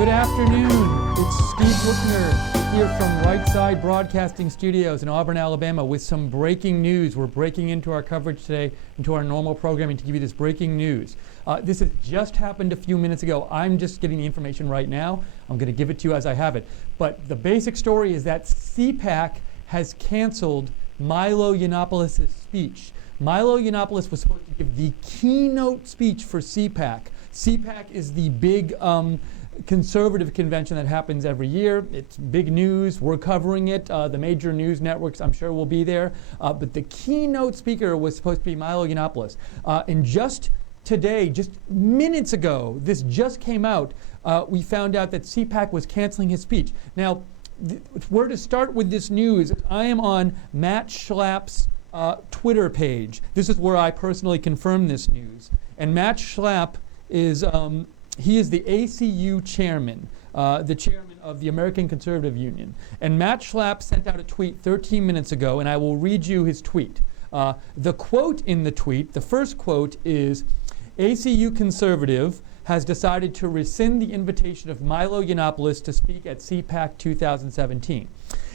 Good afternoon. It's Steve Lookner here from Right Side Broadcasting Studios in Auburn, Alabama with some breaking news. We're breaking into our coverage today, into our normal programming to give you this breaking news. This has just happened a few minutes ago. I'm just getting the information right now. I'm going to give it to you as I have it. But the basic story is that CPAC has canceled Milo Yiannopoulos' speech. Milo Yiannopoulos was supposed to give the keynote speech for CPAC. CPAC is the big conservative convention that happens every year. It's big news. We're covering it. The major news networks, I'm sure, will be there. But the keynote speaker was supposed to be Milo Yiannopoulos. And just today, just minutes ago, this just came out, we found out that CPAC was canceling his speech. Now, where to start with this news, I am on Matt Schlapp's Twitter page. This is where I personally confirm this news. And Matt Schlapp is he is the ACU chairman, the chairman of the American Conservative Union. And Matt Schlapp sent out a tweet 13 minutes ago, and I will read you his tweet. The quote in the tweet, the first quote is, ACU conservative has decided to rescind the invitation of Milo Yiannopoulos to speak at CPAC 2017.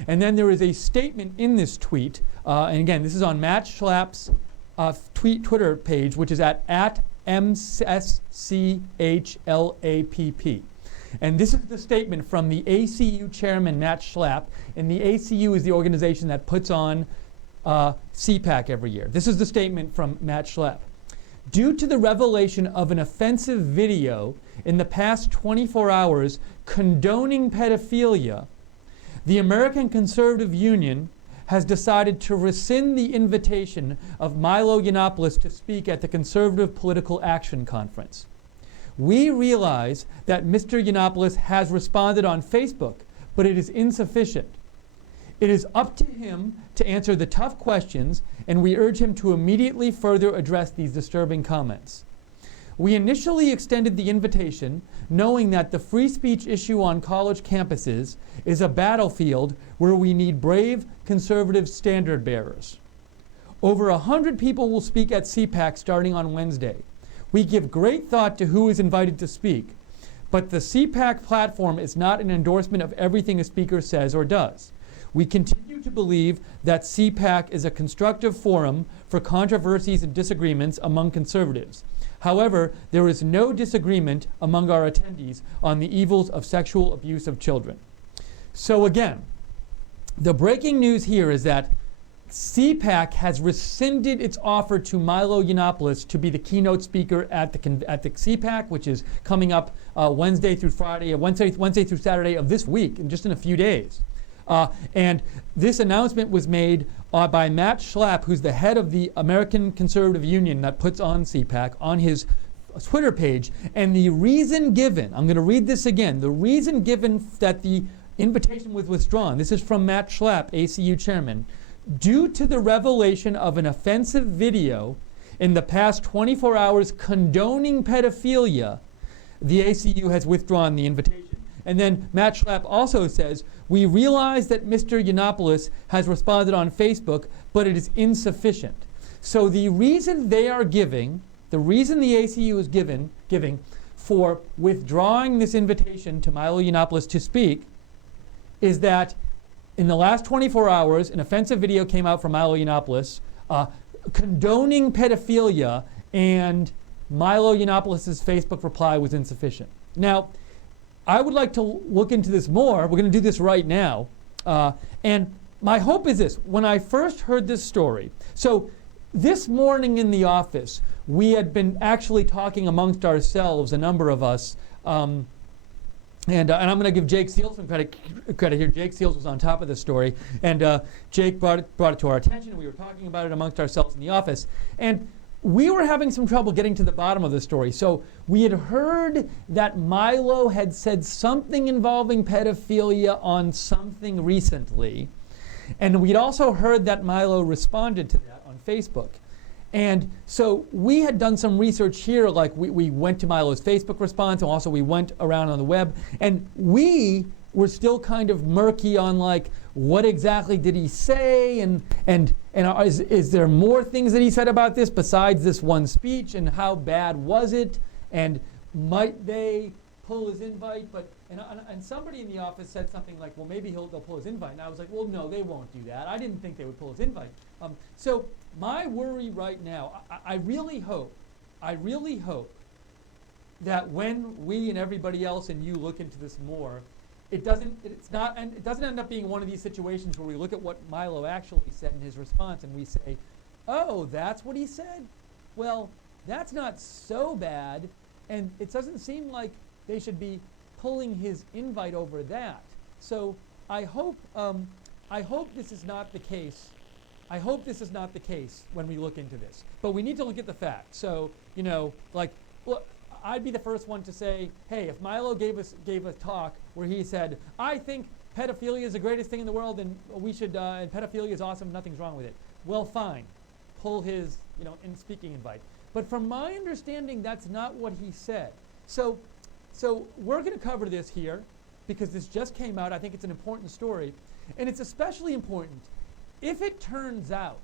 And then there is a statement in this tweet, and again, this is on Matt Schlapp's Twitter page, which is at MSCHLAPP. And this is the statement from the ACU chairman, Matt Schlapp, and the ACU is the organization that puts on CPAC every year. This is the statement from Matt Schlapp. Due to the revelation of an offensive video in the past 24 hours condoning pedophilia, the American Conservative Union has decided to rescind the invitation of Milo Yiannopoulos to speak at the Conservative Political Action Conference. We realize that Mr. Yiannopoulos has responded on Facebook, but it is insufficient. It is up to him to answer the tough questions, and we urge him to immediately further address these disturbing comments. We initially extended the invitation, knowing that the free speech issue on college campuses is a battlefield where we need brave conservative standard bearers. Over 100 people will speak at CPAC starting on Wednesday. We give great thought to who is invited to speak, but the CPAC platform is not an endorsement of everything a speaker says or does. We continue to believe that CPAC is a constructive forum for controversies and disagreements among conservatives. However, there is no disagreement among our attendees on the evils of sexual abuse of children. So again, the breaking news here is that CPAC has rescinded its offer to Milo Yiannopoulos to be the keynote speaker at the CPAC, which is coming up Wednesday through Saturday of this week, and just in a few days. And this announcement was made by Matt Schlapp, who's the head of the American Conservative Union that puts on CPAC, on his Twitter page. And the reason given, I'm going to read this again, the reason given that the invitation was withdrawn, this is from Matt Schlapp, ACU chairman, due to the revelation of an offensive video in the past 24 hours condoning pedophilia, the ACU has withdrawn the invitation. And then Matt Schlapp also says, we realize that Mr. Yiannopoulos has responded on Facebook, but it is insufficient. So the reason they are giving, the reason the ACU is giving for withdrawing this invitation to Milo Yiannopoulos to speak is that in the last 24 hours, an offensive video came out from Milo Yiannopoulos condoning pedophilia, and Milo Yiannopoulos' Facebook reply was insufficient. Now, I would like to look into this more. We're going to do this right now. And my hope is this. When I first heard this story, so this morning in the office, we had been actually talking amongst ourselves, a number of us, and I'm going to give Jake Seals some credit here. Jake Seals was on top of this story, and Jake brought it to our attention. We were talking about it amongst ourselves in the office, and we were having some trouble getting to the bottom of the story. So we had heard that Milo had said something involving pedophilia on something recently. And we'd also heard that Milo responded to that on Facebook. And so we had done some research here, like we went to Milo's Facebook response, and also we went around on the web. And we were still kind of murky on like, what exactly did he say, and is there more things that he said about this besides this one speech, and how bad was it, and might they pull his invite, and somebody in the office said something like, well, maybe they'll pull his invite. And I was like, well, no, they won't do that. I didn't think they would pull his invite. So my worry right now, I really hope that when we and everybody else and you look into this more, it doesn't end up being one of these situations where we look at what Milo actually said in his response and we say, oh, that's what he said? Well, that's not so bad, and it doesn't seem like they should be pulling his invite over that. So I hope this is not the case. I hope this is not the case when we look into this. But we need to look at the facts. So, I'd be the first one to say, hey, if Milo gave a talk where he said, I think pedophilia is the greatest thing in the world and we should, and pedophilia is awesome, nothing's wrong with it. Well, fine. Pull his, speaking invite. But from my understanding, that's not what he said. So we're going to cover this here because this just came out. I think it's an important story. And it's especially important if it turns out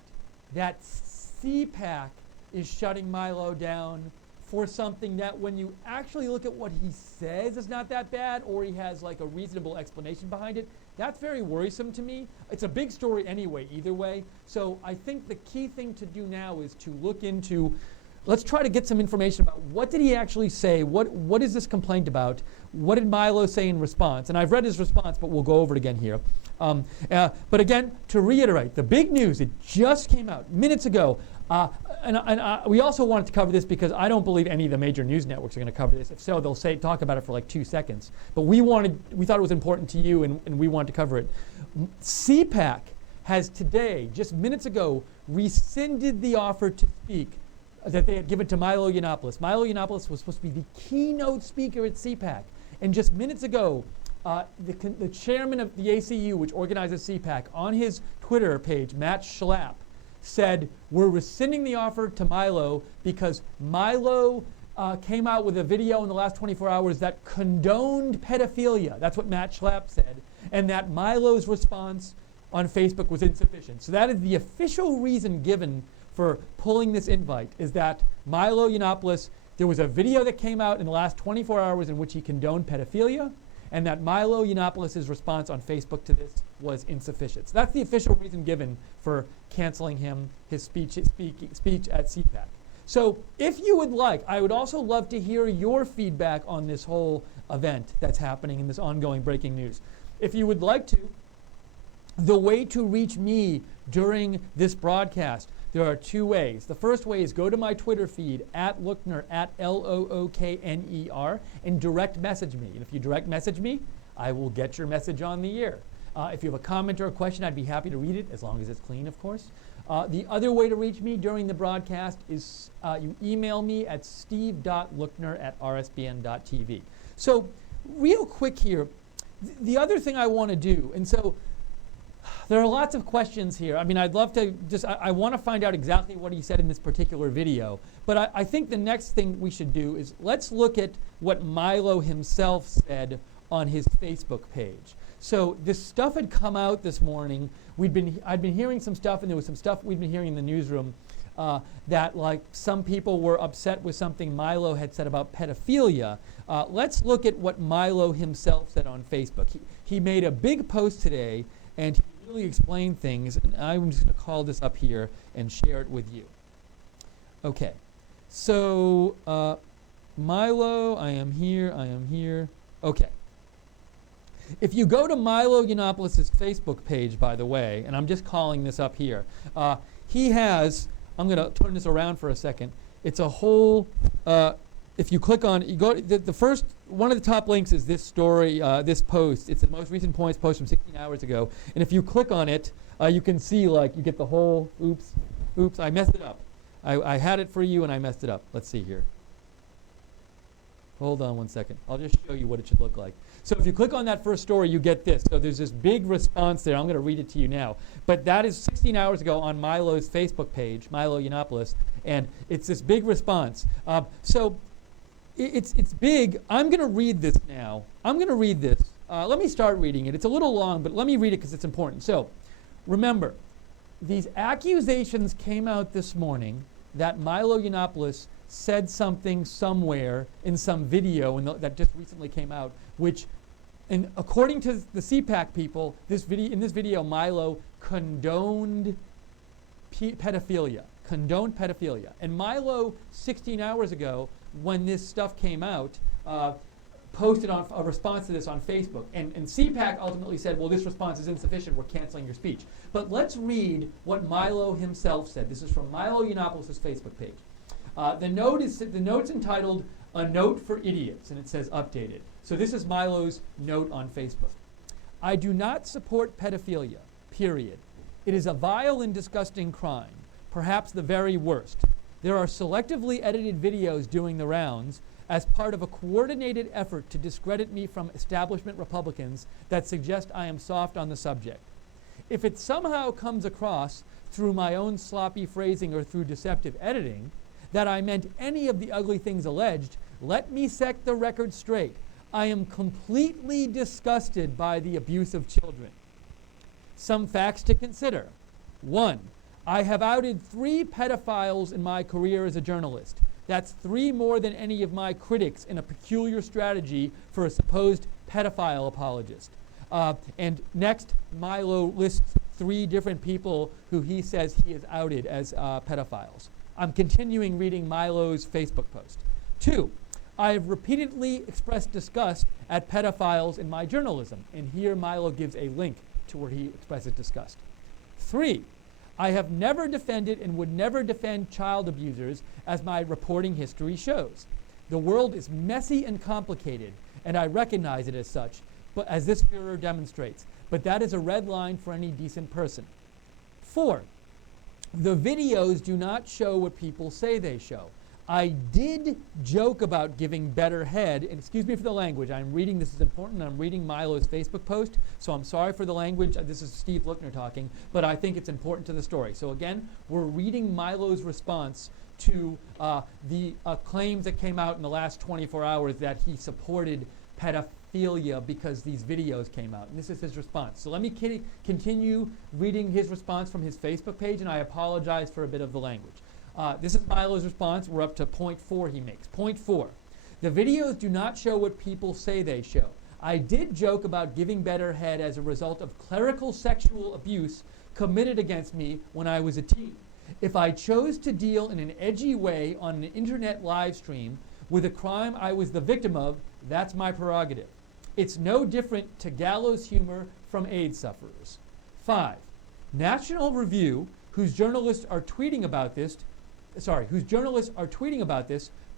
that CPAC is shutting Milo down for something that when you actually look at what he says is not that bad, or he has like a reasonable explanation behind it. That's very worrisome to me. It's a big story anyway, either way. So I think the key thing to do now is to look into, let's try to get some information about what did he actually say, what is this complaint about, what did Milo say in response? And I've read his response, but we'll go over it again here. But again, to reiterate, the big news, it just came out minutes ago. We also wanted to cover this because I don't believe any of the major news networks are going to cover this. If so, they'll talk about it for like 2 seconds. But we thought it was important to you, and we wanted to cover it. CPAC has today, just minutes ago, rescinded the offer to speak that they had given to Milo Yiannopoulos. Milo Yiannopoulos was supposed to be the keynote speaker at CPAC. And just minutes ago, the chairman of the ACU, which organizes CPAC, on his Twitter page, Matt Schlapp, said, we're rescinding the offer to Milo because Milo came out with a video in the last 24 hours that condoned pedophilia. That's what Matt Schlapp said. And that Milo's response on Facebook was insufficient. So that is the official reason given for pulling this invite, is that Milo Yiannopoulos, there was a video that came out in the last 24 hours in which he condoned pedophilia, and that Milo Yiannopoulos' response on Facebook to this was insufficient. So that's the official reason given for canceling his speech at CPAC. So if you would like, I would also love to hear your feedback on this whole event that's happening in this ongoing breaking news. If you would like to, the way to reach me during this broadcast, there are 2 ways. The first way is go to my Twitter feed, @Lookner, @LOOKNER, and direct message me. And if you direct message me, I will get your message on the air. If you have a comment or a question, I'd be happy to read it, as long as it's clean, of course. The other way to reach me during the broadcast is you email me at steve.lookner@rsbn.tv. So real quick here, the other thing I want to do, and so there are lots of questions here. I mean, I'd love to I want to find out exactly what he said in this particular video. But I think the next thing we should do is let's look at what Milo himself said on his Facebook page. So this stuff had come out this morning. I'd been hearing some stuff, and there was some stuff we'd been hearing in the newsroom that like some people were upset with something Milo had said about pedophilia. Let's look at what Milo himself said on Facebook. He made a big post today, and he really explained things, and I'm just going to call this up here and share it with you. Okay, so Milo, I am here. Okay. If you go to Milo Yiannopoulos' Facebook page, by the way, and I'm just calling this up here, he has, I'm going to turn this around for a second. It's a whole, if you click on, you go, the first, one of the top links is this story, this post. It's the most recent post from 16 hours ago. And if you click on it, you can see, like, you get the whole, oops, I messed it up. I had it for you and I messed it up. Let's see here. Hold on one second. I'll just show you what it should look like. So if you click on that first story, you get this. So there's this big response there. I'm going to read it to you now. But that is 16 hours ago on Milo's Facebook page, Milo Yiannopoulos, and it's this big response. So it's big. I'm going to read this now. I'm going to read this. Let me start reading it. It's a little long, but let me read it because it's important. So remember, these accusations came out this morning that Milo Yiannopoulos said something somewhere in some video that just recently came out, which, and according to the CPAC people, in this video, Milo condoned pedophilia. Condoned pedophilia. And Milo, 16 hours ago, when this stuff came out, posted on a response to this on Facebook. And CPAC ultimately said, well, this response is insufficient. We're canceling your speech. But let's read what Milo himself said. This is from Milo Yiannopoulos' Facebook page. The note's entitled, "A Note for Idiots," and it says updated. So this is Milo's note on Facebook. "I do not support pedophilia, period. It is a vile and disgusting crime, perhaps the very worst. There are selectively edited videos doing the rounds as part of a coordinated effort to discredit me from establishment Republicans that suggest I am soft on the subject. If it somehow comes across through my own sloppy phrasing or through deceptive editing that I meant any of the ugly things alleged, let me set the record straight. I am completely disgusted by the abuse of children. Some facts to consider. 1. I have outed 3 pedophiles in my career as a journalist. That's 3 more than any of my critics in a peculiar strategy for a supposed pedophile apologist." And next, Milo lists 3 different people who he says he has outed as pedophiles. I'm continuing reading Milo's Facebook post. 2, I have repeatedly expressed disgust at pedophiles in my journalism. And here Milo gives a link to where he expresses disgust. 3, I have never defended and would never defend child abusers, as my reporting history shows. The world is messy and complicated, and I recognize it as such, but as this furor demonstrates. But that is a red line for any decent person. 4, the videos do not show what people say they show. I did joke about giving better head, and excuse me for the language, I'm reading, this is important, I'm reading Milo's Facebook post, so I'm sorry for the language, this is Steve Lookner talking, but I think it's important to the story. So again, we're reading Milo's response to the claims that came out in the last 24 hours that he supported pedophilia because these videos came out, and this is his response. So let me continue reading his response from his Facebook page, and I apologize for a bit of the language. This is Milo's response. We're up to point 4 he makes. Point 4, the videos do not show what people say they show. I did joke about giving better head as a result of clerical sexual abuse committed against me when I was a teen. If I chose to deal in an edgy way on an internet live stream with a crime I was the victim of, that's my prerogative. It's no different to gallows humor from AIDS sufferers. 5, National Review, whose journalists are tweeting about this,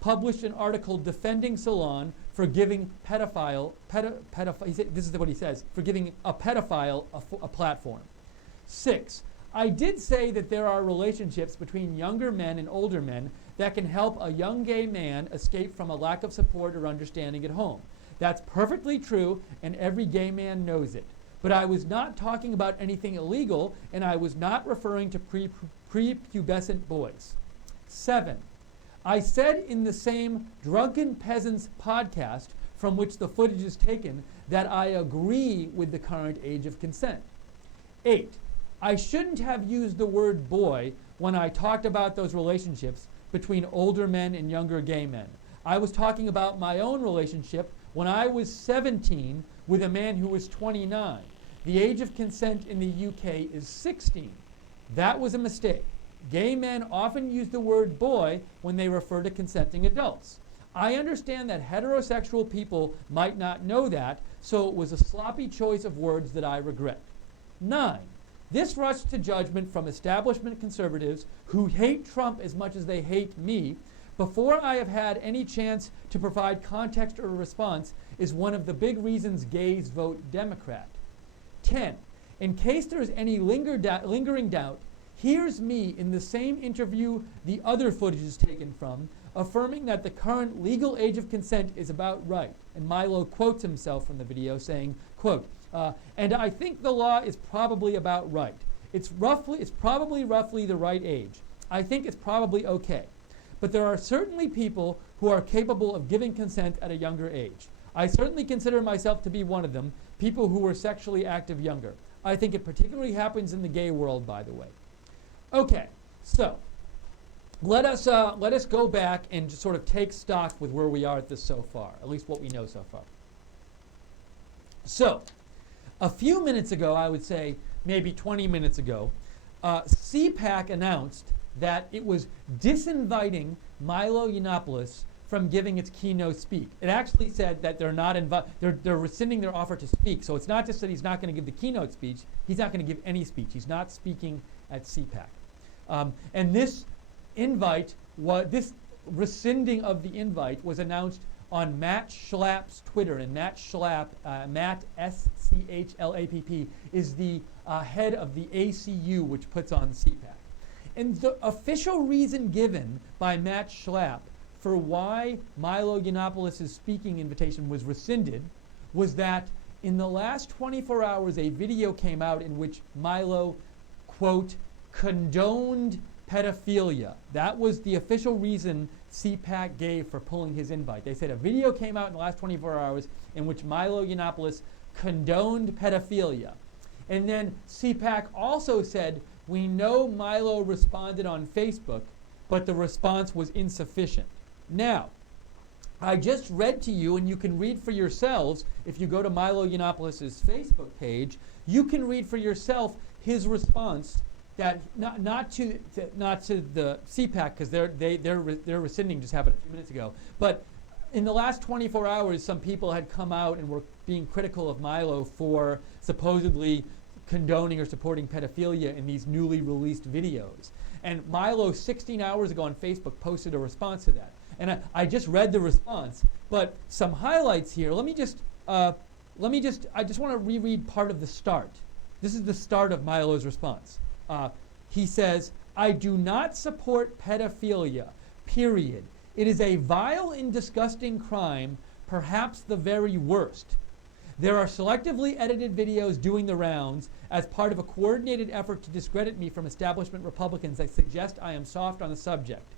published an article defending Salon for giving this is what he says, for giving a pedophile a platform. 6, I did say that there are relationships between younger men and older men that can help a young gay man escape from a lack of support or understanding at home. That's perfectly true, and every gay man knows it. But I was not talking about anything illegal, and I was not referring to prepubescent boys. 7, I said in the same Drunken Peasants podcast from which the footage is taken that I agree with the current age of consent. 8, I shouldn't have used the word boy when I talked about those relationships between older men and younger gay men. I was talking about my own relationship when I was 17 with a man who was 29. The age of consent in the UK is 16. That was a mistake. Gay men often use the word boy when they refer to consenting adults. I understand that heterosexual people might not know that, so it was a sloppy choice of words that I regret. 9, this rush to judgment from establishment conservatives who hate Trump as much as they hate me, before I have had any chance to provide context or response, is one of the big reasons gays vote Democrat. 10, in case there is any lingering doubt, here's me in the same interview the other footage is taken from, affirming that the current legal age of consent is about right. And Milo quotes himself from the video saying, quote, and I think the law is probably about right. It's probably roughly the right age. I think it's probably okay. But there are certainly people who are capable of giving consent at a younger age. I certainly consider myself to be one of them, people who were sexually active younger. I think it particularly happens in the gay world, by the way. Okay, so let us go back and just sort of take stock with where we are at this so far, at least what we know so far. So, a few minutes ago, I would say maybe 20 minutes ago, CPAC announced that it was disinviting Milo Yiannopoulos from giving its keynote speech. It actually said that they're rescinding their offer to speak. So it's not just that he's not going to give the keynote speech, he's not going to give any speech. He's not speaking at CPAC. And this rescinding of the invite was announced on Matt Schlapp's Twitter. And Matt Schlapp, Matt S-C-H-L-A-P-P, is the head of the ACU, which puts on CPAC. And the official reason given by Matt Schlapp for why Milo Yiannopoulos' speaking invitation was rescinded was that in the last 24 hours, a video came out in which Milo, quote, condoned pedophilia. That was the official reason CPAC gave for pulling his invite. They said a video came out in the last 24 hours in which Milo Yiannopoulos condoned pedophilia. And then CPAC also said, we know Milo responded on Facebook, but the response was insufficient. Now, I just read to you, and you can read for yourselves, if you go to Milo Yiannopoulos' Facebook page, you can read for yourself his response that not to the CPAC, because they're rescinding, just happened a few minutes ago, but in the last 24 hours, some people had come out and were being critical of Milo for supposedly condoning or supporting pedophilia in these newly released videos. And Milo, 16 hours ago on Facebook, posted a response to that. And I just read the response, but some highlights here. I just want to reread part of the start. This is the start of Milo's response. He says, I do not support pedophilia, period. It is a vile and disgusting crime, perhaps the very worst. There are selectively edited videos doing the rounds as part of a coordinated effort to discredit me from establishment Republicans that suggest I am soft on the subject.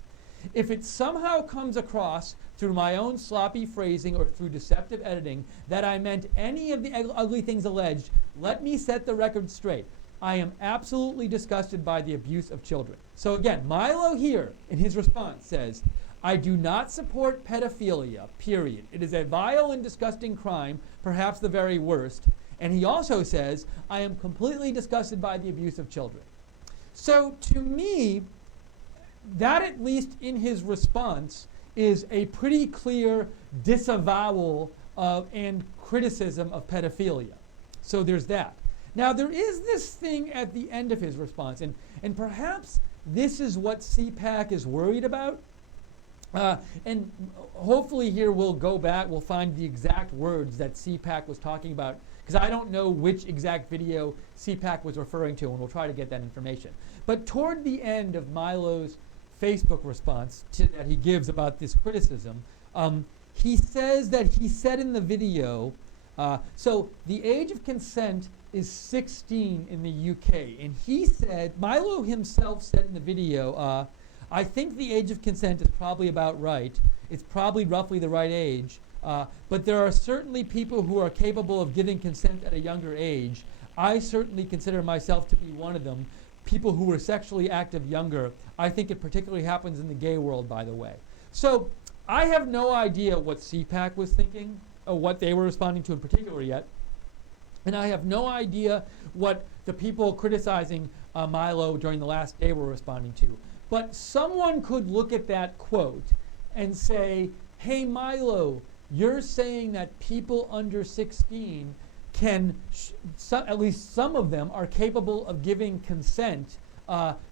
If it somehow comes across through my own sloppy phrasing or through deceptive editing that I meant any of the ugly things alleged, let me set the record straight. I am absolutely disgusted by the abuse of children. So again, Milo here in his response says, I do not support pedophilia, period. It is a vile and disgusting crime, perhaps the very worst. And he also says, I am completely disgusted by the abuse of children. So to me, that at least in his response is a pretty clear disavowal of and criticism of pedophilia. So there's that. Now there is this thing at the end of his response, and perhaps this is what CPAC is worried about. And hopefully here we'll go back, we'll find the exact words that CPAC was talking about, because I don't know which exact video CPAC was referring to, and we'll try to get that information. But toward the end of Milo's Facebook response that he gives about this criticism, he says that he said in the video, so the age of consent is 16 in the UK, and he said, Milo himself said in the video, I think the age of consent is probably about right. It's probably roughly the right age, but there are certainly people who are capable of giving consent at a younger age. I certainly consider myself to be one of them. People who were sexually active younger. I think it particularly happens in the gay world, by the way. So I have no idea what CPAC was thinking, or what they were responding to in particular yet. And I have no idea what the people criticizing Milo during the last day were responding to. But someone could look at that quote and say, hey, Milo, you're saying that people under 16 can, at least some of them, are capable of giving consent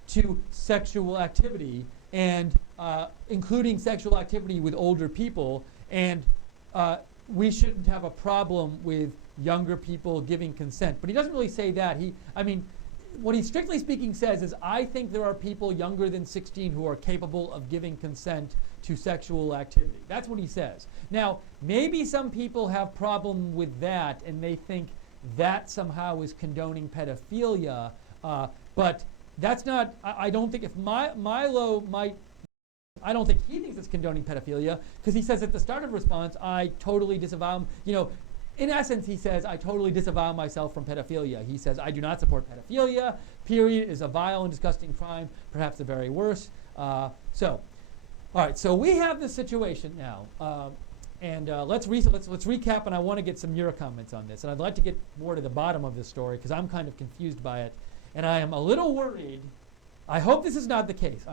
to sexual activity, and including sexual activity with older people, and we shouldn't have a problem with younger people giving consent. But he doesn't really say that. What he strictly speaking says is, I think there are people younger than 16 who are capable of giving consent to sexual activity. That's what he says. Now, maybe some people have problem with that, and they think that somehow is condoning pedophilia, but that's not, I don't think if Milo might, I don't think he thinks it's condoning pedophilia, because he says at the start of response, I totally disavow, in essence, he says, I totally disavow myself from pedophilia. He says, I do not support pedophilia, period. It is a vile and disgusting crime, perhaps the very worst. So, all right, so we have this situation now. Let's recap, and I want to get some of your comments on this. And I'd like to get more to the bottom of this story because I'm kind of confused by it. And I am a little worried. I hope this is not the case.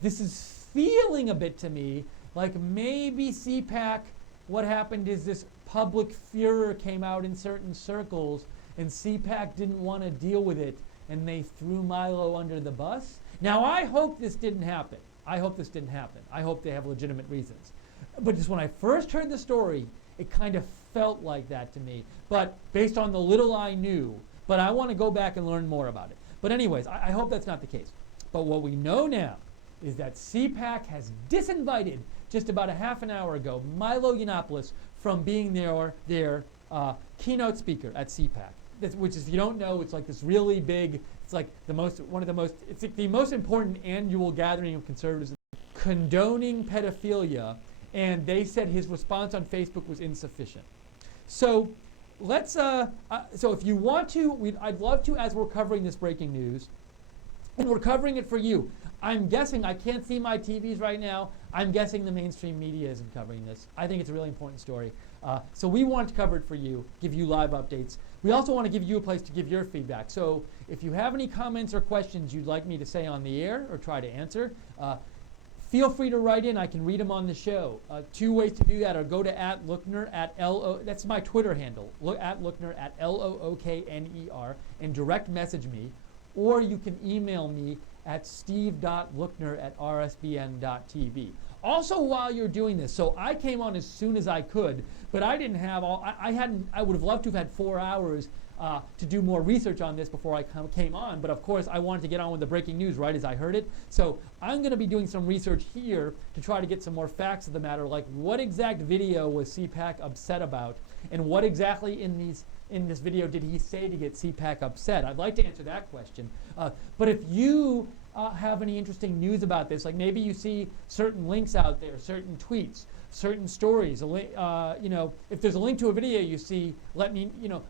This is feeling a bit to me like maybe CPAC, what happened is this public furor came out in certain circles and CPAC didn't want to deal with it and they threw Milo under the bus. Now I hope this didn't happen. I hope they have legitimate reasons. But just when I first heard the story, it kind of felt like that to me. But based on the little I knew, but I want to go back and learn more about it. But anyways, I hope that's not the case. But what we know now is that CPAC has disinvited just about a half an hour ago Milo Yiannopoulos from being their keynote speaker at CPAC. Which is, if you don't know, it's like this really big, it's like the most important annual gathering of conservatives condoning pedophilia, and they said his response on Facebook was insufficient. So let's, so if you want to, I'd love to, as we're covering this breaking news, and we're covering it for you. I'm guessing, I can't see my TVs right now, I'm guessing the mainstream media isn't covering this. I think it's a really important story. So we want to cover it for you, give you live updates. We also want to give you a place to give your feedback. So if you have any comments or questions you'd like me to say on the air or try to answer, feel free to write in. I can read them on the show. Two ways to do that are go to @Lookner that's my Twitter handle, @Lookner @LOOKNER, and direct message me. Or you can email me at steve.lookner@rsbn.tv. Also, while you're doing this, so I came on as soon as I could, but I didn't have I would have loved to have had 4 hours to do more research on this before I came on, but of course I wanted to get on with the breaking news right as I heard it. So I'm going to be doing some research here to try to get some more facts of the matter, like what exact video was CPAC upset about, and what exactly in this video did he say to get CPAC upset? I'd like to answer that question. But if you have any interesting news about this, like maybe you see certain links out there, certain tweets, certain stories, if there's a link to a video you see, let me know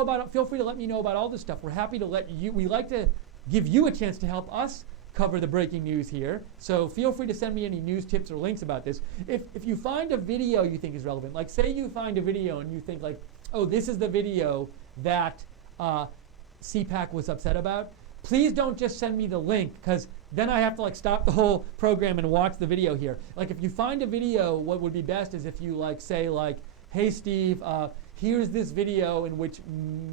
about it. Feel free to let me know about all this stuff. We're happy to we like to give you a chance to help us cover the breaking news here. So feel free to send me any news tips or links about this. If you find a video you think is relevant, like say you find a video and you think like, oh, this is the video that CPAC was upset about, please don't just send me the link, because then I have to stop the whole program and watch the video here. Like if you find a video, what would be best is if you say hey Steve, here's this video in which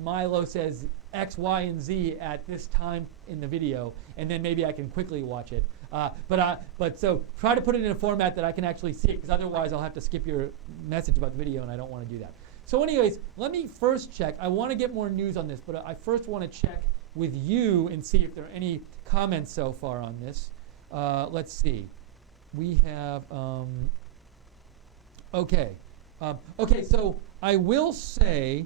Milo says X, Y, and Z at this time in the video, and then maybe I can quickly watch it. But so try to put it in a format that I can actually see it, because otherwise I'll have to skip your message about the video, and I don't want to do that. So anyways, let me first check. I want to get more news on this, but I first want to check with you and see if there are any comments so far on this. Let's see. We have, okay. Okay, so I will say,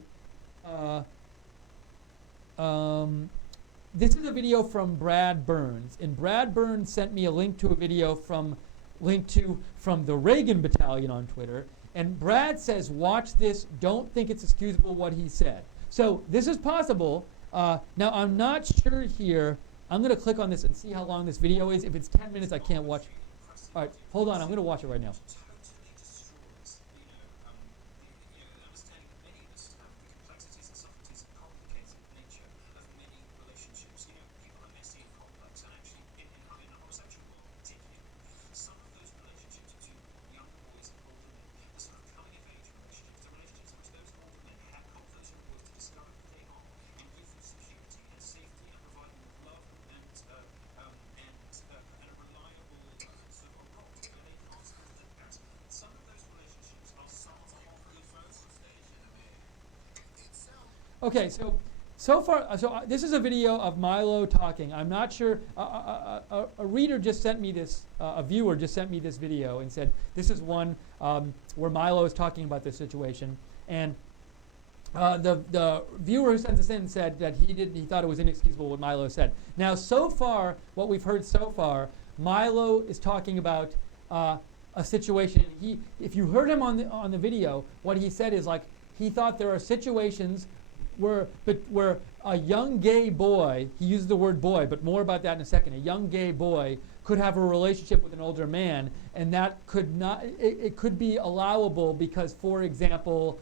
this is a video from Brad Burns, and Brad Burns sent me a link to a video from the Reagan Battalion on Twitter, and Brad says, watch this, don't think it's excusable what he said. So this is possible. Now, I'm not sure here. I'm going to click on this and see how long this video is. If it's 10 minutes, I can't watch. All right, hold on. I'm going to watch it right now. Okay, so far, this is a video of Milo talking. I'm not sure. A reader just sent me this. A viewer just sent me this video and said this is one where Milo is talking about this situation. And the viewer who sent this in said that he thought it was inexcusable what Milo said. Now, so far, what we've heard so far, Milo is talking about a situation. If you heard him on the video, what he said is he thought there are situations where a young gay boy, he uses the word boy, but more about that in a second, a young gay boy could have a relationship with an older man, and that could not, it could be allowable because, for example,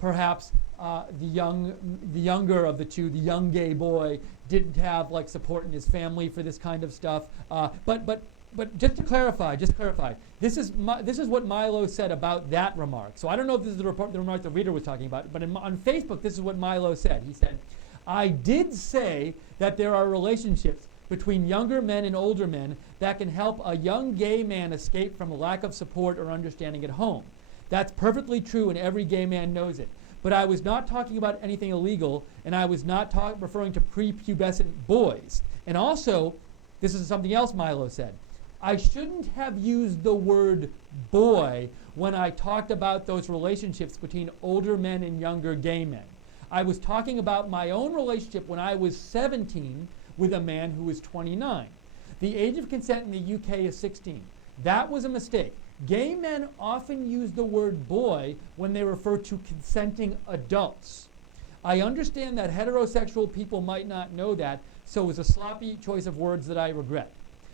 perhaps the younger of the two, the young gay boy, didn't have like support in his family for this kind of stuff. But just to clarify, this is what Milo said about that remark. So I don't know if this is the remark the reader was talking about, but on Facebook, this is what Milo said. He said, "I did say that there are relationships between younger men and older men that can help a young gay man escape from a lack of support or understanding at home. That's perfectly true, and every gay man knows it. But I was not talking about anything illegal, and I was not referring to prepubescent boys. And also, this is something else Milo said. I shouldn't have used the word boy when I talked about those relationships between older men and younger gay men. I was talking about my own relationship when I was 17 with a man who was 29. The age of consent in the UK is 16. That was a mistake. Gay men often use the word boy when they refer to consenting adults. I understand that heterosexual people might not know that, so it was a sloppy choice of words that I regret."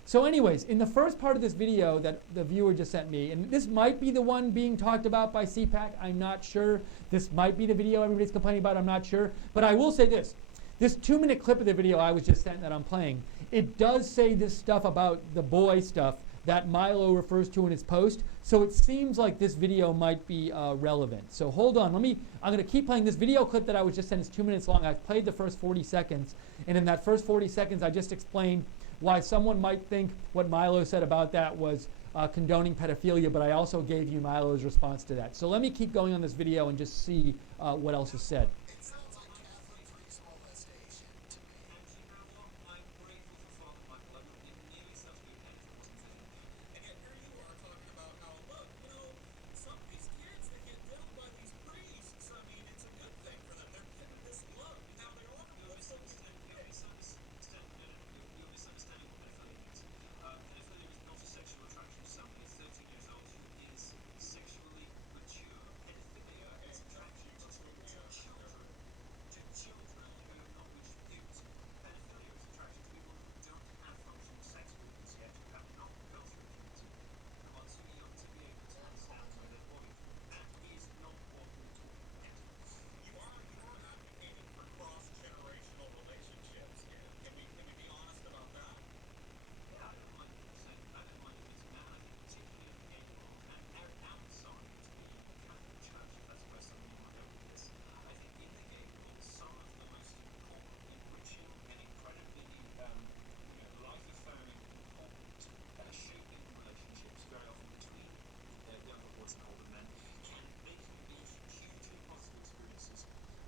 So anyways, in the first part of this video that the viewer just sent me, and this might be the one being talked about by CPAC, I'm not sure. This might be the video everybody's complaining about, I'm not sure. But I will say this. This 2-minute clip of the video I was just sent that I'm playing, it does say this stuff about the boy stuff that Milo refers to in his post. So it seems like this video might be relevant. So hold on, I'm going to keep playing this video clip that I was just sent. It's 2 minutes long. I've played the first 40 seconds. And in that first 40 seconds, I just explained why someone might think what Milo said about that was condoning pedophilia, but I also gave you Milo's response to that. So let me keep going on this video and just see what else is said.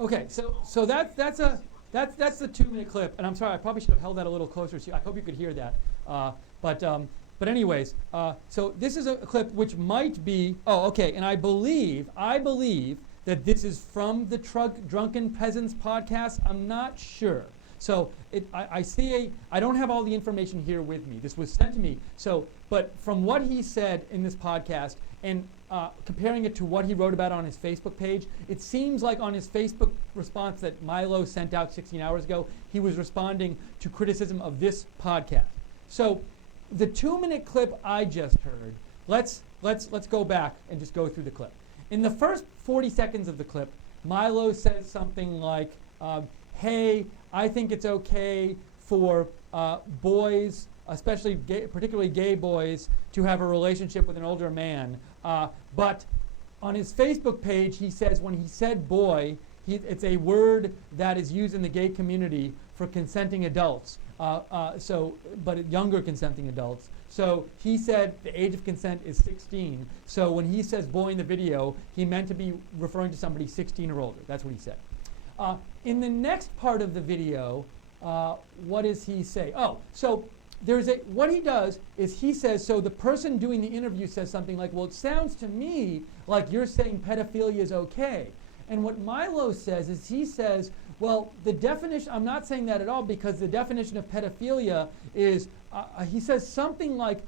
Okay, so that's the 2-minute clip, and I'm sorry, I probably should have held that a little closer to you. I hope you could hear that. But anyways, so this is a clip which might be, and I believe that this is from the Drunken Peasants podcast. I'm not sure. So I don't have all the information here with me. This was sent to me. But from what he said in this podcast and comparing it to what he wrote about on his Facebook page, it seems like on his Facebook response that Milo sent out 16 hours ago, he was responding to criticism of this podcast. So the 2-minute clip I just heard, let's go back and just go through the clip. In the first 40 seconds of the clip, Milo says something like, hey, I think it's okay for boys, especially particularly gay boys, to have a relationship with an older man. But on his Facebook page, he says when he said boy, it's a word that is used in the gay community for consenting adults, but younger consenting adults. So he said the age of consent is 16. So when he says boy in the video, he meant to be referring to somebody 16 or older. That's what he said. In the next part of the video, what does he say? So what he does is he says, so the person doing the interview says something like, well, it sounds to me like you're saying pedophilia is okay. And what Milo says is he says, well, the definition, I'm not saying that at all, because the definition of pedophilia is, he says something like,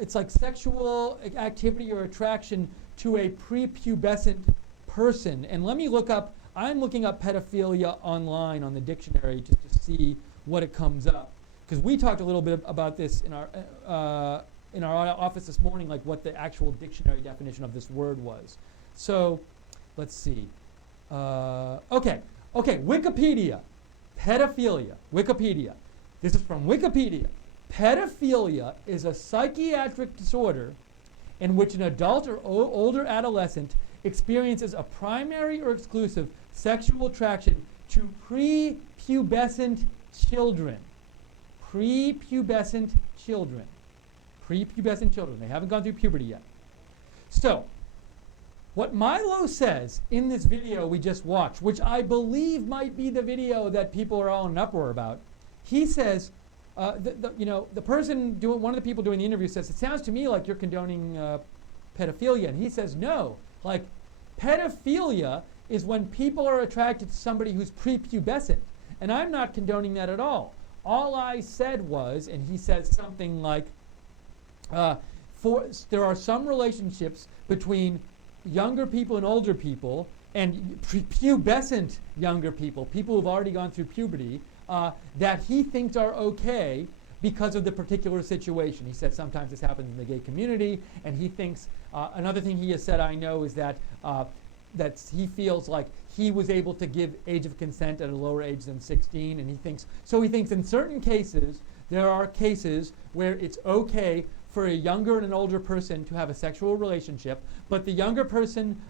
it's like sexual activity or attraction to a prepubescent person. And let me look up I'm looking up pedophilia online on the dictionary just to see what it comes up. Because we talked a little bit about this in our office this morning, like what the actual dictionary definition of this word was. So let's see. Okay, Wikipedia. Pedophilia. Wikipedia. This is from Wikipedia. Pedophilia is a psychiatric disorder in which an adult or older adolescent experiences a primary or exclusive sexual attraction to prepubescent children. Prepubescent children. Prepubescent children. They haven't gone through puberty yet. So, what Milo says in this video we just watched, which I believe might be the video that people are all in an uproar about, he says, the person one of the people doing the interview says, it sounds to me like you're condoning pedophilia. And he says, no, like pedophilia is when people are attracted to somebody who's prepubescent. And I'm not condoning that at all. All I said was, and he says something like, there are some relationships between younger people and older people, and pubescent younger people, people who've already gone through puberty, that he thinks are okay because of the particular situation. He said sometimes this happens in the gay community, and he thinks, another thing he has said I know is that he feels like he was able to give age of consent at a lower age than 16, and he thinks in certain cases, there are cases where it's okay for a younger and an older person to have a sexual relationship, but the younger person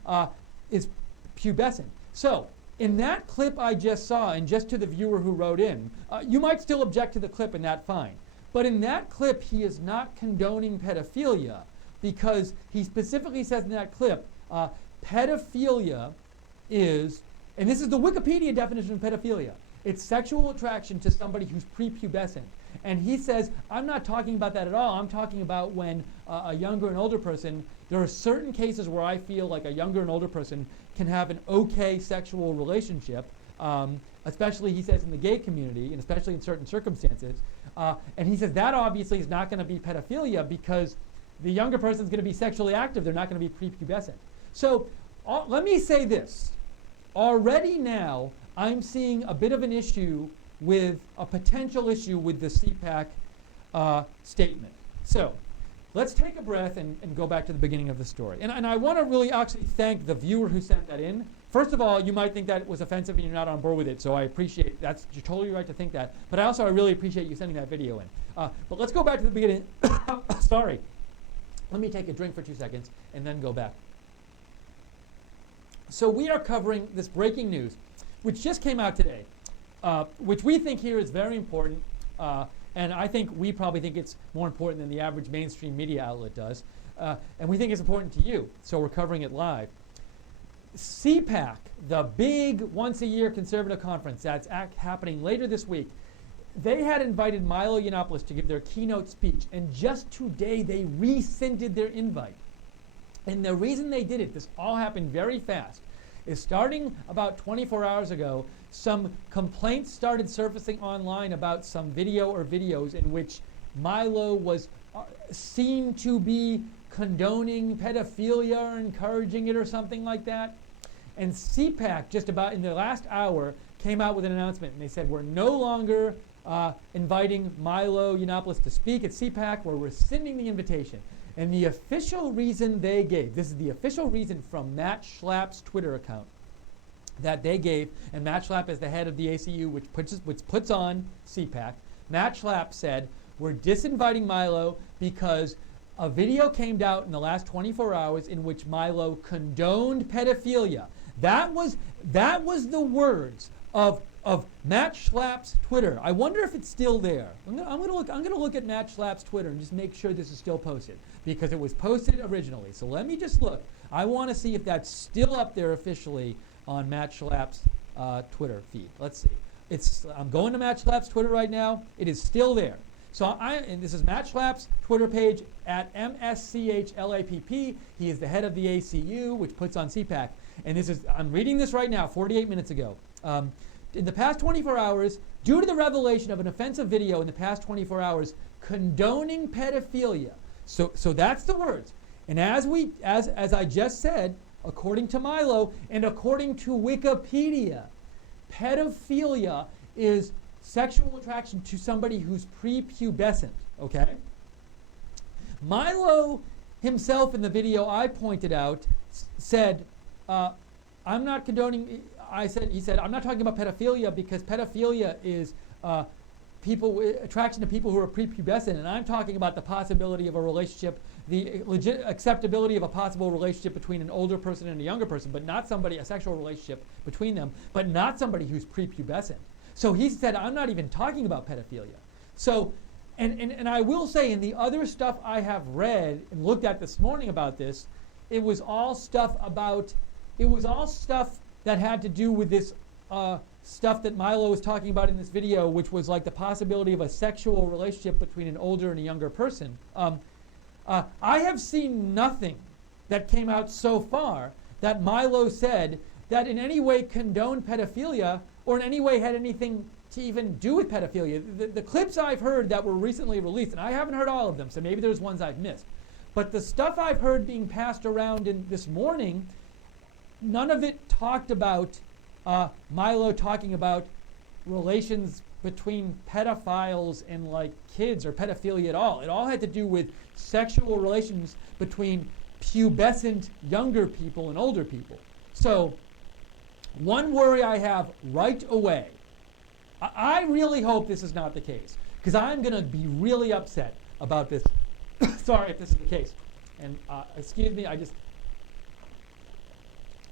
is pubescent. So, in that clip I just saw, and just to the viewer who wrote in, you might still object to the clip and that's fine. But in that clip, he is not condoning pedophilia, because he specifically says in that clip, pedophilia is, and this is the Wikipedia definition of pedophilia, it's sexual attraction to somebody who's prepubescent. And he says, I'm not talking about that at all. I'm talking about when a younger and older person, there are certain cases where I feel like a younger and older person can have an okay sexual relationship, especially, he says, in the gay community, and especially in certain circumstances. And he says that obviously is not going to be pedophilia because the younger person is going to be sexually active. They're not going to be prepubescent. So let me say this. Already now, I'm seeing a bit of an issue with a potential issue with the CPAC statement. So let's take a breath and go back to the beginning of the story. And I want to really actually thank the viewer who sent that in. First of all, you might think that it was offensive and you're not on board with it, so I appreciate that. You're totally right to think that. But I really appreciate you sending that video in. But let's go back to the beginning. Sorry. Let me take a drink for 2 seconds and then go back. So we are covering this breaking news, which just came out today, which we think here is very important, and I think we probably think it's more important than the average mainstream media outlet does, and we think it's important to you, so we're covering it live. CPAC, the big once-a-year conservative conference that's happening later this week, they had invited Milo Yiannopoulos to give their keynote speech, and just today they rescinded their invite. And the reason they did it, this all happened very fast, is starting about 24 hours ago, some complaints started surfacing online about some video or videos in which Milo was seen to be condoning pedophilia or encouraging it or something like that. And CPAC, just about in the last hour, came out with an announcement, and they said, we're no longer inviting Milo Yiannopoulos to speak at CPAC, we're rescinding the invitation. And the official reason they gave, this is the official reason from Matt Schlapp's Twitter account that they gave, and Matt Schlapp is the head of the ACU, which puts on CPAC. Matt Schlapp said, we're disinviting Milo because a video came out in the last 24 hours in which Milo condoned pedophilia. That was the words of Matt Schlapp's Twitter. I wonder if it's still there. I'm gonna look at Matt Schlapp's Twitter and just make sure this is still posted, because it was posted originally. So let me just look. I want to see if that's still up there officially on Matt Schlapp's Twitter feed. Let's see. I'm going to Matt Schlapp's Twitter right now. It is still there. So and this is Matt Schlapp's Twitter page at MSCHLAPP. He is the head of the ACU, which puts on CPAC. And I'm reading this right now, 48 minutes ago. In the past 24 hours, due to the revelation of an offensive video in the past 24 hours condoning pedophilia. So that's the words. And as I just said, according to Milo and according to Wikipedia, pedophilia is sexual attraction to somebody who's prepubescent, okay? Milo himself in the video I pointed out said, I'm not condoning, he said, I'm not talking about pedophilia because pedophilia is attraction to people who are prepubescent, and I'm talking about the possibility of a relationship, the legit acceptability of a possible relationship between an older person and a younger person, but not a sexual relationship between them, but not somebody who's prepubescent. So he said, I'm not even talking about pedophilia. So, and I will say, in the other stuff I have read and looked at this morning about this, it was all stuff that had to do with this stuff that Milo was talking about in this video, which was like the possibility of a sexual relationship between an older and a younger person. I have seen nothing that came out so far that Milo said that in any way condoned pedophilia or in any way had anything to even do with pedophilia. The clips I've heard that were recently released, and I haven't heard all of them, so maybe there's ones I've missed, but the stuff I've heard being passed around this morning, none of it talked about Milo talking about relations between pedophiles and like kids or pedophilia at all. It all had to do with sexual relations between pubescent younger people and older people. So one worry I have right away, I really hope this is not the case, because I'm going to be really upset about this. Sorry if this is the case. And excuse me,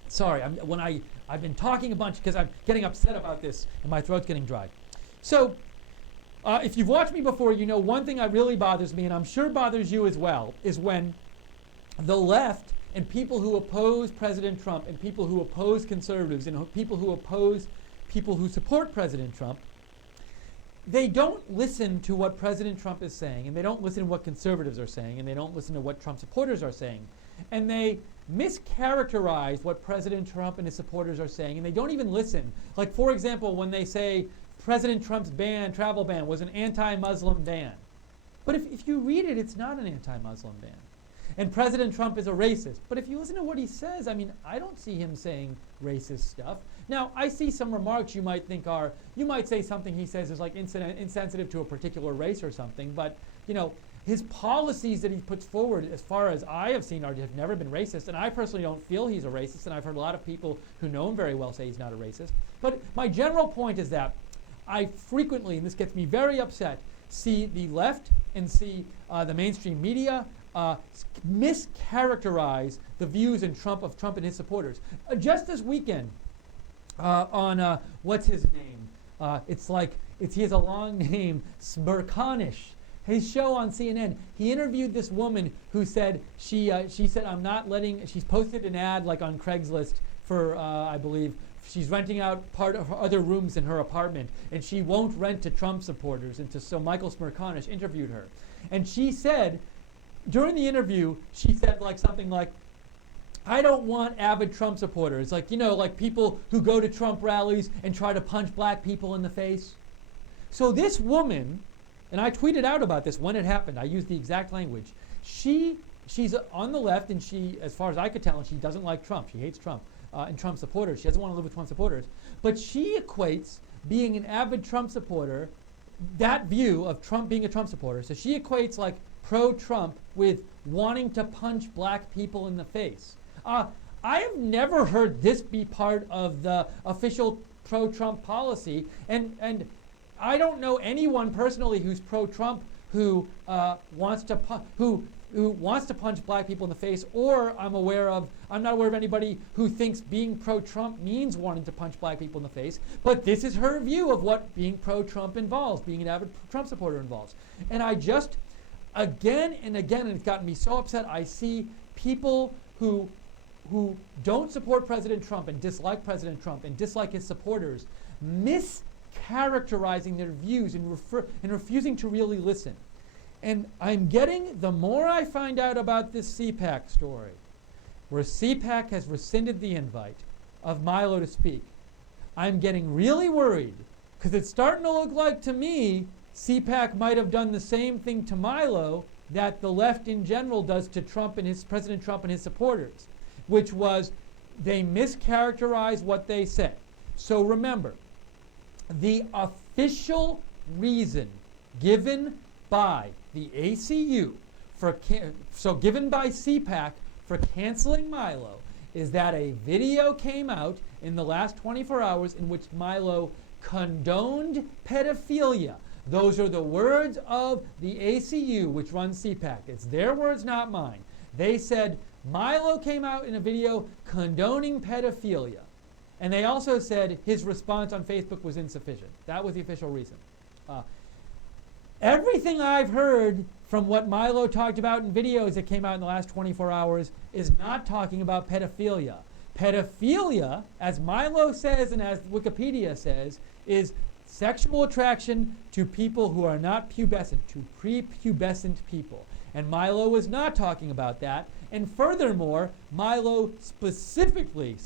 sorry, I've been talking a bunch because I'm getting upset about this and my throat's getting dry. So if you've watched me before, you know one thing that really bothers me, and I'm sure bothers you as well, is when the left and people who oppose President Trump and people who oppose conservatives and people who support President Trump, they don't listen to what President Trump is saying, and they don't listen to what conservatives are saying, and they don't listen to what Trump supporters are saying. And they mischaracterize what President Trump and his supporters are saying, and they don't even listen. Like, for example, when they say President Trump's travel ban was an anti-Muslim ban. But if you read it, it's not an anti-Muslim ban. And President Trump is a racist. But if you listen to what he says, I mean, I don't see him saying racist stuff. Now, I see some remarks you might say something he says is like insensitive to a particular race or something, but, you know, his policies that he puts forward, as far as I have seen, have never been racist, and I personally don't feel he's a racist, and I've heard a lot of people who know him very well say he's not a racist. But my general point is that I frequently, and this gets me very upset, see the left and see the mainstream media mischaracterize the views of Trump and his supporters. Just this weekend, on what's his name? He has a long name, Smirkanish. His show on CNN, he interviewed this woman who said she said she's posted an ad like on Craigslist for I believe she's renting out part of her other rooms in her apartment, and she won't rent to Trump supporters. So Michael Smirkanish interviewed her, and she said during the interview, she said something like, I don't want avid Trump supporters, like people who go to Trump rallies and try to punch black people in the face. So this woman, and I tweeted out about this when it happened, I used the exact language, she's on the left, and she, as far as I could tell, and she doesn't like Trump. She hates Trump and Trump supporters. She doesn't want to live with Trump supporters. But she equates being an avid Trump supporter, that view of Trump being a Trump supporter, so she equates pro-Trump with wanting to punch black people in the face. I have never heard this be part of the official pro-Trump policy, and I don't know anyone personally who's pro-Trump who wants to punch black people in the face, or I'm not aware of anybody who thinks being pro-Trump means wanting to punch black people in the face. But this is her view of what being pro-Trump involves, being an avid Trump supporter involves. And I just, again and again, and it's gotten me so upset, I see people who don't support President Trump and dislike President Trump and dislike his supporters mischaracterizing their views and refusing to really listen. And I'm getting, the more I find out about this CPAC story, where CPAC has rescinded the invite of Milo to speak, I'm getting really worried, because it's starting to look like to me CPAC might have done the same thing to Milo that the left in general does to President Trump and his supporters. which was they mischaracterized what they said. So remember, the official reason given by the ACU given by CPAC for canceling Milo is that a video came out in the last 24 hours in which Milo condoned pedophilia. Those are the words of the ACU, which runs CPAC. It's their words, not mine. They said Milo came out in a video condoning pedophilia. And they also said his response on Facebook was insufficient. That was the official reason. Everything I've heard from what Milo talked about in videos that came out in the last 24 hours is not talking about pedophilia. Pedophilia, as Milo says and as Wikipedia says, is sexual attraction to people who are not pubescent, to prepubescent people. And Milo was not talking about that. And furthermore, Milo specifically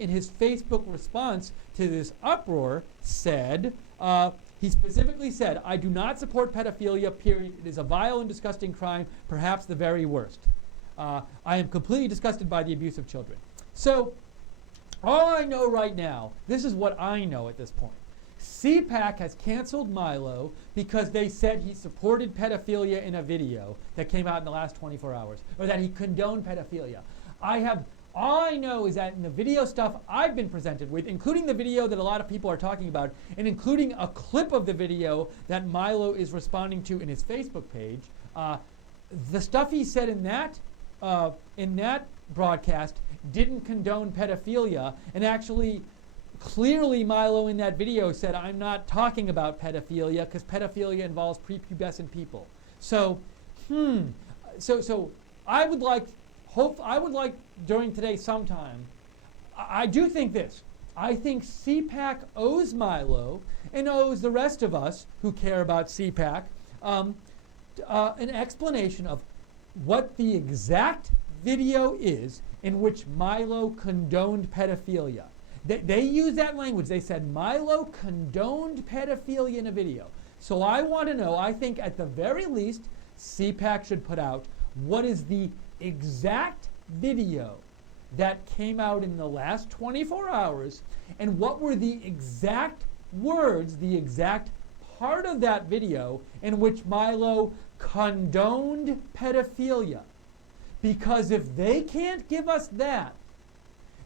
in his Facebook response to this uproar said, he specifically said, "I do not support pedophilia, period. It is a vile and disgusting crime, perhaps the very worst. I am completely disgusted by the abuse of children." So, all I know right now, this is what I know at this point. CPAC has canceled Milo because they said he supported pedophilia in a video that came out in the last 24 hours, or that he condoned pedophilia. All I know is that in the video stuff I've been presented with, including the video that a lot of people are talking about, and including a clip of the video that Milo is responding to in his Facebook page, the stuff he said in that broadcast didn't condone pedophilia, and actually clearly Milo in that video said, "I'm not talking about pedophilia because pedophilia involves prepubescent people." So I would like during today sometime, I do think this. I think CPAC owes Milo and owes the rest of us who care about CPAC an explanation of what the exact video is in which Milo condoned pedophilia. They use that language. They said Milo condoned pedophilia in a video. So I want to know, I think at the very least, CPAC should put out what is the exact video that came out in the last 24 hours, and what were the exact words, the exact part of that video in which Milo condoned pedophilia. Because if they can't give us that,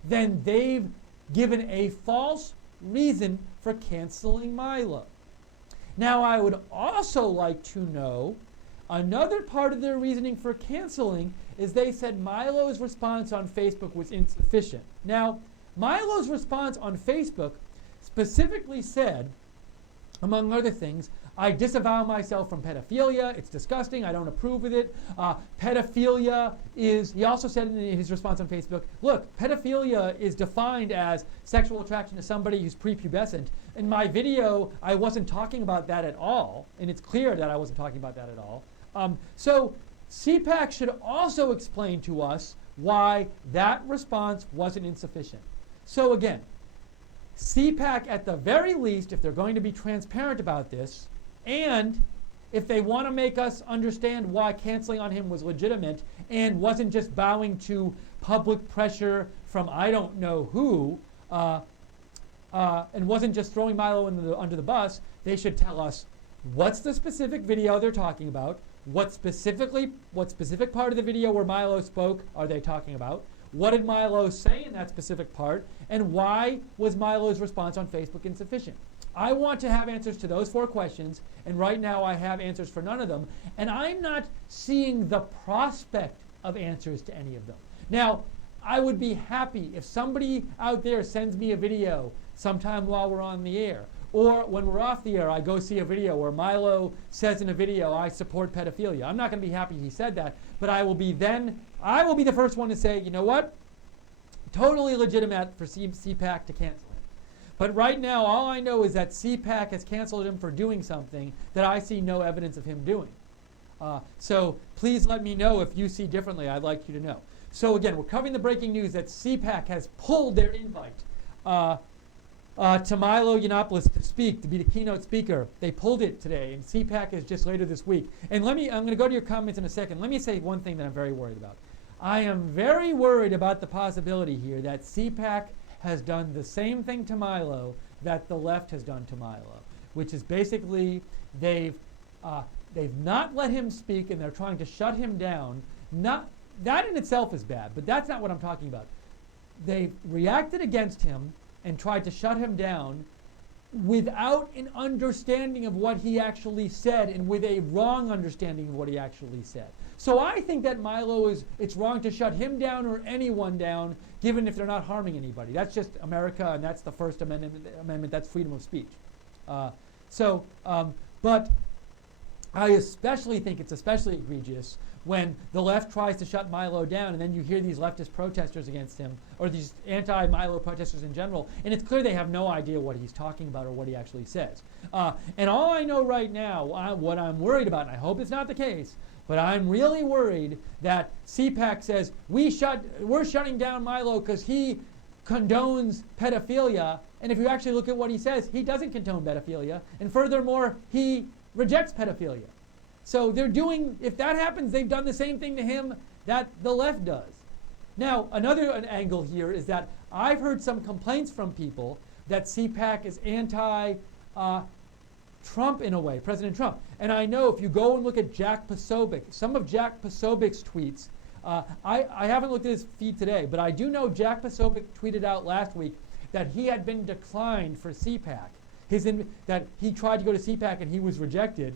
then they've given a false reason for canceling Milo. Now, I would also like to know another part of their reasoning for canceling is they said Milo's response on Facebook was insufficient. Now, Milo's response on Facebook specifically said, among other things, "I disavow myself from pedophilia. It's disgusting. I don't approve of it. Pedophilia is," he also said in his response on Facebook, "Look, pedophilia is defined as sexual attraction to somebody who's prepubescent. In my video, I wasn't talking about that at all, and it's clear that I wasn't talking about that at all." So CPAC should also explain to us why that response wasn't insufficient. So again, CPAC at the very least, if they're going to be transparent about this, and if they want to make us understand why canceling on him was legitimate and wasn't just bowing to public pressure from I don't know who, and wasn't just throwing Milo under the bus, they should tell us what's the specific video they're talking about, what specific part of the video where Milo spoke are they talking about, what did Milo say in that specific part, and why was Milo's response on Facebook insufficient? I want to have answers to those 4 questions, and right now I have answers for none of them, and I'm not seeing the prospect of answers to any of them. Now, I would be happy if somebody out there sends me a video sometime while we're on the air, or when we're off the air, I go see a video where Milo says in a video, "I support pedophilia." I'm not going to be happy he said that, but I will be the first one to say, you know what? Totally legitimate for CPAC to cancel him. But right now, all I know is that CPAC has canceled him for doing something that I see no evidence of him doing. So please let me know if you see differently. I'd like you to know. So again, we're covering the breaking news that CPAC has pulled their invite to Milo Yiannopoulos to speak, to be the keynote speaker. They pulled it today, and CPAC is just later this week. And I'm going to go to your comments in a second. Let me say one thing that I'm very worried about. I am very worried about the possibility here that CPAC has done the same thing to Milo that the left has done to Milo, which is basically they've not let him speak and they're trying to shut him down. That in itself is bad, but that's not what I'm talking about. They've reacted against him and tried to shut him down without an understanding of what he actually said and with a wrong understanding of what he actually said. So I think that it's wrong to shut him down or anyone down, given if they're not harming anybody. That's just America, and that's the First Amendment, that's freedom of speech. But I especially think it's especially egregious when the left tries to shut Milo down, and then you hear these leftist protesters against him, or these anti-Milo protesters in general, and it's clear they have no idea what he's talking about or what he actually says. And all I know right now, what I'm worried about, and I hope it's not the case, but I'm really worried that CPAC says, we're shutting down Milo because he condones pedophilia, and if you actually look at what he says, he doesn't condone pedophilia, and furthermore, he rejects pedophilia. So if that happens, they've done the same thing to him that the left does. Now, another angle here is that I've heard some complaints from people that CPAC is anti-Trump in a way, President Trump. And I know if you go and look at Jack Posobiec, some of Jack Posobiec's tweets, I haven't looked at his feed today, but I do know Jack Posobiec tweeted out last week that he had been declined for CPAC. That he tried to go to CPAC and he was rejected.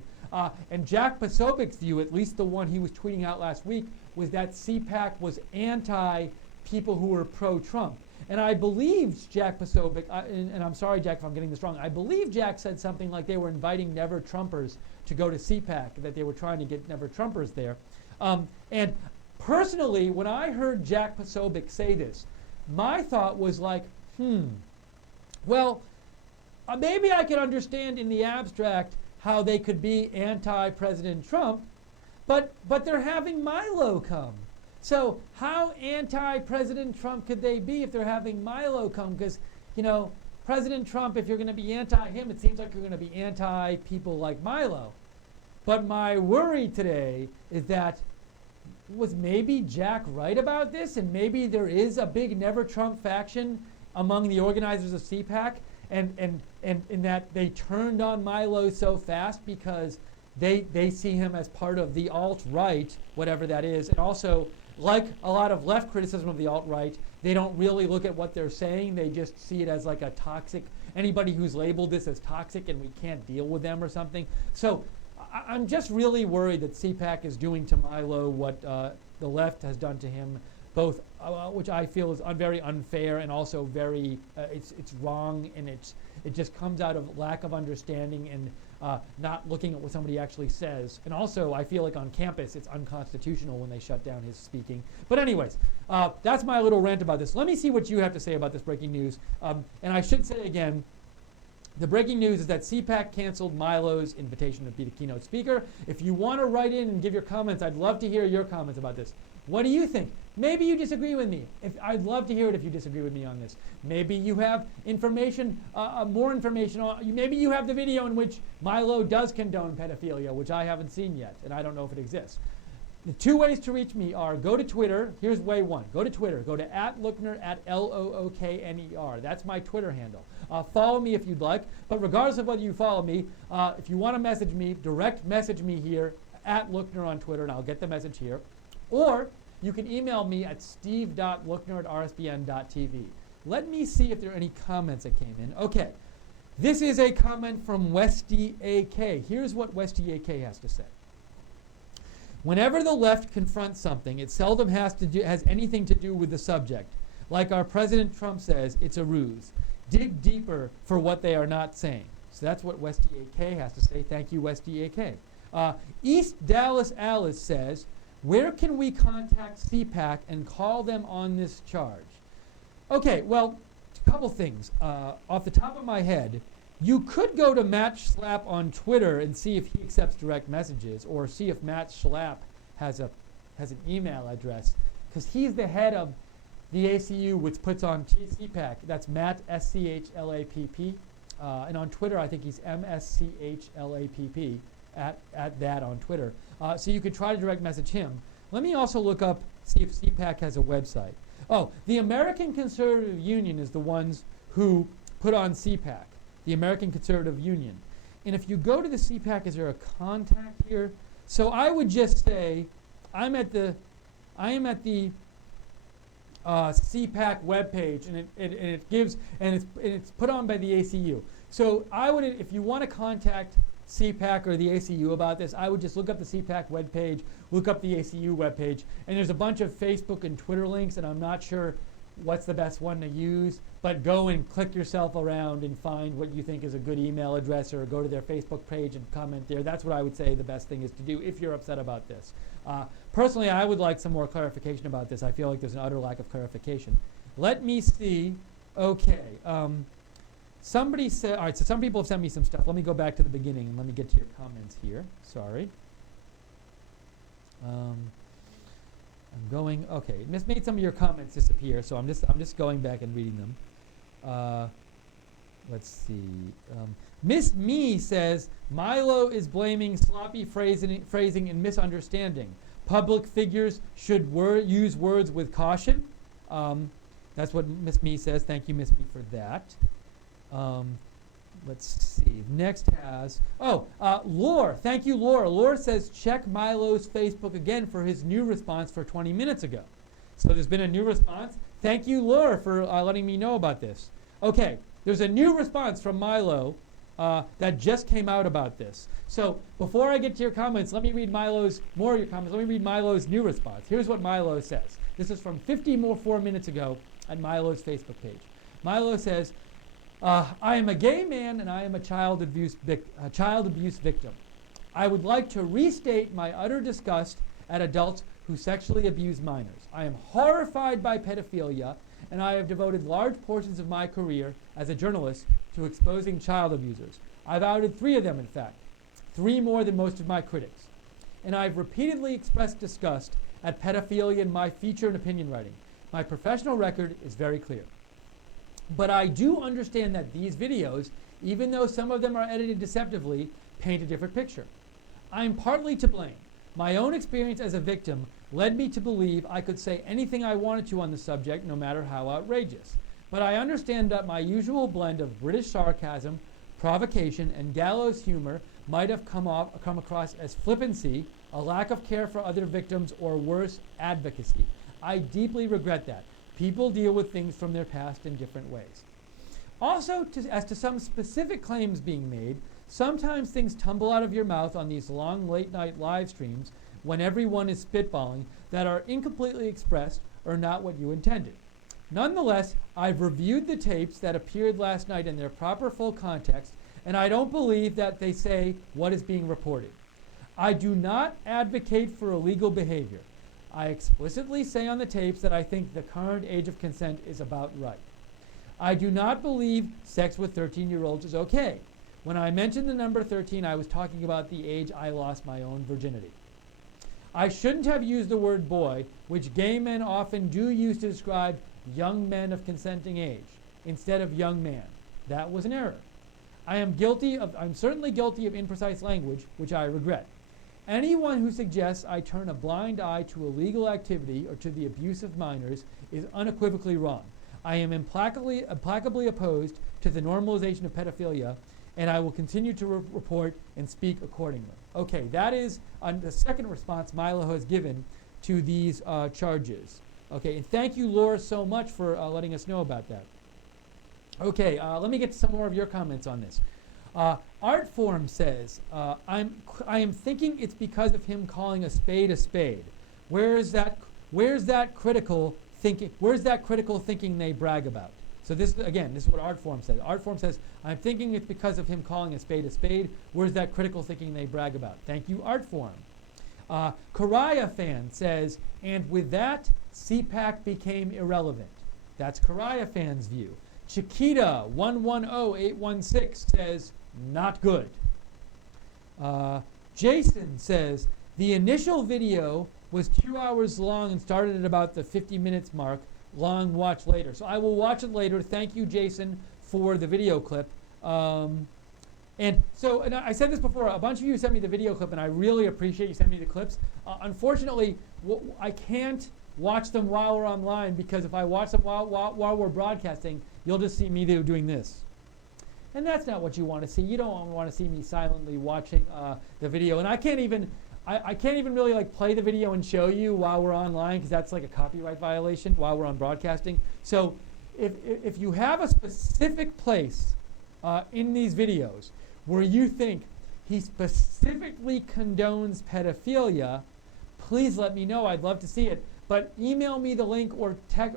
And Jack Posobiec's view, at least the one he was tweeting out last week, was that CPAC was anti-people who were pro-Trump. And I believe Jack Posobiec, and I'm sorry, Jack, if I'm getting this wrong, I believe Jack said something like they were inviting never-Trumpers to go to CPAC, that they were trying to get never-Trumpers there. And personally, when I heard Jack Posobiec say this, my thought was like, well, maybe I could understand in the abstract how they could be anti-President Trump, but they're having Milo come. So how anti-President Trump could they be if they're having Milo come? Because, President Trump, if you're going to be anti-him, it seems like you're going to be anti-people like Milo. But my worry today is that, was maybe Jack right about this? And maybe there is a big Never Trump faction among the organizers of CPAC, and in that they turned on Milo so fast because they see him as part of the alt-right, whatever that is. And also, like a lot of left criticism of the alt-right, they don't really look at what they're saying. They just see it as like a toxic, anybody who's labeled this as toxic and we can't deal with them or something. So I'm just really worried that CPAC is doing to Milo what the left has done to him, both which I feel is very unfair and also very, it's wrong, and it just comes out of lack of understanding and not looking at what somebody actually says. And also, I feel like on campus, it's unconstitutional when they shut down his speaking. But anyways, that's my little rant about this. Let me see what you have to say about this breaking news. And I should say again, the breaking news is that CPAC canceled Milo's invitation to be the keynote speaker. If you want to write in and give your comments, I'd love to hear your comments about this. What do you think? Maybe you disagree with me. I'd love to hear it if you disagree with me on this. Maybe you have information, more information. Maybe you have the video in which Milo does condone pedophilia, which I haven't seen yet, and I don't know if it exists. The two ways to reach me are go to Twitter. Here's way one. Go to Twitter. Go to @Lookner, @LOOKNER. That's my Twitter handle. Follow me if you'd like. But regardless of whether you follow me, if you want to message me, direct message me here @Lookner on Twitter, and I'll get the message here. Or you can email me at steve.lookner@rsbn.tv. Let me see if there are any comments that came in. Okay. This is a comment from Westy AK. Here's what Westy AK has to say. Whenever the left confronts something, it seldom has anything to do with the subject. Like our President Trump says, it's a ruse. Dig deeper for what they are not saying. So that's what Westy AK has to say. Thank you, Westy AK. East Dallas Alice says, where can we contact CPAC and call them on this charge? Okay, well, a couple things. Off the top of my head, you could go to Matt Schlapp on Twitter and see if he accepts direct messages, or see if Matt Schlapp has an email address, because he's the head of the ACU, which puts on CPAC. That's Matt, SCHLAPP. And on Twitter, I think he's MSCHLAPP at that on Twitter. So you could try to direct message him. Let me also look up see if CPAC has a website. Oh, the American Conservative Union is the ones who put on CPAC, the American Conservative Union. And if you go to the CPAC, is there a contact here? So I would just say, I am at the CPAC webpage, and it's put on by the ACU. So I would, if you want to contact CPAC or the ACU about this, I would just look up the CPAC webpage, look up the ACU webpage, and there's a bunch of Facebook and Twitter links, and I'm not sure what's the best one to use, but go and click yourself around and find what you think is a good email address, or go to their Facebook page and comment there. That's what I would say the best thing is to do if you're upset about this. Personally, I would like some more clarification about this. I feel like there's an utter lack of clarification. Let me see. Okay. Somebody said, all right, so some people have sent me some stuff. Let me go back to the beginning and let me get to your comments here. Sorry. I'm going, okay, this made some of your comments disappear, so I'm just going back and reading them. Let's see. Miss Me says, Milo is blaming sloppy phrasing and misunderstanding. Public figures should use words with caution. That's what Miss Me says. Thank you, Miss Me, for that. Let's see. Next has, Lore. Thank you, Lore. Lore says, check Milo's Facebook again for his new response for 20 minutes ago. So there's been a new response. Thank you, Lore, for letting me know about this. Okay, there's a new response from Milo that just came out about this. So before I get to your comments, let me read more of your comments. Let me read Milo's new response. Here's what Milo says. This is from 54 minutes ago at Milo's Facebook page. Milo says, I am a gay man and I am a child abuse victim. I would like to restate my utter disgust at adults who sexually abuse minors. I am horrified by pedophilia, and I have devoted large portions of my career as a journalist to exposing child abusers. I've outed 3 of them, in fact, 3 more than most of my critics. And I've repeatedly expressed disgust at pedophilia in my feature and opinion writing. My professional record is very clear. But I do understand that these videos, even though some of them are edited deceptively, paint a different picture. I'm partly to blame. My own experience as a victim led me to believe I could say anything I wanted to on the subject, no matter how outrageous. But I understand that my usual blend of British sarcasm, provocation, and gallows humor might have come across as flippancy, a lack of care for other victims, or worse, advocacy. I deeply regret that. People deal with things from their past in different ways. Also, as to some specific claims being made, sometimes things tumble out of your mouth on these long late-night live streams when everyone is spitballing that are incompletely expressed or not what you intended. Nonetheless, I've reviewed the tapes that appeared last night in their proper full context, and I don't believe that they say what is being reported. I do not advocate for illegal behavior. I explicitly say on the tapes that I think the current age of consent is about right. I do not believe sex with 13-year-olds is okay. When I mentioned the number 13, I was talking about the age I lost my own virginity. I shouldn't have used the word boy, which gay men often do use to describe young men of consenting age, instead of young man. That was an error. I'm certainly guilty of imprecise language, which I regret. Anyone who suggests I turn a blind eye to illegal activity or to the abuse of minors is unequivocally wrong. I am implacably opposed to the normalization of pedophilia, and I will continue to report and speak accordingly. Okay, that is the second response Milo has given to these charges. Okay, and thank you, Laura, so much for letting us know about that. Okay, let me get to some more of your comments on this. Artform says, I am thinking it's because of him calling a spade a spade. Where's that critical thinking they brag about? So this is what Artform says. Artform says, I'm thinking it's because of him calling a spade a spade. Where's that critical thinking they brag about? Thank you, Artform. Karaya fan says, and with that, CPAC became irrelevant. That's Karaya fan's view. Chiquita 110816 says, not good. Jason says, the initial video was 2 hours long and started at about the 50 minutes mark. Long watch later. So I will watch it later. Thank you, Jason, for the video clip. And I said this before, a bunch of you sent me the video clip, and I really appreciate you sending me the clips. Unfortunately, I can't watch them while we're online, because if I watch them while we're broadcasting, you'll just see me doing this. And that's not what you want to see. You don't want to see me silently watching the video. And I can't even really like play the video and show you while we're online, because that's like a copyright violation while we're on broadcasting. So if you have a specific place in these videos where you think he specifically condones pedophilia, please let me know. I'd love to see it. But email me the link or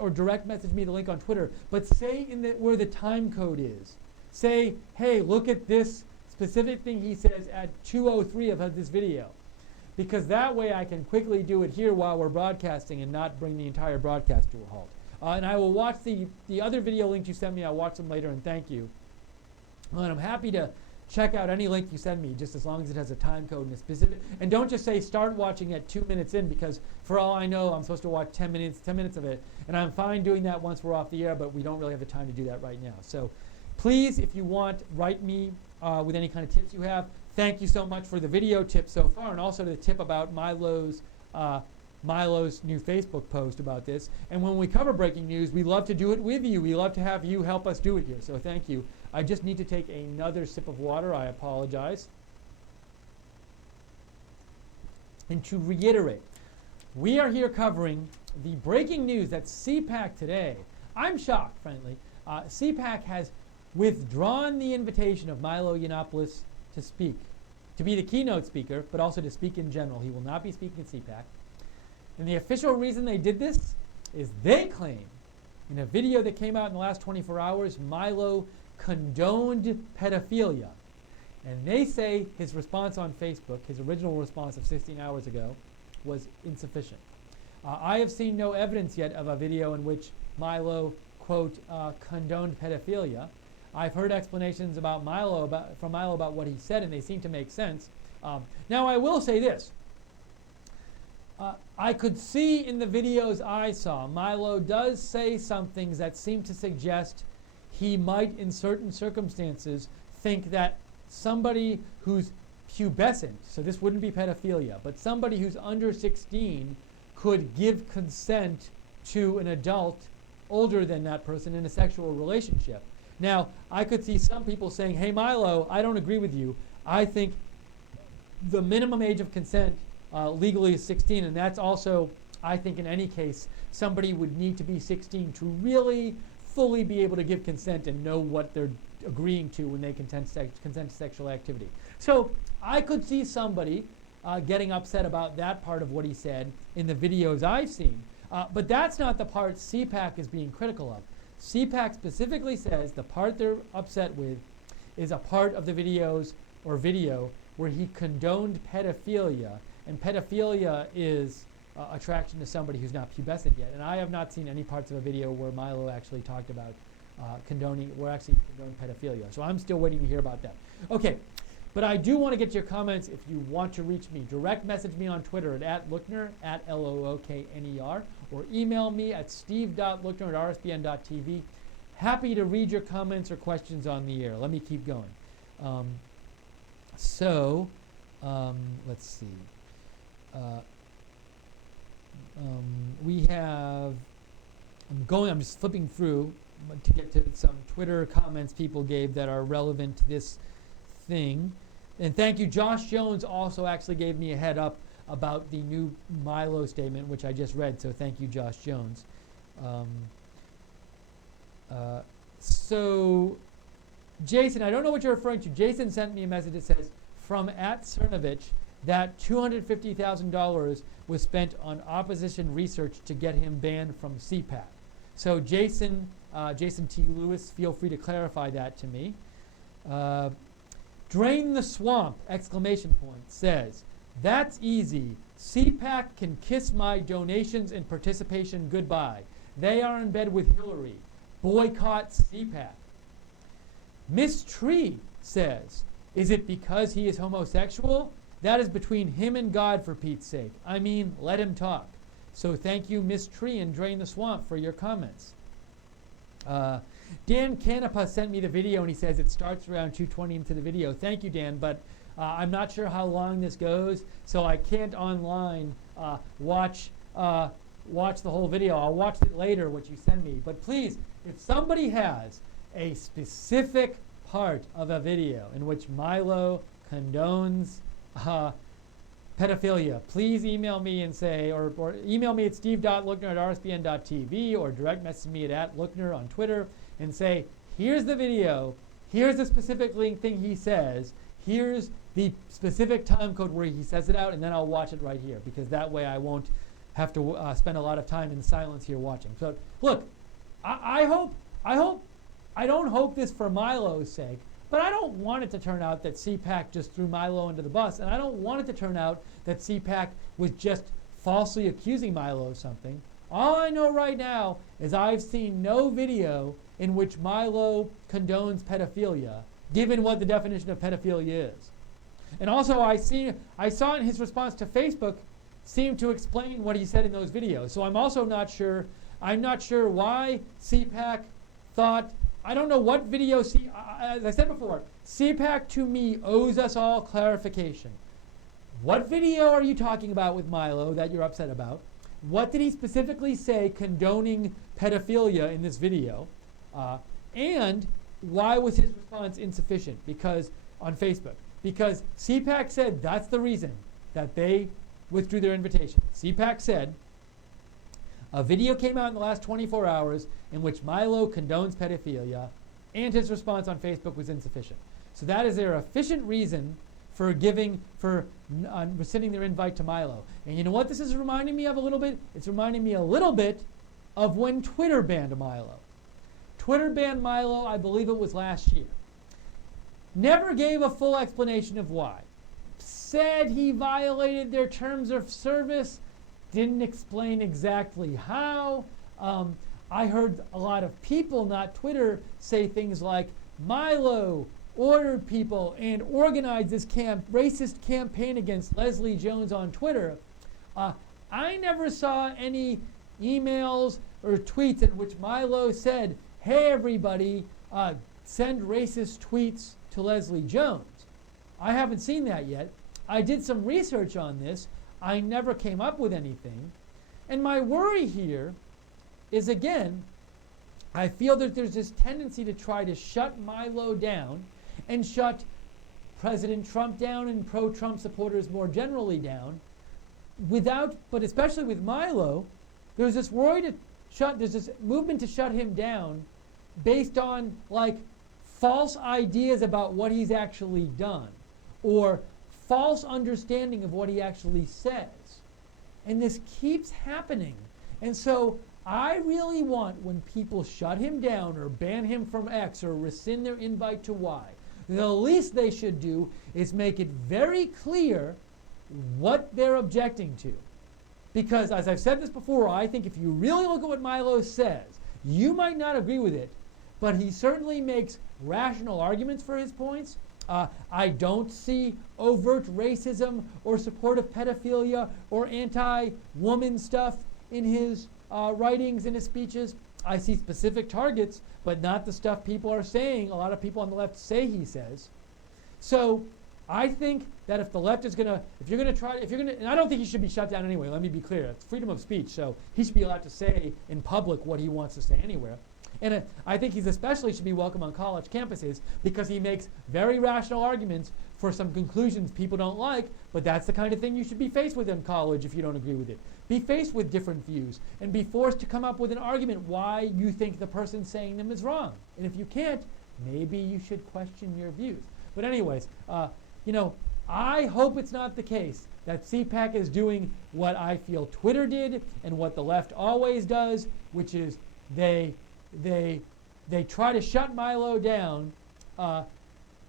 direct message me the link on Twitter. But say where the time code is. Say, hey, look at this specific thing he says at 2:03 of this video. Because that way I can quickly do it here while we're broadcasting and not bring the entire broadcast to a halt. And I will watch the other video links you send me. I'll watch them later, and thank you. And I'm happy to check out any link you send me, just as long as it has a time code and a specific. And don't just say start watching at 2 minutes in, because for all I know, I'm supposed to watch 10 minutes of it. And I'm fine doing that once we're off the air, but we don't really have the time to do that right now. So please, if you want, write me with any kind of tips you have. Thank you so much for the video tip so far, and also the tip about Milo's new Facebook post about this. And when we cover breaking news, we love to do it with you. We love to have you help us do it here. So thank you. I just need to take another sip of water. I apologize. And to reiterate, we are here covering the breaking news that CPAC today. I'm shocked, frankly. CPAC has withdrawn the invitation of Milo Yiannopoulos to speak, to be the keynote speaker, but also to speak in general. He will not be speaking at CPAC. And the official reason they did this is they claim, in a video that came out in the last 24 hours, Milo condoned pedophilia. And they say his response on Facebook, his original response of 16 hours ago, was insufficient. I have seen no evidence yet of a video in which Milo, quote, condoned pedophilia. I've heard explanations from Milo about what he said, and they seem to make sense. Now, I will say this. I could see in the videos I saw, Milo does say some things that seem to suggest he might, in certain circumstances, think that somebody who's pubescent, so this wouldn't be pedophilia, but somebody who's under 16 could give consent to an adult older than that person in a sexual relationship. Now, I could see some people saying, hey, Milo, I don't agree with you. I think the minimum age of consent legally is 16, and that's also, I think in any case, somebody would need to be 16 to really fully be able to give consent and know what they're agreeing to when they consent to sexual activity. So I could see somebody getting upset about that part of what he said in the videos I've seen. But that's not the part CPAC is being critical of. CPAC specifically says the part they're upset with is a part of the videos or video where he condoned pedophilia. And pedophilia is attraction to somebody who's not pubescent yet. And I have not seen any parts of a video where Milo actually talked about condoning pedophilia. So I'm still waiting to hear about that. Okay, but I do want to get your comments if you want to reach me. Direct message me on Twitter at @Lookner, at Lookner, or email me at steve.lookner@rsbn.tv. Happy to read your comments or questions on the air. Let me keep going. Let's see. We have, I'm just flipping through to get to some Twitter comments people gave that are relevant to this thing. And thank you, Josh Jones also actually gave me a head up about the new Milo statement, which I just read, so thank you, Josh Jones. So, Jason, I don't know what you're referring to. Jason sent me a message that says, from @Cernovich, that $250,000 was spent on opposition research to get him banned from CPAC. So Jason T. Lewis, feel free to clarify that to me. Drain the Swamp, ! Says, that's easy. CPAC can kiss my donations and participation goodbye. They are in bed with Hillary. Boycott CPAC. Miss Tree says, is it because he is homosexual? That is between him and God, for Pete's sake. I mean, let him talk. So thank you, Miss Tree and Drain the Swamp, for your comments. Dan Canepa sent me the video, and he says it starts around 2:20 into the video. Thank you, Dan, but I'm not sure how long this goes, so I can't online watch watch the whole video. I'll watch it later, what you send me. But please, if somebody has a specific part of a video in which Milo condones pedophilia, please email me and say, or email me at steve.lookner@rsbn.tv, or direct message me at Lookner on Twitter and say, here's the video, here's the specific thing he says, here's the specific time code where he says it out, and then I'll watch it right here, because that way I won't have to spend a lot of time in silence here watching. So look, I don't hope this for Milo's sake, but I don't want it to turn out that CPAC just threw Milo under the bus, and I don't want it to turn out that CPAC was just falsely accusing Milo of something. All I know right now is I've seen no video in which Milo condones pedophilia, given what the definition of pedophilia is. And also I saw in his response to Facebook seemed to explain what he said in those videos. So I'm also not sure, why CPAC thought, I don't know what video, as I said before, CPAC to me owes us all clarification. What video are you talking about with Milo that you're upset about? What did he specifically say condoning pedophilia in this video? And why was his response insufficient? Because on Facebook, because CPAC said that's the reason that they withdrew their invitation. CPAC said a video came out in the last 24 hours in which Milo condones pedophilia, and his response on Facebook was insufficient. So that is their efficient reason for rescinding their invite to Milo. And you know what this is reminding me of a little bit? It's reminding me a little bit of when Twitter banned Milo. Twitter banned Milo, I believe it was last year. Never gave a full explanation of why. Said he violated their terms of service, didn't explain exactly how. I heard a lot of people, not Twitter, say things like, Milo ordered people and organized this racist campaign against Leslie Jones on Twitter. I never saw any emails or tweets in which Milo said, hey everybody, send racist tweets to Leslie Jones. I haven't seen that yet. I did some research on this. I never came up with anything. And my worry here is, again, I feel that there's this tendency to try to shut Milo down and shut President Trump down and pro-Trump supporters more generally down but especially with Milo, there's this movement to shut him down based on like false ideas about what he's actually done or false understanding of what he actually says. And this keeps happening. And so I really want, when people shut him down or ban him from X or rescind their invite to Y, the least they should do is make it very clear what they're objecting to. Because as I've said this before, I think if you really look at what Milo says, you might not agree with it, but he certainly makes rational arguments for his points. I don't see overt racism or support of pedophilia or anti-woman stuff in his writings and his speeches. I see specific targets, but not the stuff people are saying. A lot of people on the left say he says. So I think that if the left is and I don't think he should be shut down anyway. Let me be clear. It's freedom of speech, so he should be allowed to say in public what he wants to say anywhere. And I think he's especially should be welcome on college campuses because he makes very rational arguments for some conclusions people don't like, but that's the kind of thing you should be faced with in college if you don't agree with it. Be faced with different views and be forced to come up with an argument why you think the person saying them is wrong. And if you can't, maybe you should question your views. But anyways, I hope it's not the case that CPAC is doing what I feel Twitter did and what the left always does, which is they try to shut Milo down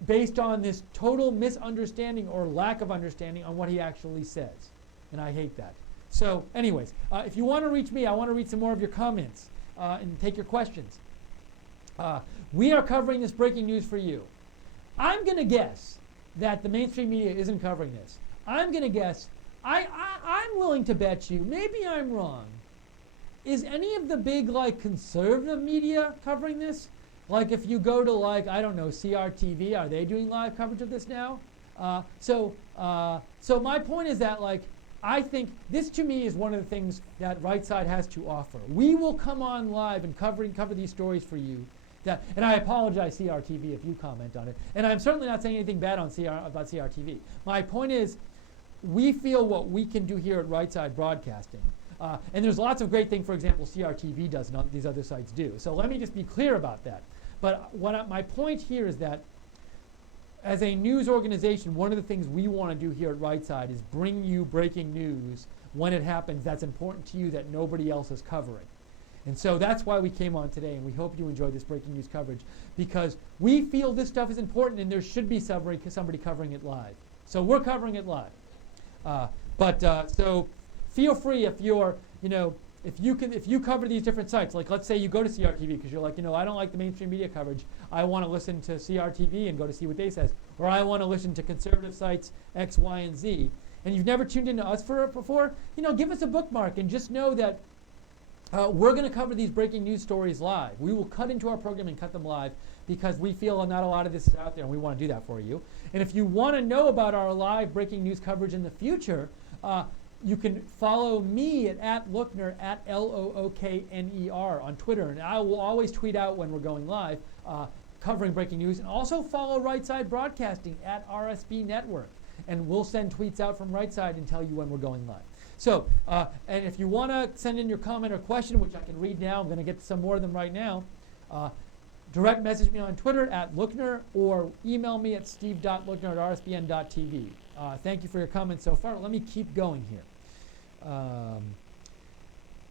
based on this total misunderstanding or lack of understanding on what he actually says. And I hate that. So anyways, if you want to reach me, I want to read some more of your comments and take your questions. We are covering this breaking news for you. I'm going to guess that the mainstream media isn't covering this. I'm going to guess, I'm willing to bet you, maybe I'm wrong. Is any of the big conservative media covering this? Like if you go to I don't know, CRTV, are they doing live coverage of this now? So my point is that I think this, to me, is one of the things that Right Side has to offer. We will come on live and cover these stories for you. And I apologize, CRTV, if you comment on it. And I'm certainly not saying anything bad on about CRTV. My point is, we feel what we can do here at Right Side Broadcasting. And there's lots of great things, for example, CRTV does and these other sites do. So let me just be clear about that. But my point here is that as a news organization, one of the things we want to do here at Right Side is bring you breaking news when it happens that's important to you that nobody else is covering. And so that's why we came on today, and we hope you enjoyed this breaking news coverage, because we feel this stuff is important and there should be somebody covering it live. So we're covering it live. So feel free if you're, if you cover these different sites, like let's say you go to CRTV because you're like, I don't like the mainstream media coverage. I want to listen to CRTV and go to see what they say. Or I want to listen to conservative sites X, Y, and Z. And you've never tuned into us before, give us a bookmark and just know that we're going to cover these breaking news stories live. We will cut into our program and cut them live because we feel not a lot of this is out there and we want to do that for you. And if you want to know about our live breaking news coverage in the future, you can follow me at Lookner, at Lookner on Twitter. And I will always tweet out when we're going live, covering breaking news. And also follow Right Side Broadcasting at RSB Network. And we'll send tweets out from Right Side and tell you when we're going live. So, and if you want to send in your comment or question, which I can read now, I'm going to get some more of them right now, direct message me on Twitter at Lookner or email me at steve.lookner@rsbn.tv. Thank you for your comments so far. Let me keep going here.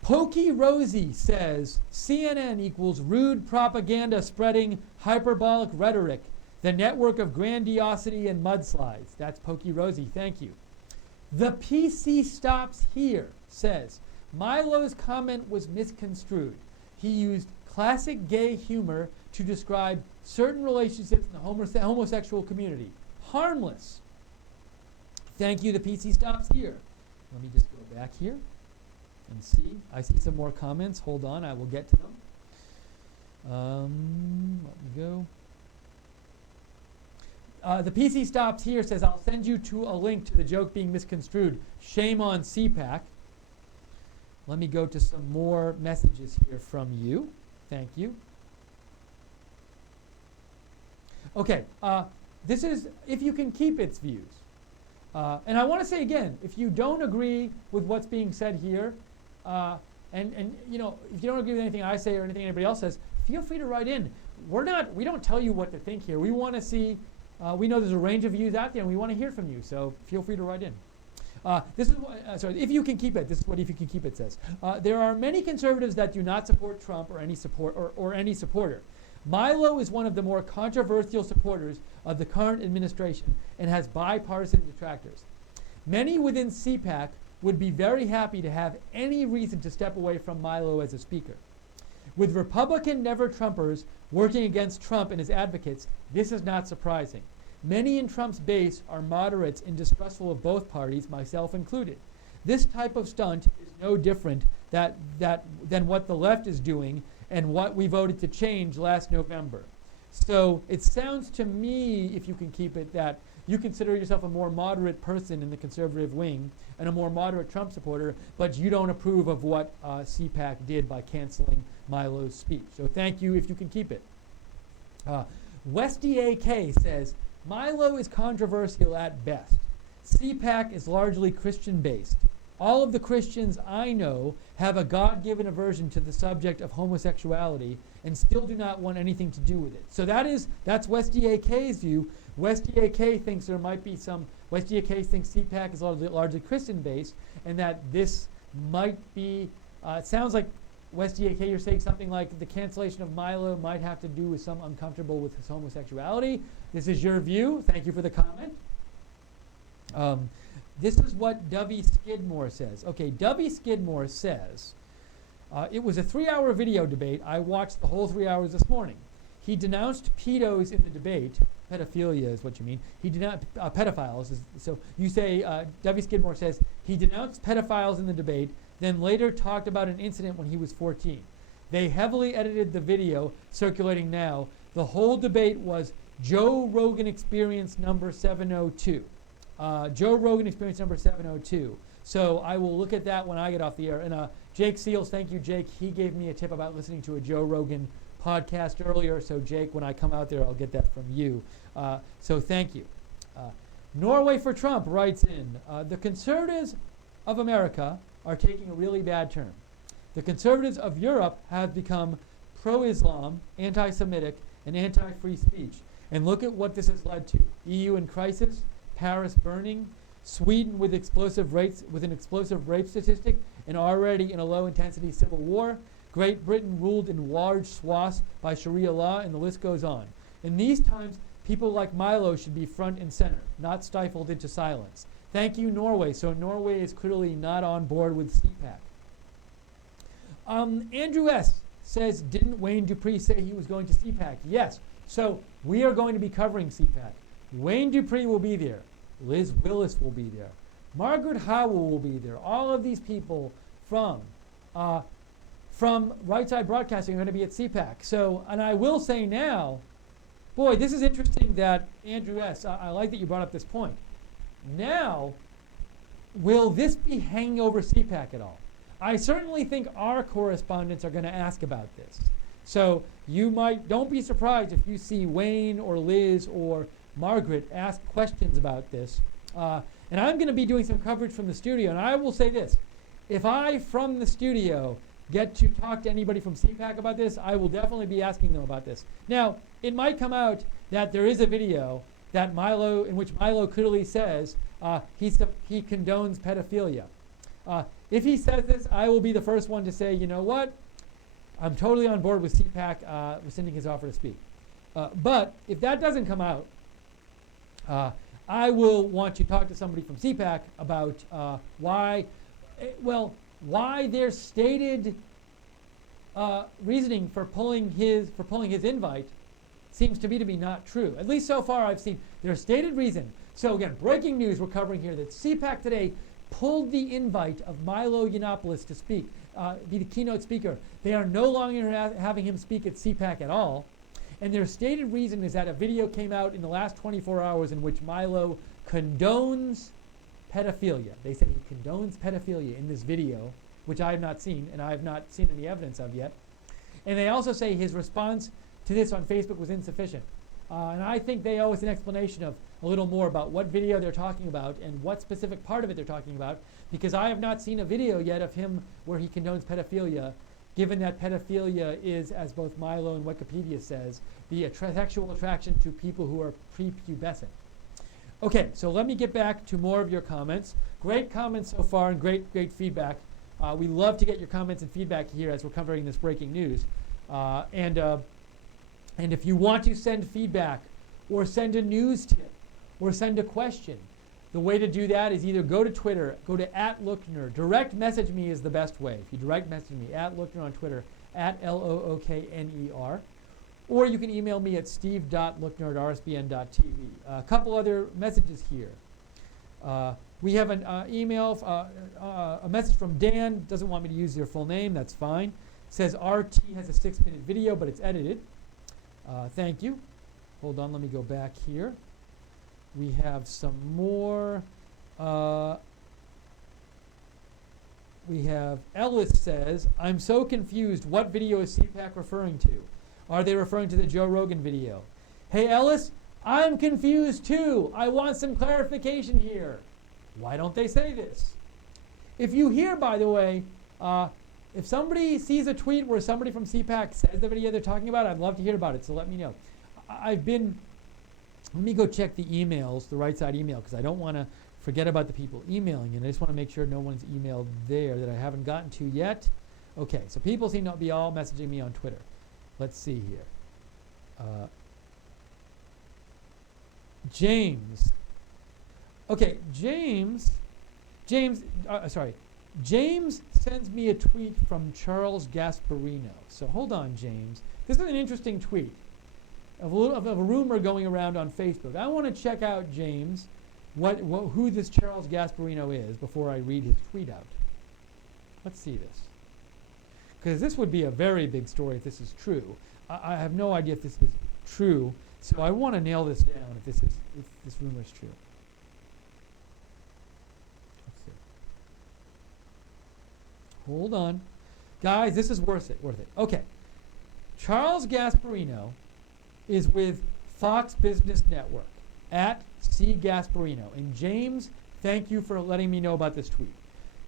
Pokey Rosie says, CNN equals rude propaganda spreading hyperbolic rhetoric, the network of grandiosity and mudslides. That's Pokey Rosie. Thank you. The PC Stops Here says, Milo's comment was misconstrued. He used classic gay humor to describe certain relationships in the homosexual community. Harmless. Thank you, the PC Stops Here. Let me just go back here and see. I see some more comments. Hold on, I will get to them. Let me go. The PC Stops Here says, I'll send you to a link to the joke being misconstrued. Shame on CPAC. Let me go to some more messages here from you. Thank you. Okay, this is If You Can Keep Its views. And I want to say again, if you don't agree with what's being said here, if you don't agree with anything I say or anything anybody else says, feel free to write in. We don't tell you what to think here. We want to see. We know there's a range of views out there, and we want to hear from you. So feel free to write in. This is If You Can Keep It. This is what If You Can Keep It says. There are many conservatives that do not support Trump or any supporter. Milo is one of the more controversial supporters of the current administration and has bipartisan detractors. Many within CPAC would be very happy to have any reason to step away from Milo as a speaker. With Republican never-Trumpers working against Trump and his advocates, this is not surprising. Many in Trump's base are moderates and distrustful of both parties, myself included. This type of stunt is no different than what the left is doing and what we voted to change last November. So it sounds to me, if you can keep it, that you consider yourself a more moderate person in the conservative wing and a more moderate Trump supporter, but you don't approve of what CPAC did by canceling Milo's speech. So thank you, if you can keep it. Westy AK says, Milo is controversial at best. CPAC is largely Christian-based. All of the Christians I know have a God-given aversion to the subject of homosexuality and still do not want anything to do with it. So that's Westy AK's view. Westy AK thinks there might be some, Westy AK thinks CPAC is largely Christian-based and that this might be, it sounds like Westy AK, you're saying something like the cancellation of Milo might have to do with some uncomfortable with his homosexuality. This is your view. Thank you for the comment. This is what Dovey Skidmore says. Okay, Dovey Skidmore says, it was a 3-hour video debate. I watched the whole 3 hours this morning. He denounced pedos in the debate. Pedophilia is what you mean. He denounced pedophiles. So you say, Dovey Skidmore says, he denounced pedophiles in the debate, then later talked about an incident when he was 14. They heavily edited the video circulating now. The whole debate was Joe Rogan Experience number 702. Joe Rogan Experience number 702. So I will look at that when I get off the air. And Jake Seals, thank you, Jake. He gave me a tip about listening to a Joe Rogan podcast earlier. So Jake, when I come out there, I'll get that from you. So thank you. Norway for Trump writes in, the conservatives of America are taking a really bad turn. The conservatives of Europe have become pro-Islam, anti-Semitic, and anti-free speech. And look at what this has led to. EU in crisis, Paris burning, Sweden with an explosive rape statistic, and already in a low-intensity civil war, Great Britain ruled in large swaths by Sharia law, and the list goes on. In these times, people like Milo should be front and center, not stifled into silence. Thank you, Norway. So Norway is clearly not on board with CPAC. Andrew S. says, didn't Wayne Dupree say he was going to CPAC? Yes. So we are going to be covering CPAC. Wayne Dupree will be there. Liz Willis will be there. Margaret Howell will be there. All of these people from Right Side Broadcasting are going to be at CPAC. So, and I will say now, boy, this is interesting that Andrew S., I like that you brought up this point. Now, will this be hanging over CPAC at all? I certainly think our correspondents are going to ask about this. So don't be surprised if you see Wayne or Liz or Margaret ask questions about this. And I'm going to be doing some coverage from the studio. And I will say this, if I, from the studio, get to talk to anybody from CPAC about this, I will definitely be asking them about this. Now, it might come out that there is a video that in which Milo clearly says he condones pedophilia. If he says this, I will be the first one to say, you know what? I'm totally on board with CPAC rescinding his offer to speak. But if that doesn't come out, I will want to talk to somebody from CPAC about why their stated reasoning for pulling his invite seems to be not true. At least so far I've seen their stated reason. So again, breaking news we're covering here that CPAC today pulled the invite of Milo Yiannopoulos to speak, be the keynote speaker. They are no longer having him speak at CPAC at all. And their stated reason is that a video came out in the last 24 hours in which Milo condones pedophilia. They said he condones pedophilia in this video, which I have not seen, and I have not seen any evidence of yet. And they also say his response to this on Facebook was insufficient. And I think they owe us an explanation of a little more about what video they're talking about and what specific part of it they're talking about, because I have not seen a video yet of him where he condones pedophilia, given that pedophilia is, as both Milo and Wikipedia says, the sexual attraction to people who are prepubescent. Okay, so let me get back to more of your comments. Great comments so far and great feedback. We love to get your comments and feedback here as we're covering this breaking news. And if you want to send feedback or send a news tip or send a question, the way to do that is either go to Twitter, go to @Lookner. Direct message me is the best way. If you direct message me, @Lookner on Twitter, @LOOKNER. Or you can email me at steve.lookner@rsbn.tv. A couple other messages here. We have an email, a message from Dan. Doesn't want me to use your full name. That's fine. Says RT has a 6-minute video, but it's edited. Thank you. Hold on, let me go back here. We have some more. We have Ellis says, I'm so confused. What video is CPAC referring to? Are they referring to the Joe Rogan video? Hey, Ellis, I'm confused too. I want some clarification here. Why don't they say this? If you hear, by the way, if somebody sees a tweet where somebody from CPAC says the video they're talking about, I'd love to hear about it, so let me know. Let me go check the emails, the right side email, because I don't want to forget about the people emailing, and I just want to make sure no one's emailed there that I haven't gotten to yet. Okay, so people seem to be all messaging me on Twitter. Let's see here. James. Okay, James sends me a tweet from Charles Gasparino. So hold on, James. This is an interesting tweet of a rumor going around on Facebook. I want to check out, James, who this Charles Gasparino is before I read his tweet out. Let's see this. Because this would be a very big story if this is true. I have no idea if this is true, so I want to nail this down if this rumor is true. Let's see. Hold on. Guys, this is worth it. Okay. Charles Gasparino is with Fox Business Network at C. Gasparino. And James, thank you for letting me know about this tweet.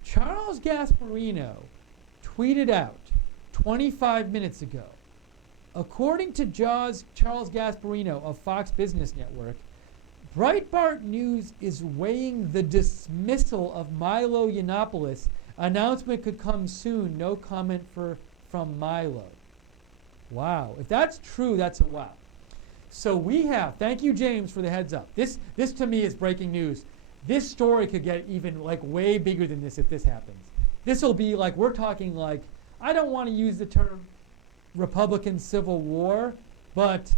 Charles Gasparino tweeted out 25 minutes ago, according to Charles Gasparino of Fox Business Network, Breitbart News is weighing the dismissal of Milo Yiannopoulos. Announcement could come soon. No comment from Milo. Wow. If that's true, that's a wow. So we have, thank you, James, for the heads up. This to me is breaking news. This story could get even like way bigger than this if this happens. This will be like, we're talking like, I don't want to use the term Republican Civil War, but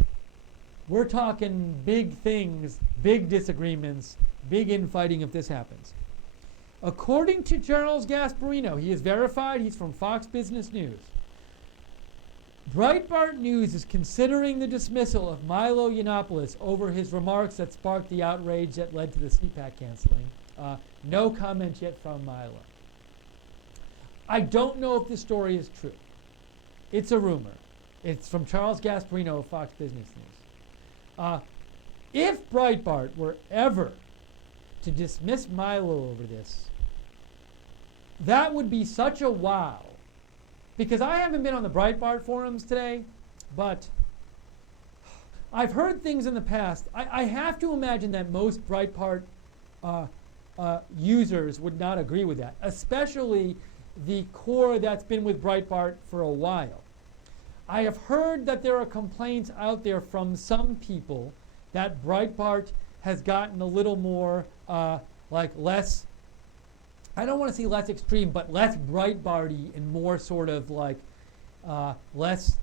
we're talking big things, big disagreements, big infighting if this happens. According to Charles Gasparino, he is verified, he's from Fox Business News. Breitbart News is considering the dismissal of Milo Yiannopoulos over his remarks that sparked the outrage that led to the CPAC canceling. No comment yet from Milo. I don't know if this story is true. It's a rumor. It's from Charles Gasparino of Fox Business News. If Breitbart were ever to dismiss Milo over this, that would be such a wow. Because I haven't been on the Breitbart forums today, but I've heard things in the past. I have to imagine that most Breitbart users would not agree with that, especially the core that's been with Breitbart for a while. I have heard that there are complaints out there from some people that Breitbart has gotten a little more like less, I don't want to say less extreme, but less Breitbart-y and more sort of like less,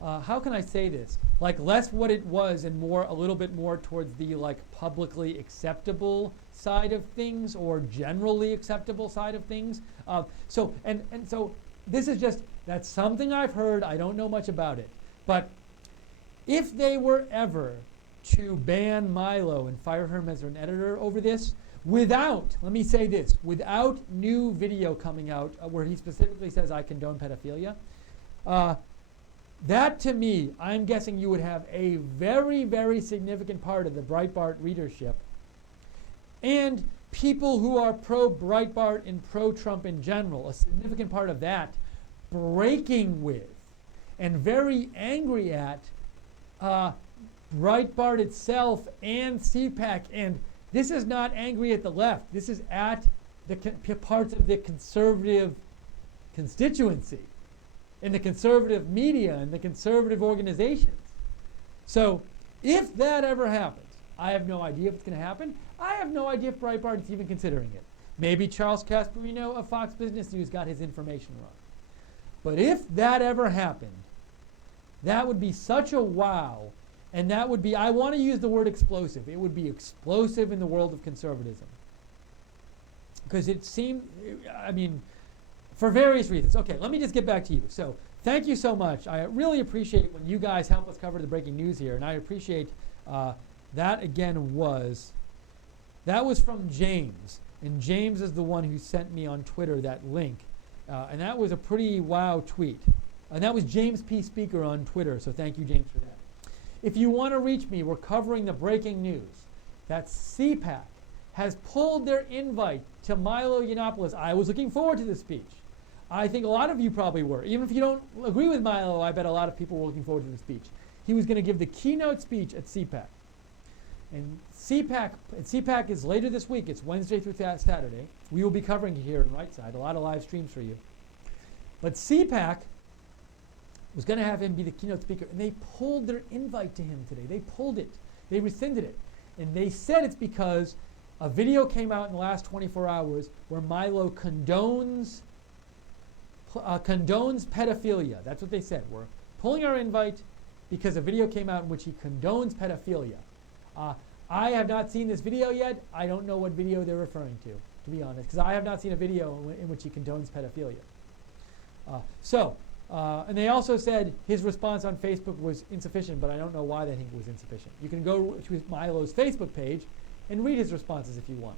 how can I say this? Like less what it was and more, a little bit more towards the like publicly acceptable side of things or generally acceptable side of things. So this is just, that's something I've heard. I don't know much about it. But if they were ever to ban Milo and fire him as an editor over this, without, let me say this, without new video coming out where he specifically says I condone pedophilia, that to me, I'm guessing you would have a very, very significant part of the Breitbart readership and people who are pro-Breitbart and pro-Trump in general, a significant part of that, breaking with and very angry at Breitbart itself and CPAC. And this is not angry at the left. This is at the parts of the conservative constituency and the conservative media and the conservative organizations. So if that ever happens, I have no idea if it's going to happen. I have no idea if Breitbart is even considering it. Maybe Charles Gasparino of Fox Business News got his information wrong. But if that ever happened, that would be such a wow. And that would be, I want to use the word explosive. It would be explosive in the world of conservatism. Because it seemed, I mean, for various reasons. Okay, let me just get back to you. So thank you so much. I really appreciate when you guys help us cover the breaking news here. And I appreciate that again that was from James. And James is the one who sent me on Twitter that link. And that was a pretty wow tweet. And that was James P. Speaker on Twitter. So thank you, James, for that. If you want to reach me, we're covering the breaking news that CPAC has pulled their invite to Milo Yiannopoulos. I was looking forward to this speech. I think a lot of you probably were. Even if you don't agree with Milo, I bet a lot of people were looking forward to the speech. He was going to give the keynote speech at CPAC. And CPAC is later this week. It's Wednesday through Saturday. We will be covering it here in Right Side. A lot of live streams for you. But CPAC was going to have him be the keynote speaker, and they pulled their invite to him today. They pulled it. They rescinded it. And they said it's because a video came out in the last 24 hours where Milo condones pedophilia. That's what they said. We're pulling our invite because a video came out in which he condones pedophilia. I have not seen this video yet. I don't know what video they're referring to be honest, because I have not seen a video in which he condones pedophilia. And they also said his response on Facebook was insufficient, but I don't know why they think it was insufficient. You can go to Milo's Facebook page and read his responses if you want.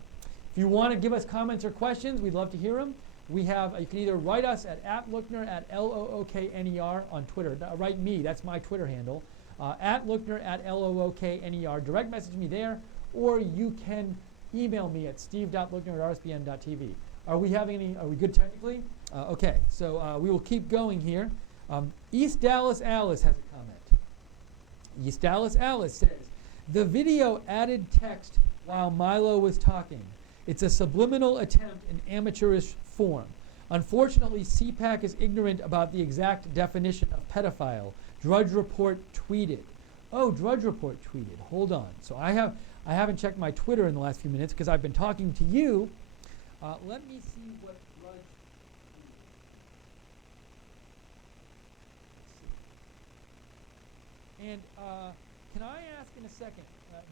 If you want to give us comments or questions, we'd love to hear them. We have, you can either write us at @Lookner, @LOOKNER on Twitter. Write me, that's my Twitter handle. @Lookner, @LOOKNER. Direct message me there, or you can email me at steve.lookner@rspn.tv. Are we good technically? Okay, so we will keep going here. East Dallas Alice has a comment. East Dallas Alice says, the video added text while Milo was talking. It's a subliminal attempt in amateurish form. Unfortunately, CPAC is ignorant about the exact definition of pedophile. Drudge Report tweeted. Oh, Drudge Report tweeted. Hold on. So I haven't checked my Twitter in the last few minutes because I've been talking to you. Let me see what Drudge tweeted. And can I ask in a second,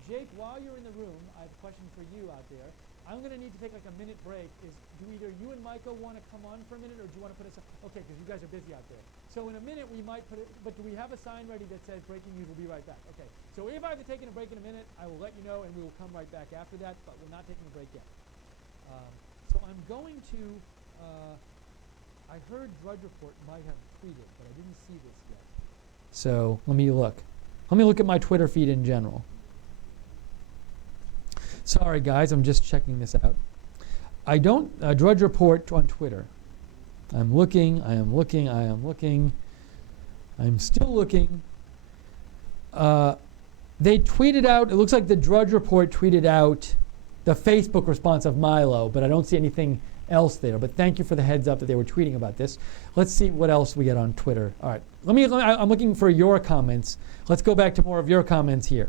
Jake, while you're in the room, I have a question for you out there. I'm going to need to take like a minute break. Do either you and Michael want to come on for a minute, or do you want to put us on? Okay, because you guys are busy out there. So in a minute we might put it, but do we have a sign ready that says breaking news, we'll be right back? Okay, so if I have to take a break in a minute, I will let you know and we will come right back after that, but we're not taking a break yet. So I'm going to, I heard Drudge Report might have tweeted, but I didn't see this yet. So let me look. Let me look at my Twitter feed in general. Sorry, guys, I'm just checking this out. I don't, Drudge Report on Twitter. I'm looking, I am looking, I am looking. I'm still looking. They tweeted out, it looks like the Drudge Report tweeted out the Facebook response of Milo, but I don't see anything else there. But thank you for the heads up that they were tweeting about this. Let's see what else we get on Twitter. All right, I'm looking for your comments. Let's go back to more of your comments here.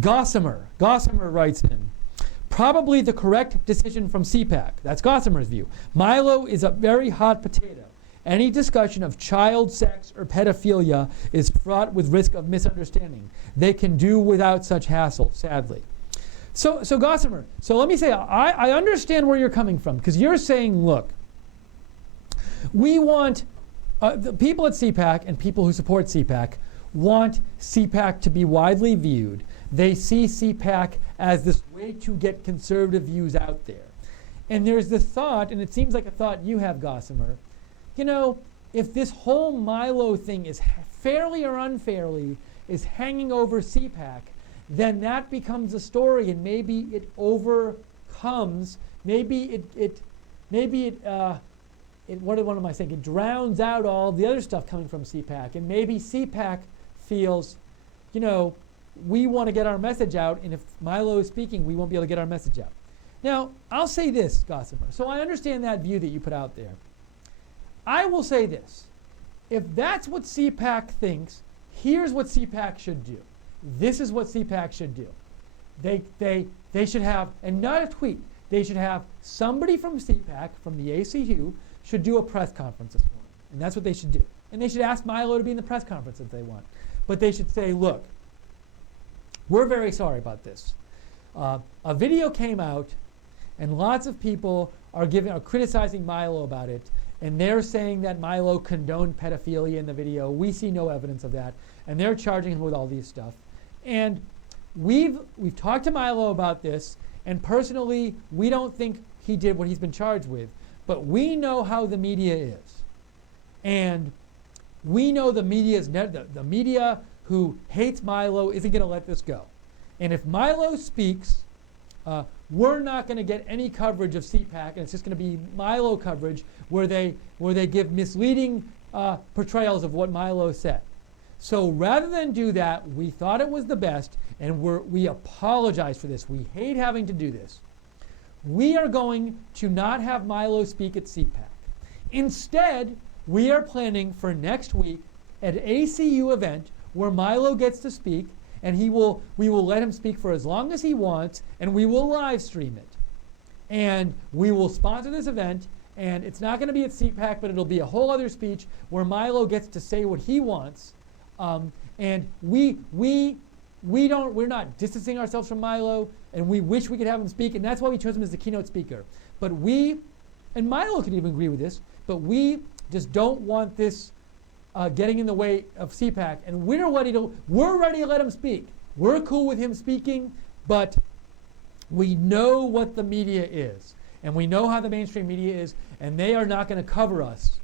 Gossamer writes in, probably the correct decision from CPAC. That's Gossamer's view. Milo is a very hot potato. Any discussion of child sex or pedophilia is fraught with risk of misunderstanding. They can do without such hassle, sadly. So Gossamer, so let me say, I understand where you're coming from, because you're saying, look, we want, the people at CPAC and people who support CPAC want CPAC to be widely viewed. They see CPAC as this way to get conservative views out there. And there's the thought, and it seems like a thought you have, Gossamer, you know, if this whole Milo thing is fairly or unfairly is hanging over CPAC, then that becomes a story, and maybe it overcomes, maybe it what am I saying? It drowns out all the other stuff coming from CPAC, and maybe CPAC feels, you know, we want to get our message out, and if Milo is speaking, we won't be able to get our message out. Now, I'll say this, Gossamer. So I understand that view that you put out there. I will say this. If that's what CPAC thinks, here's what CPAC should do. This is what CPAC should do. They should have, and not a tweet, they should have somebody from CPAC, from the ACU, should do a press conference this morning. And that's what they should do. And they should ask Milo to be in the press conference if they want. But they should say, look, we're very sorry about this. A video came out, and lots of people are criticizing Milo about it, and they're saying that Milo condoned pedophilia in the video. We see no evidence of that, and they're charging him with all these stuff. And we've talked to Milo about this, and personally, we don't think he did what he's been charged with, but we know how the media is, and we know the media who hates Milo isn't going to let this go. And if Milo speaks, we're not going to get any coverage of CPAC, and it's just going to be Milo coverage where they give misleading portrayals of what Milo said. So rather than do that, we thought it was the best, and we apologize for this. We hate having to do this. We are going to not have Milo speak at CPAC. Instead, we are planning for next week an ACU event where Milo gets to speak, and we will let him speak for as long as he wants, and we will live stream it. And we will sponsor this event, and it's not going to be at CPAC, but it'll be a whole other speech where Milo gets to say what he wants. And we're not distancing ourselves from Milo, and we wish we could have him speak, and that's why we chose him as the keynote speaker. But and Milo could even agree with this, but we just don't want this getting in the way of CPAC, and we're ready to let him speak. We're cool with him speaking, but we know what the media is. And we know how the mainstream media is, and they are not going to cover us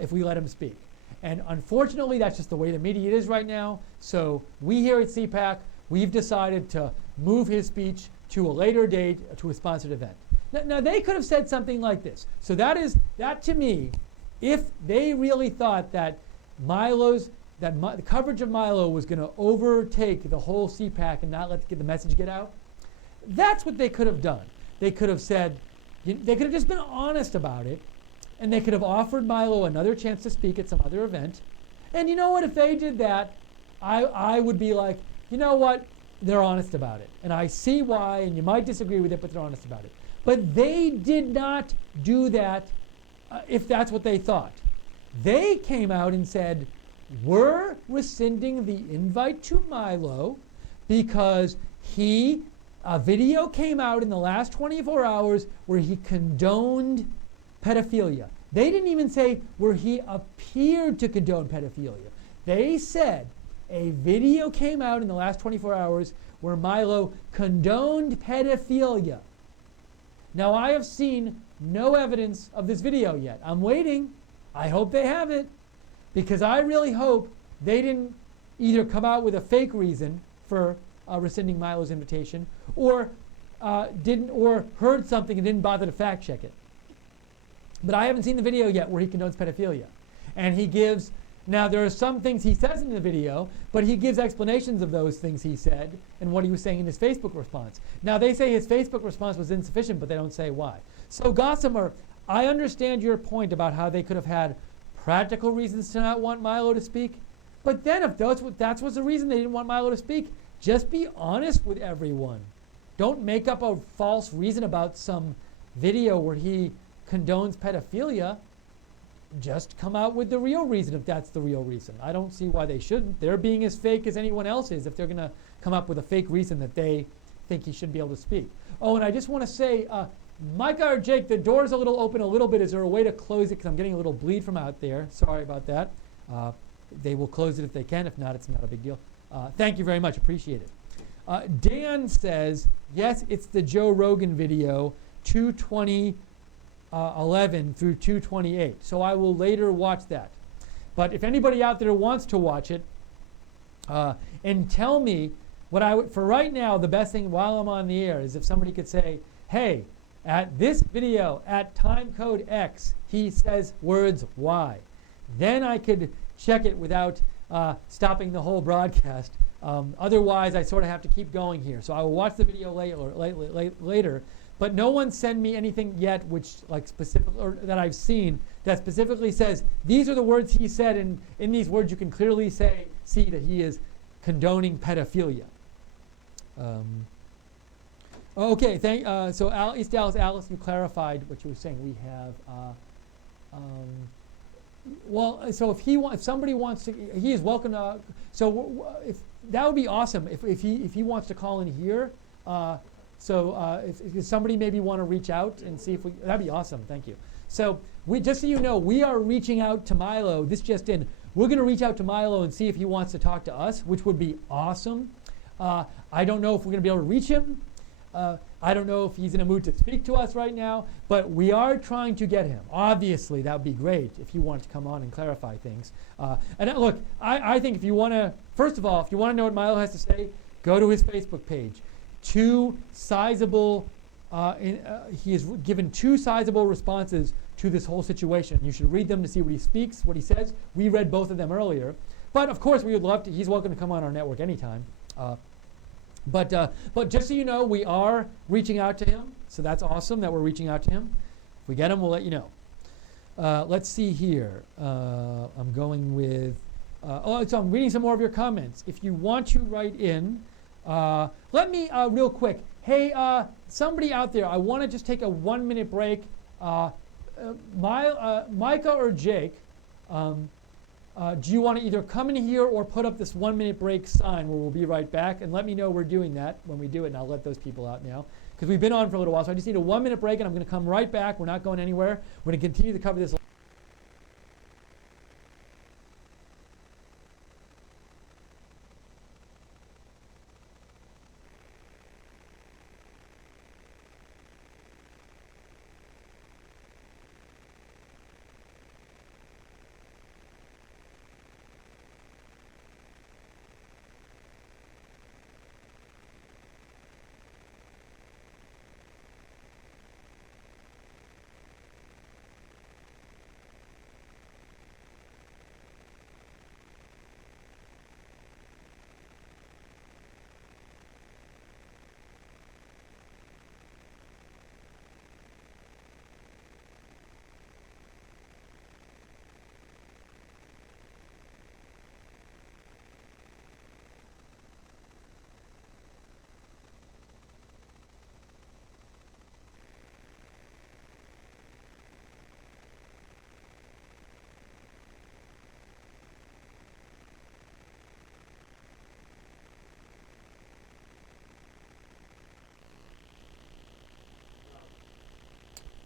if we let him speak. And unfortunately, that's just the way the media is right now. So we here at CPAC, we've decided to move his speech to a later date, to a sponsored event. Now they could have said something like this. So that to me, if they really thought that the coverage of Milo was going to overtake the whole CPAC and not let the message get out, that's what they could have done. They could have said, they could have just been honest about it, and they could have offered Milo another chance to speak at some other event. And you know what? If they did that, I would be like, you know what? They're honest about it. And I see why, and you might disagree with it, but they're honest about it. But they did not do that if that's what they thought. They came out and said, we're rescinding the invite to Milo because a video came out in the last 24 hours where he condoned pedophilia. They didn't even say where he appeared to condone pedophilia. They said a video came out in the last 24 hours where Milo condoned pedophilia. Now, I have seen no evidence of this video yet. I'm waiting. I hope they have it, because I really hope they didn't either come out with a fake reason for rescinding Milo's invitation, or heard something and didn't bother to fact check it. But I haven't seen the video yet where he condones pedophilia. And he gives, now there are some things he says in the video, but he gives explanations of those things he said and what he was saying in his Facebook response. Now they say his Facebook response was insufficient, but they don't say why. So Gossamer, I understand your point about how they could have had practical reasons to not want Milo to speak, but then if that was the reason they didn't want Milo to speak, just be honest with everyone. Don't make up a false reason about some video where he condones pedophilia. Just come out with the real reason if that's the real reason. I don't see why they shouldn't. They're being as fake as anyone else is if they're going to come up with a fake reason that they think he shouldn't be able to speak. Oh, and I just want to say, Micah or Jake, the door's a little open a little bit. Is there a way to close it? Because I'm getting a little bleed from out there. Sorry about that. They will close it if they can. If not, it's not a big deal. Thank you very much. Appreciate it. Dan says, yes, it's the Joe Rogan video, 220 11 through 228. So I will later watch that. But if anybody out there wants to watch it, and tell me what I would, for right now, the best thing while I'm on the air is if somebody could say, hey, at this video, at time code X, he says words Y. Then I could check it without stopping the whole broadcast. Otherwise, I sort of have to keep going here. So I will watch the video later. But no one sent me anything yet which specific or that I've seen that specifically says these are the words he said, and in these words you can clearly see that he is condoning pedophilia. Okay, so East Dallas, Alice, you clarified what you were saying. We have, well, so if somebody wants to, he is welcome to. So if that would be awesome if he wants to call in here. If somebody maybe want to reach out and see if that'd be awesome. Thank you. So just so you know, we are reaching out to Milo. This just in. We're going to reach out to Milo and see if he wants to talk to us, which would be awesome. I don't know if we're going to be able to reach him. I don't know if he's in a mood to speak to us right now, but we are trying to get him. Obviously, that would be great if he wanted to come on and clarify things. Look, I think if you want to, first of all, if you want to know what Milo has to say, go to his Facebook page. He has given 2 sizable responses to this whole situation. You should read them to see what he speaks, what he says. We read both of them earlier. But of course, we would love to. He's welcome to come on our network anytime. But just so you know, we are reaching out to him. So that's awesome that we're reaching out to him. If we get him, we'll let you know. Let's see here. I'm going with. So I'm reading some more of your comments. If you want to write in. Let me, real quick, hey, somebody out there, I want to just take a 1-minute break. Micah or Jake, do you want to either come in here or put up this 1-minute break sign where we'll be right back? And let me know we're doing that when we do it, and I'll let those people out now. Because we've been on for a little while, so I just need a 1-minute break, and I'm going to come right back. We're not going anywhere. We're going to continue to cover this.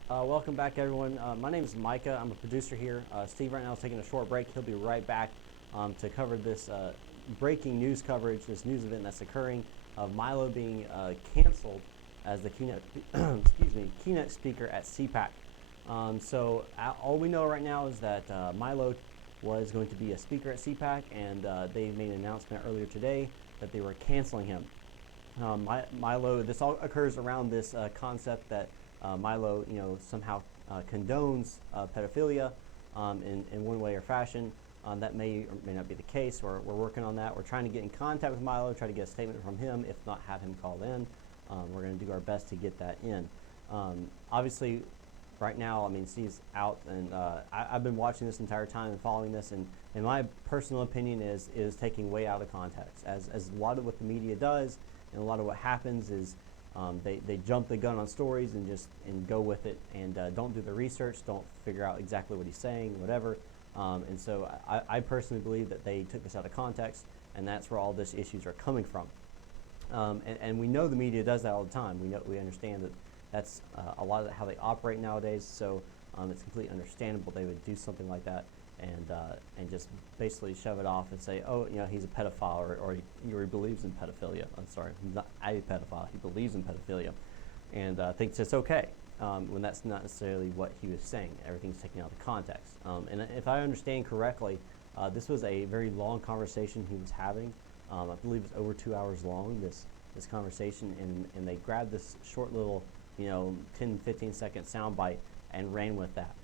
Welcome back, everyone. My name is Micah. I'm a producer here. Steve right now is taking a short break. He'll be right back to cover this breaking news coverage, this news event that's occurring of Milo being canceled as the keynote, keynote speaker at CPAC. All we know right now is that Milo was going to be a speaker at CPAC, and they made an announcement earlier today that they were canceling him. Milo, this all occurs around this concept that Milo, somehow condones pedophilia in one way or fashion. That may or may not be the case. We're working on that. We're trying to get in contact with Milo, try to get a statement from him. If not, have him call in. We're going to do our best to get that in. Obviously, right now, Steve's out, and I've been watching this entire time and following this, and my personal opinion is taking way out of context, as a lot of what the media does, and a lot of what happens is they jump the gun on stories and go with it, and don't do the research, don't figure out exactly what he's saying, whatever. And so I personally believe that they took this out of context, and that's where all these issues are coming from. And we know the media does that all the time. We understand that that's a lot of how they operate nowadays. So it's completely understandable they would do something like that and just basically shove it off and say, oh, he's a pedophile, or he believes in pedophilia. I'm sorry, he's not a pedophile. He believes in pedophilia, and thinks it's okay. When that's not necessarily what he was saying. Everything's taken out of context. And if I understand correctly, this was a very long conversation he was having. I believe it's over 2 hours long, this conversation, and they grabbed this short little, 10, 15-second soundbite and ran with that.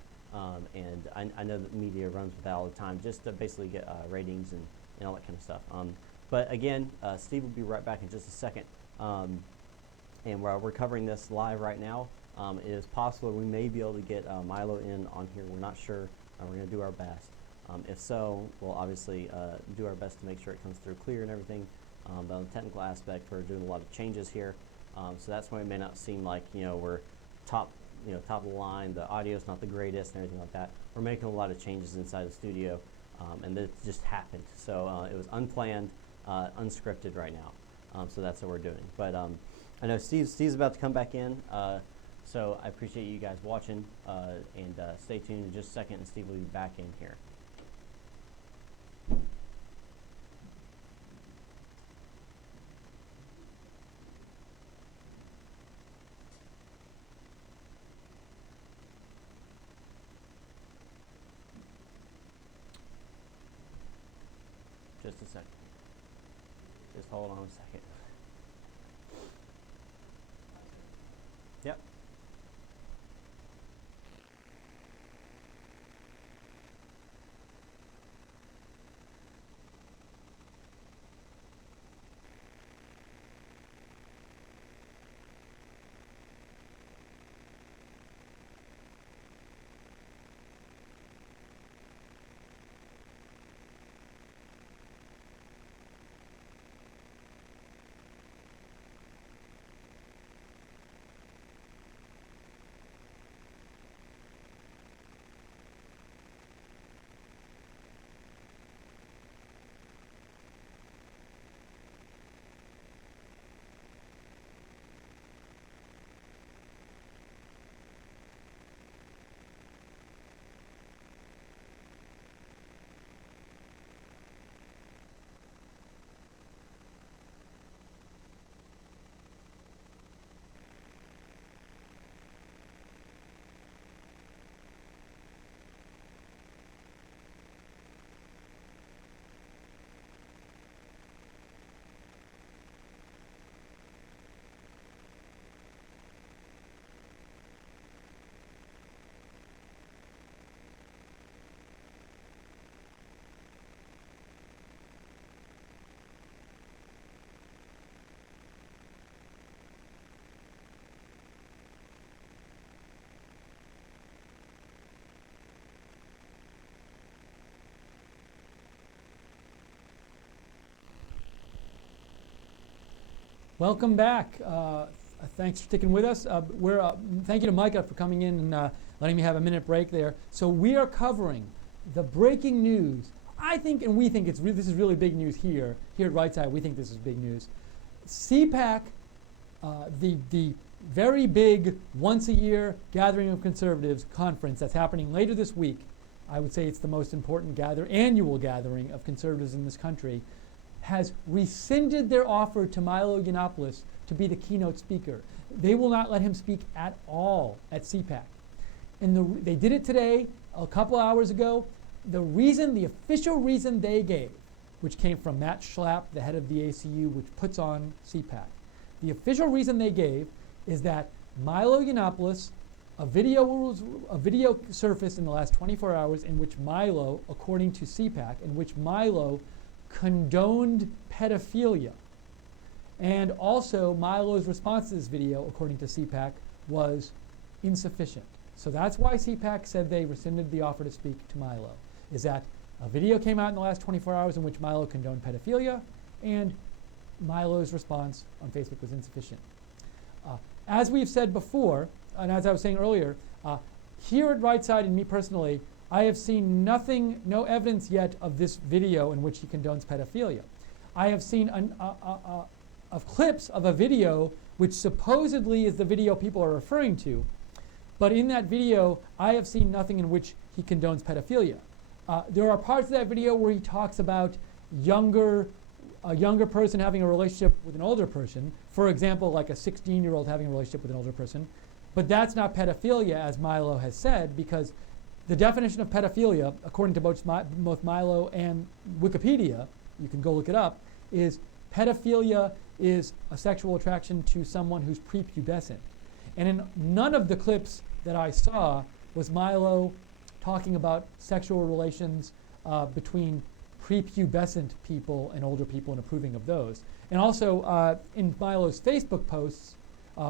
And I know that media runs with that all the time, just to basically get ratings and all that kind of stuff. But again, Steve will be right back in just a second. And we're covering this live right now. It is possible we may be able to get Milo in on here. We're not sure. We're going to do our best. If so, we'll obviously do our best to make sure it comes through clear and everything. But on the technical aspect, we're doing a lot of changes here. So that's why it may not seem like we're top of the line. The audio's not the greatest and everything like that. We're making a lot of changes inside the studio, and this just happened. So it was unplanned, unscripted right now. So that's what we're doing. But I know Steve's about to come back in. So I appreciate you guys watching, and stay tuned in just a second, and Steve will be back in here. Just a second. Just hold on a second. Yep. Welcome back. Thanks for sticking with us. Thank you to Micah for coming in and letting me have a minute break there. So we are covering the breaking news. I think, and we think this is really big news here. Here at Right Side, we think this is big news. CPAC, the very big, once-a-year gathering of conservatives conference that's happening later this week. I would say it's the most important annual gathering of conservatives in this country, has rescinded their offer to Milo Yiannopoulos to be the keynote speaker. They will not let him speak at all at CPAC. And they did it today, a couple hours ago. The official reason they gave, which came from Matt Schlapp, the head of the ACU, which puts on CPAC, the official reason they gave is that Milo Yiannopoulos, a video surfaced in the last 24 hours in which Milo, according to CPAC, in which Milo condoned pedophilia. And also Milo's response to this video, according to CPAC, was insufficient. So that's why CPAC said they rescinded the offer to speak to Milo, is that a video came out in the last 24 hours in which Milo condoned pedophilia, and Milo's response on Facebook was insufficient. As we've said before, and as I was saying earlier, here at Right Side and me personally, I have seen no evidence yet of this video in which he condones pedophilia. I have seen of clips of a video which supposedly is the video people are referring to, but in that video, I have seen nothing in which he condones pedophilia. There are parts of that video where he talks about a younger person having a relationship with an older person. For example, like a 16-year-old having a relationship with an older person. But that's not pedophilia, as Milo has said, because the definition of pedophilia, according to both Milo and Wikipedia, you can go look it up, is pedophilia is a sexual attraction to someone who's prepubescent. And in none of the clips that I saw was Milo talking about sexual relations between prepubescent people and older people and approving of those. And also in Milo's Facebook posts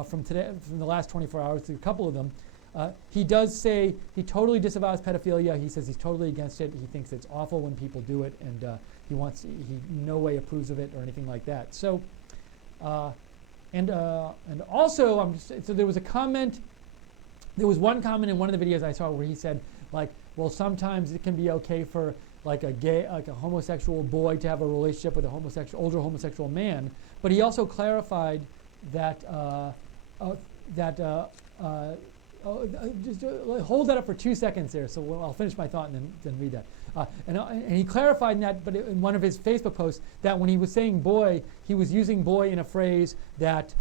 from the last 24 hours, a couple of them, he does say he totally disavows pedophilia. He says he's totally against it. He thinks it's awful when people do it, and he no way approves of it or anything like that. So, and also, so there was a comment. There was one comment in one of the videos I saw where he said, like, well, sometimes it can be okay for like a homosexual boy to have a relationship with a older homosexual man, but he also clarified that just hold that up for 2 seconds there. So I'll finish my thought and then read that. And he clarified in that, but in one of his Facebook posts, that when he was saying boy, he was using boy in a phrase that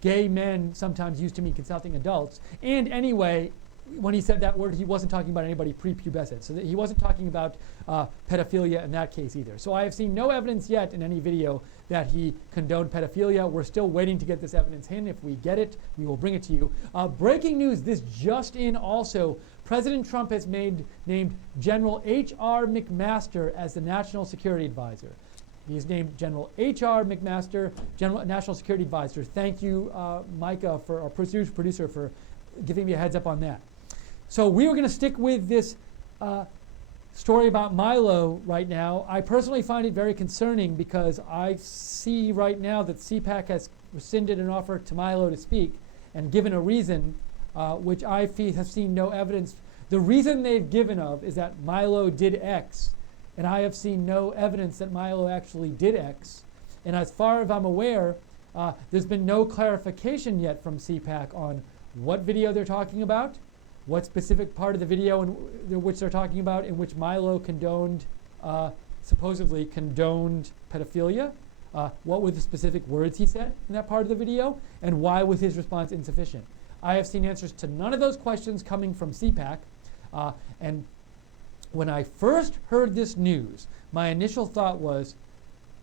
gay men sometimes use to mean consenting adults. And anyway, when he said that word, he wasn't talking about anybody prepubescent. So that he wasn't talking about pedophilia in that case either. So I have seen no evidence yet in any video that he condoned pedophilia. We're still waiting to get this evidence in. If we get it, we will bring it to you. Breaking news, this just in also, President Trump has named General H.R. McMaster as the National Security Advisor. He has named General H.R. McMaster, National Security Advisor. Thank you, Micah, our producer, for giving me a heads up on that. So we are going to stick with this story about Milo right now. I personally find it very concerning because I see right now that CPAC has rescinded an offer to Milo to speak and given a reason which I have seen no evidence. The reason they've given of is that Milo did X, and I have seen no evidence that Milo actually did X. And as far as I'm aware, there's been no clarification yet from CPAC on what video they're talking about, what specific part of the video in which they're talking about in which Milo supposedly condoned pedophilia, what were the specific words he said in that part of the video, and why was his response insufficient. I have seen answers to none of those questions coming from CPAC, and when I first heard this news, my initial thought was,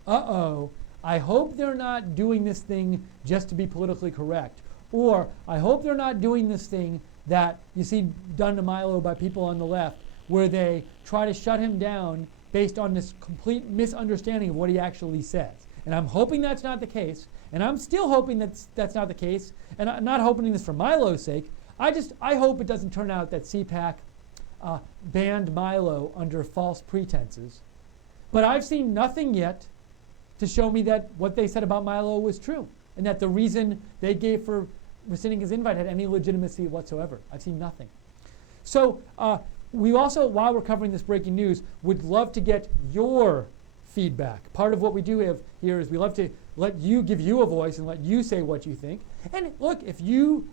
uh-oh, I hope they're not doing this thing just to be politically correct. Or I hope they're not doing this thing that you see done to Milo by people on the left, where they try to shut him down based on this complete misunderstanding of what he actually says. And I'm hoping that's not the case. And I'm still hoping that's not the case. And I'm not hoping this for Milo's sake. I hope it doesn't turn out that CPAC banned Milo under false pretenses. But I've seen nothing yet to show me that what they said about Milo was true, and that the reason they gave for rescinding his invite had any legitimacy whatsoever. I've seen nothing. So we also, while we're covering this breaking news, would love to get your feedback. Part of what we do here is we love to give you a voice and let you say what you think. And look, if you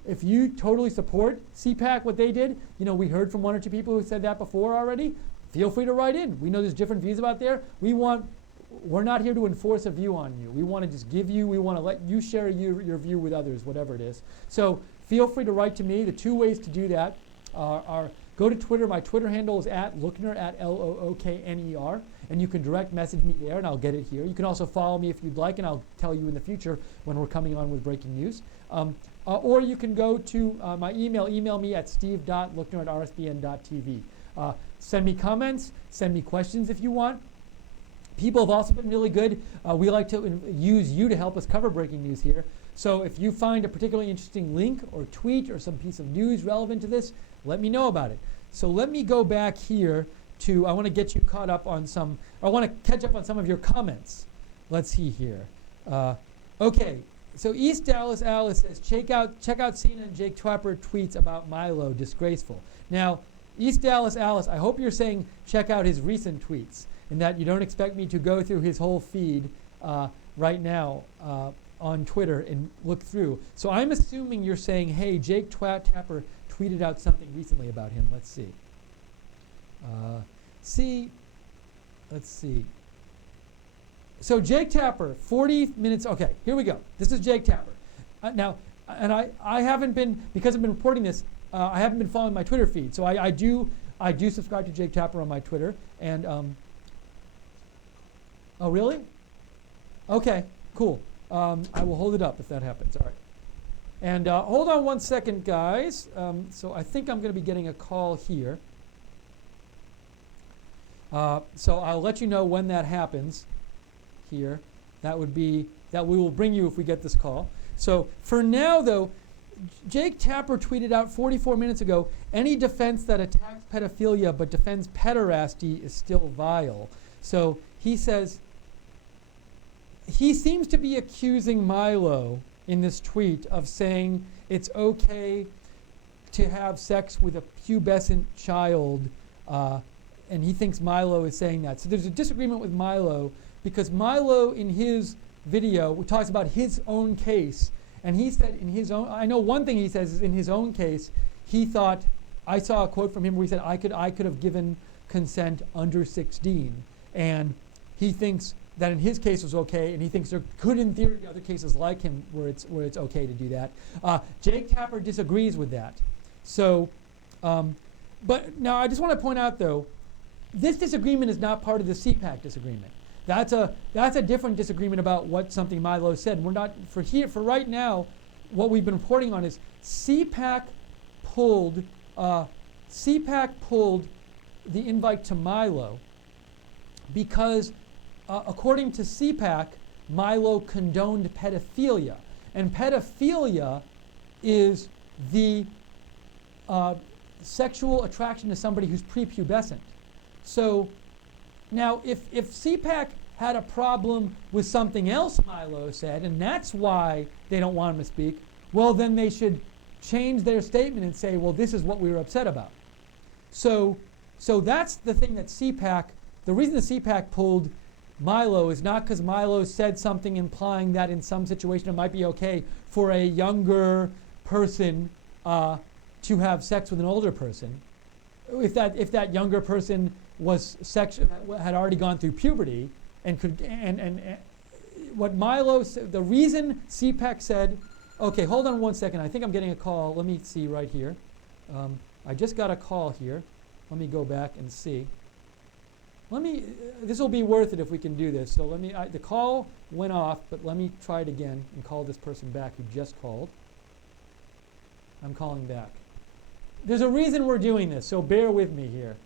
totally support CPAC, what they did, we heard from one or two people who said that before already. Feel free to write in. We know there's different views about there. We're not here to enforce a view on you. We want to just we want to let you share your view with others, whatever it is. So feel free to write to me. The two ways to do that are go to Twitter. My Twitter handle is @Lookner, @LOOKNER, and you can direct message me there, and I'll get it here. You can also follow me if you'd like, and I'll tell you in the future when we're coming on with breaking news. Or you can go to my email. Email me at steve.lookner@rsbn.tv. Send me comments. Send me questions if you want. People have also been really good. We like to use you to help us cover breaking news here. So if you find a particularly interesting link or tweet or some piece of news relevant to this, let me know about it. So let me go back here I want to get you caught up on I want to catch up on some of your comments. Let's see here. Okay, so East Dallas Alice says, check out CNN Jake Tapper tweets about Milo, disgraceful. Now, East Dallas Alice, I hope you're saying check out his recent tweets, and that you don't expect me to go through his whole feed right now on Twitter and look through. So I'm assuming you're saying, hey, Jake Tapper tweeted out something recently about him. Let's see. Let's see. So Jake Tapper, 40 minutes. Okay, here we go. This is Jake Tapper. Now, and I haven't been, because I've been reporting this, I haven't been following my Twitter feed. So I do subscribe to Jake Tapper on my Twitter. And oh, really? Okay, cool. I will hold it up if that happens. All right. And hold on one second, guys. So I think I'm going to be getting a call here. So I'll let you know when that happens here. That we will bring you if we get this call. So for now, though, Jake Tapper tweeted out 44 minutes ago, any defense that attacks pedophilia but defends pederasty is still vile. So he says, he seems to be accusing Milo in this tweet of saying it's okay to have sex with a pubescent child, and he thinks Milo is saying that. So there's a disagreement with Milo, because Milo in his video talks about his own case, and he said in his own, I know one thing he says is in his own case, he thought, I saw a quote from him where he said, I could have given consent under 16, and he thinks that in his case was okay, and he thinks there could, in theory, be other cases like him where it's okay to do that. Jake Tapper disagrees with that. So, but now I just want to point out, though, this disagreement is not part of the CPAC disagreement. That's a different disagreement about what something Milo said. We're not for right now. What we've been reporting on is CPAC pulled the invite to Milo because, according to CPAC, Milo condoned pedophilia, and pedophilia is the sexual attraction to somebody who's prepubescent. So now, if CPAC had a problem with something else Milo said, and that's why they don't want him to speak, well, then they should change their statement and say, well, this is what we were upset about. So that's the thing that the reason the CPAC pulled Milo is not because Milo said something implying that in some situation it might be okay for a younger person to have sex with an older person. If that younger person had already gone through puberty and what Milo said, the reason CPAC said, okay, hold on one second, I think I'm getting a call. Let me see right here. I just got a call here. Let me go back and see. This will be worth it if we can do this. So the call went off, but let me try it again and call this person back who just called. I'm calling back. There's a reason we're doing this, so bear with me here.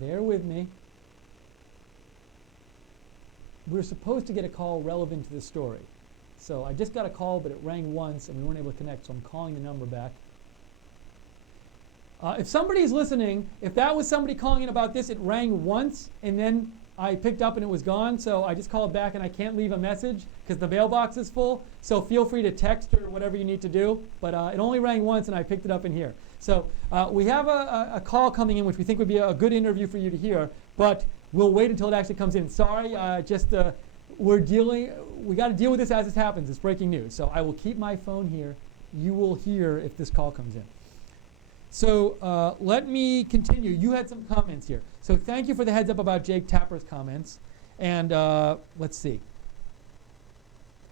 Bear with me. We're supposed to get a call relevant to the story. So I just got a call, but it rang once and we weren't able to connect, so I'm calling the number back. If somebody's listening, if that was somebody calling in about this, it rang once and then I picked up and it was gone, so I just called back and I can't leave a message because the mailbox is full. So feel free to text or whatever you need to do. But it only rang once and I picked it up in here. So we have a call coming in which we think would be a good interview for you to hear, but we'll wait until it actually comes in. Sorry, we got to deal with this as it happens. It's breaking news. So I will keep my phone here. You will hear if this call comes in. So let me continue. You had some comments here. So thank you for the heads up about Jake Tapper's comments. And let's see.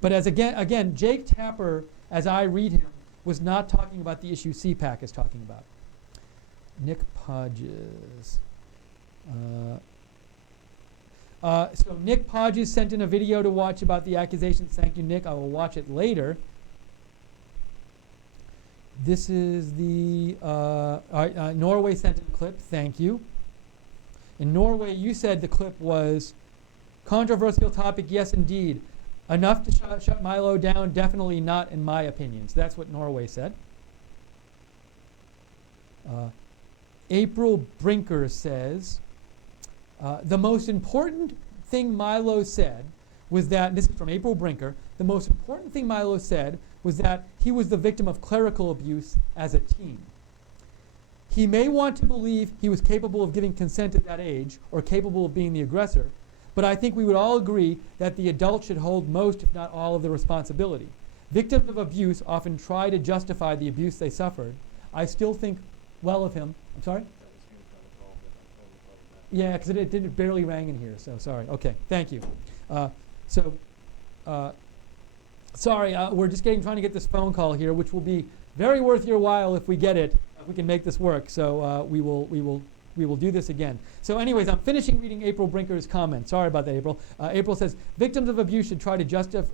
But again, Jake Tapper, as I read him, was not talking about the issue CPAC is talking about. Nick Podges. So Nick Podges sent in a video to watch about the accusations. Thank you, Nick. I will watch it later. This is the Norway sent in a clip. Thank you. In Norway, you said the clip was controversial topic. Yes, indeed. Enough to shut Milo down? Definitely not, in my opinion. So that's what Norway said. April Brinker says, the most important thing Milo said was that, this is from April Brinker, the most important thing Milo said was that he was the victim of clerical abuse as a teen. He may want to believe he was capable of giving consent at that age or capable of being the aggressor, but I think we would all agree that the adult should hold most, if not all, of the responsibility. Victims of abuse often try to justify the abuse they suffered. I still think well of him. I'm sorry? Yeah, because it barely rang in here, so sorry. Okay, thank you. Sorry, we're just trying to get this phone call here, which will be very worth your while if we get it, if we can make this work. So we will do this again. So anyways, I'm finishing reading April Brinker's comment. Sorry about that, April. April says, victims of abuse should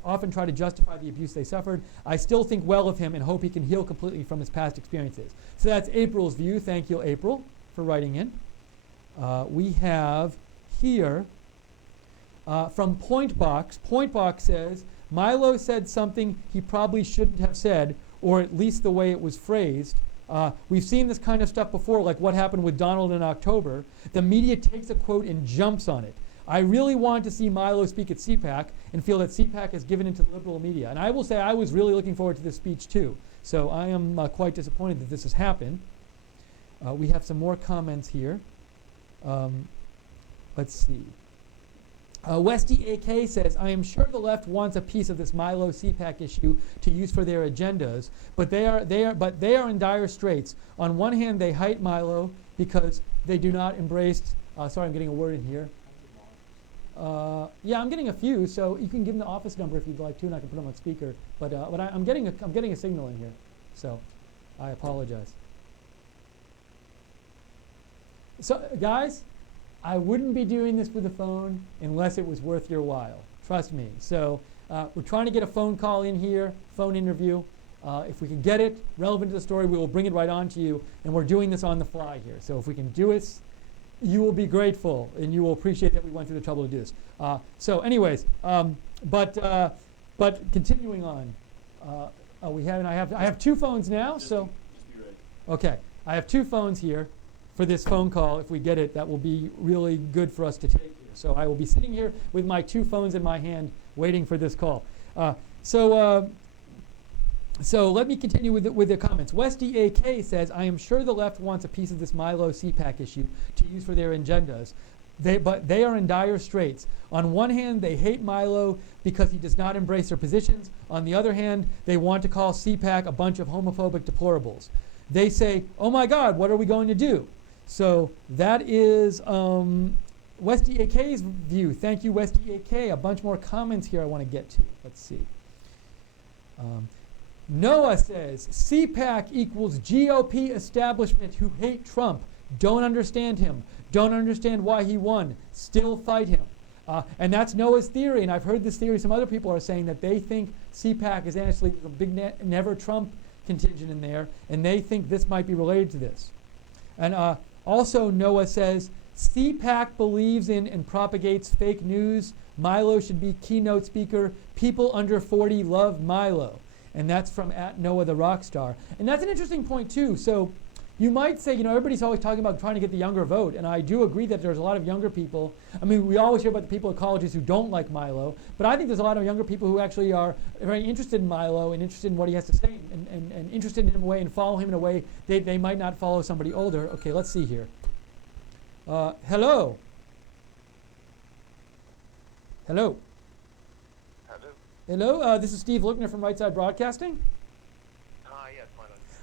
often try to justify the abuse they suffered. I still think well of him and hope he can heal completely from his past experiences. So that's April's view. Thank you, April, for writing in. We have here from Pointbox. Pointbox says, Milo said something he probably shouldn't have said, or at least the way it was phrased. We've seen this kind of stuff before, like what happened with Donald in October. The media takes a quote and jumps on it. I really wanted to see Milo speak at CPAC and feel that CPAC has given into the liberal media. And I will say I was really looking forward to this speech too. So I am quite disappointed that this has happened. We have some more comments here. Let's see. Westy AK says, I am sure the left wants a piece of this Milo CPAC issue to use for their agendas, but they are in dire straits. On one hand, they hate Milo because they do not embrace. Sorry, I'm getting a word in here. Yeah, I'm getting a few, so you can give them the office number if you'd like to, and I can put them on speaker. But I'm getting a signal in here, so I apologize. So, guys, I wouldn't be doing this with the phone unless it was worth your while. Trust me. So we're trying to get a phone call in here, phone interview. If we can get it relevant to the story, we will bring it right on to you. And we're doing this on the fly here. So if we can do it, you will be grateful and you will appreciate that we went through the trouble to do this. So anyways, but continuing on, I have two phones now. Just be ready. Okay, I have two phones here. For this phone call, if we get it, that will be really good for us to take here. So I will be sitting here with my two phones in my hand waiting for this call. So let me continue with the comments. Westy AK says, I am sure the left wants a piece of this Milo CPAC issue to use for their agendas. But they are in dire straits. On one hand, they hate Milo because he does not embrace their positions. On the other hand, they want to call CPAC a bunch of homophobic deplorables. They say, oh my God, what are we going to do? So that is Westy AK's view. Thank you, Westy AK. A bunch more comments here I want to get to. Let's see. Noah says, CPAC equals GOP establishment who hate Trump, don't understand him, don't understand why he won, still fight him. And that's Noah's theory, and I've heard this theory. Some other people are saying that they think CPAC is actually a big never Trump contingent in there, and they think this might be related to this. And also Noah says, CPAC believes in and propagates fake news. Milo should be keynote speaker. People under 40 love Milo. And that's from @Noah the Rockstar. And that's an interesting point too. So You might say, everybody's always talking about trying to get the younger vote, and I do agree that there's a lot of younger people. I mean, we always hear about the people at colleges who don't like Milo, but I think there's a lot of younger people who actually are very interested in Milo and interested in what he has to say and interested in him in a way and follow him in a way they might not follow somebody older. Okay, let's see here. Hello. Hello. Hello, this is Steve Lookner from Right Side Broadcasting. Yes,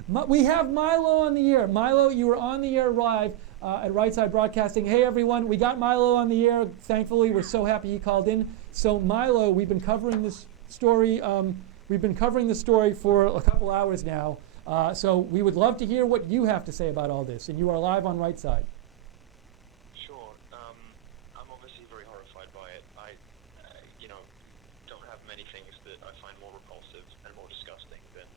Milo. We have Milo on the air. Milo, you were on the air live at Right Side Broadcasting. Hey, everyone, we got Milo on the air. Thankfully, we're so happy he called in. So, Milo, we've been covering this story. For a couple hours now. So, we would love to hear what you have to say about all this. And you are live on Right Side. Sure. I'm obviously very horrified by it. I don't have many things that I find more repulsive and more disgusting than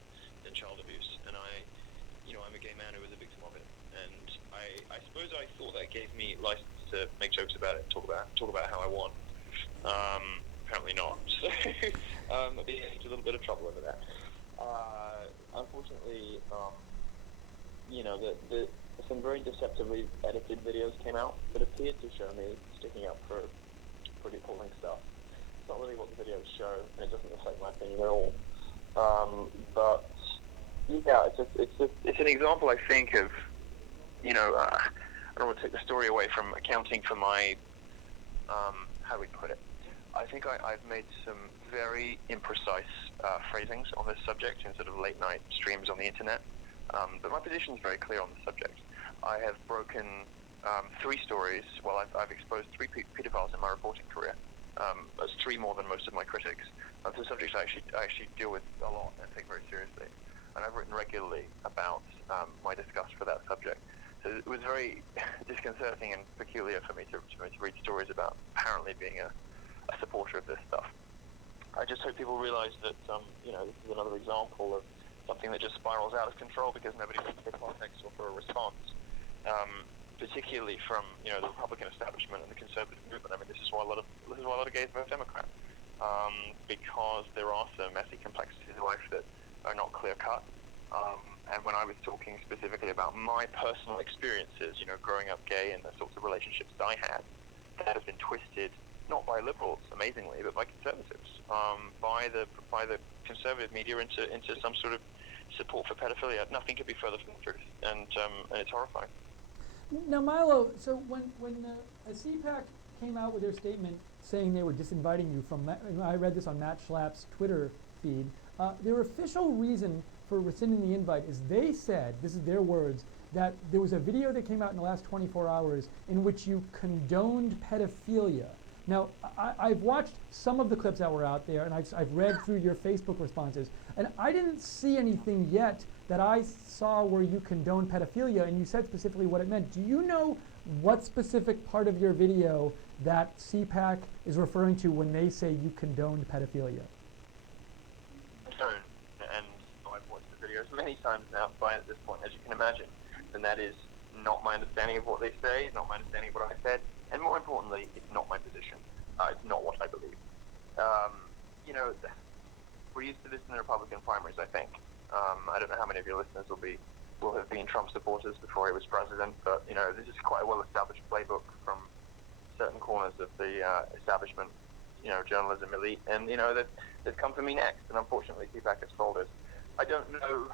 child abuse. And I'm a gay man who was a victim of it. And I suppose I thought that gave me license to make jokes about it, talk about how I want. Apparently not. So I'd be in a little bit of trouble over that. Unfortunately, some very deceptively edited videos came out that appeared to show me sticking up for pretty appalling stuff. It's not really what the videos show, and it doesn't reflect my opinion at all. But yeah, it's an example, I think, of I don't want to take the story away from accounting for my how do we put it? I think I've made some very imprecise phrasings on this subject in sort of late night streams on the internet. But my position is very clear on the subject. I have broken 3 stories. Well, I've exposed 3 pedophiles in my reporting career. That's 3 more than most of my critics. It's a subject I actually deal with a lot and take very seriously. And I've written regularly about my disgust for that subject. So it was very disconcerting and peculiar for me to read stories about apparently being a supporter of this stuff. I just hope people realize that this is another example of something that just spirals out of control because nobody looks for context or for a response. Particularly from the Republican establishment and the conservative movement. I mean, this is why a lot of gays vote Democrat, because there are some messy complexities in life that are not clear cut. And when I was talking specifically about my personal experiences, growing up gay and the sorts of relationships that I had, that have been twisted not by liberals, amazingly, but by conservatives, by the conservative media into some sort of support for pedophilia. Nothing could be further from the truth, and it's horrifying. Now, Milo, so when CPAC came out with their statement saying they were disinviting you from, I read this on Matt Schlapp's Twitter feed, their official reason for rescinding the invite is they said, this is their words, that there was a video that came out in the last 24 hours in which you condoned pedophilia. Now, I've watched some of the clips that were out there, and I've read through your Facebook responses, and I didn't see anything yet that I saw where you condoned pedophilia, and you said specifically what it meant. Do you know what specific part of your video that CPAC is referring to when they say you condoned pedophilia? I don't, and I've watched the videos many times now, by at this point, as you can imagine, and that is not my understanding of what they say, it's not my understanding of what I said, and more importantly, it's not my position. It's not what I believe. We're used to this in the Republican primaries, I think. I don't know how many of your listeners will have been Trump supporters before he was president, but this is quite a well-established playbook from certain corners of the establishment, journalism elite, and they've come for me next. And unfortunately, CPAC has folded. I don't know,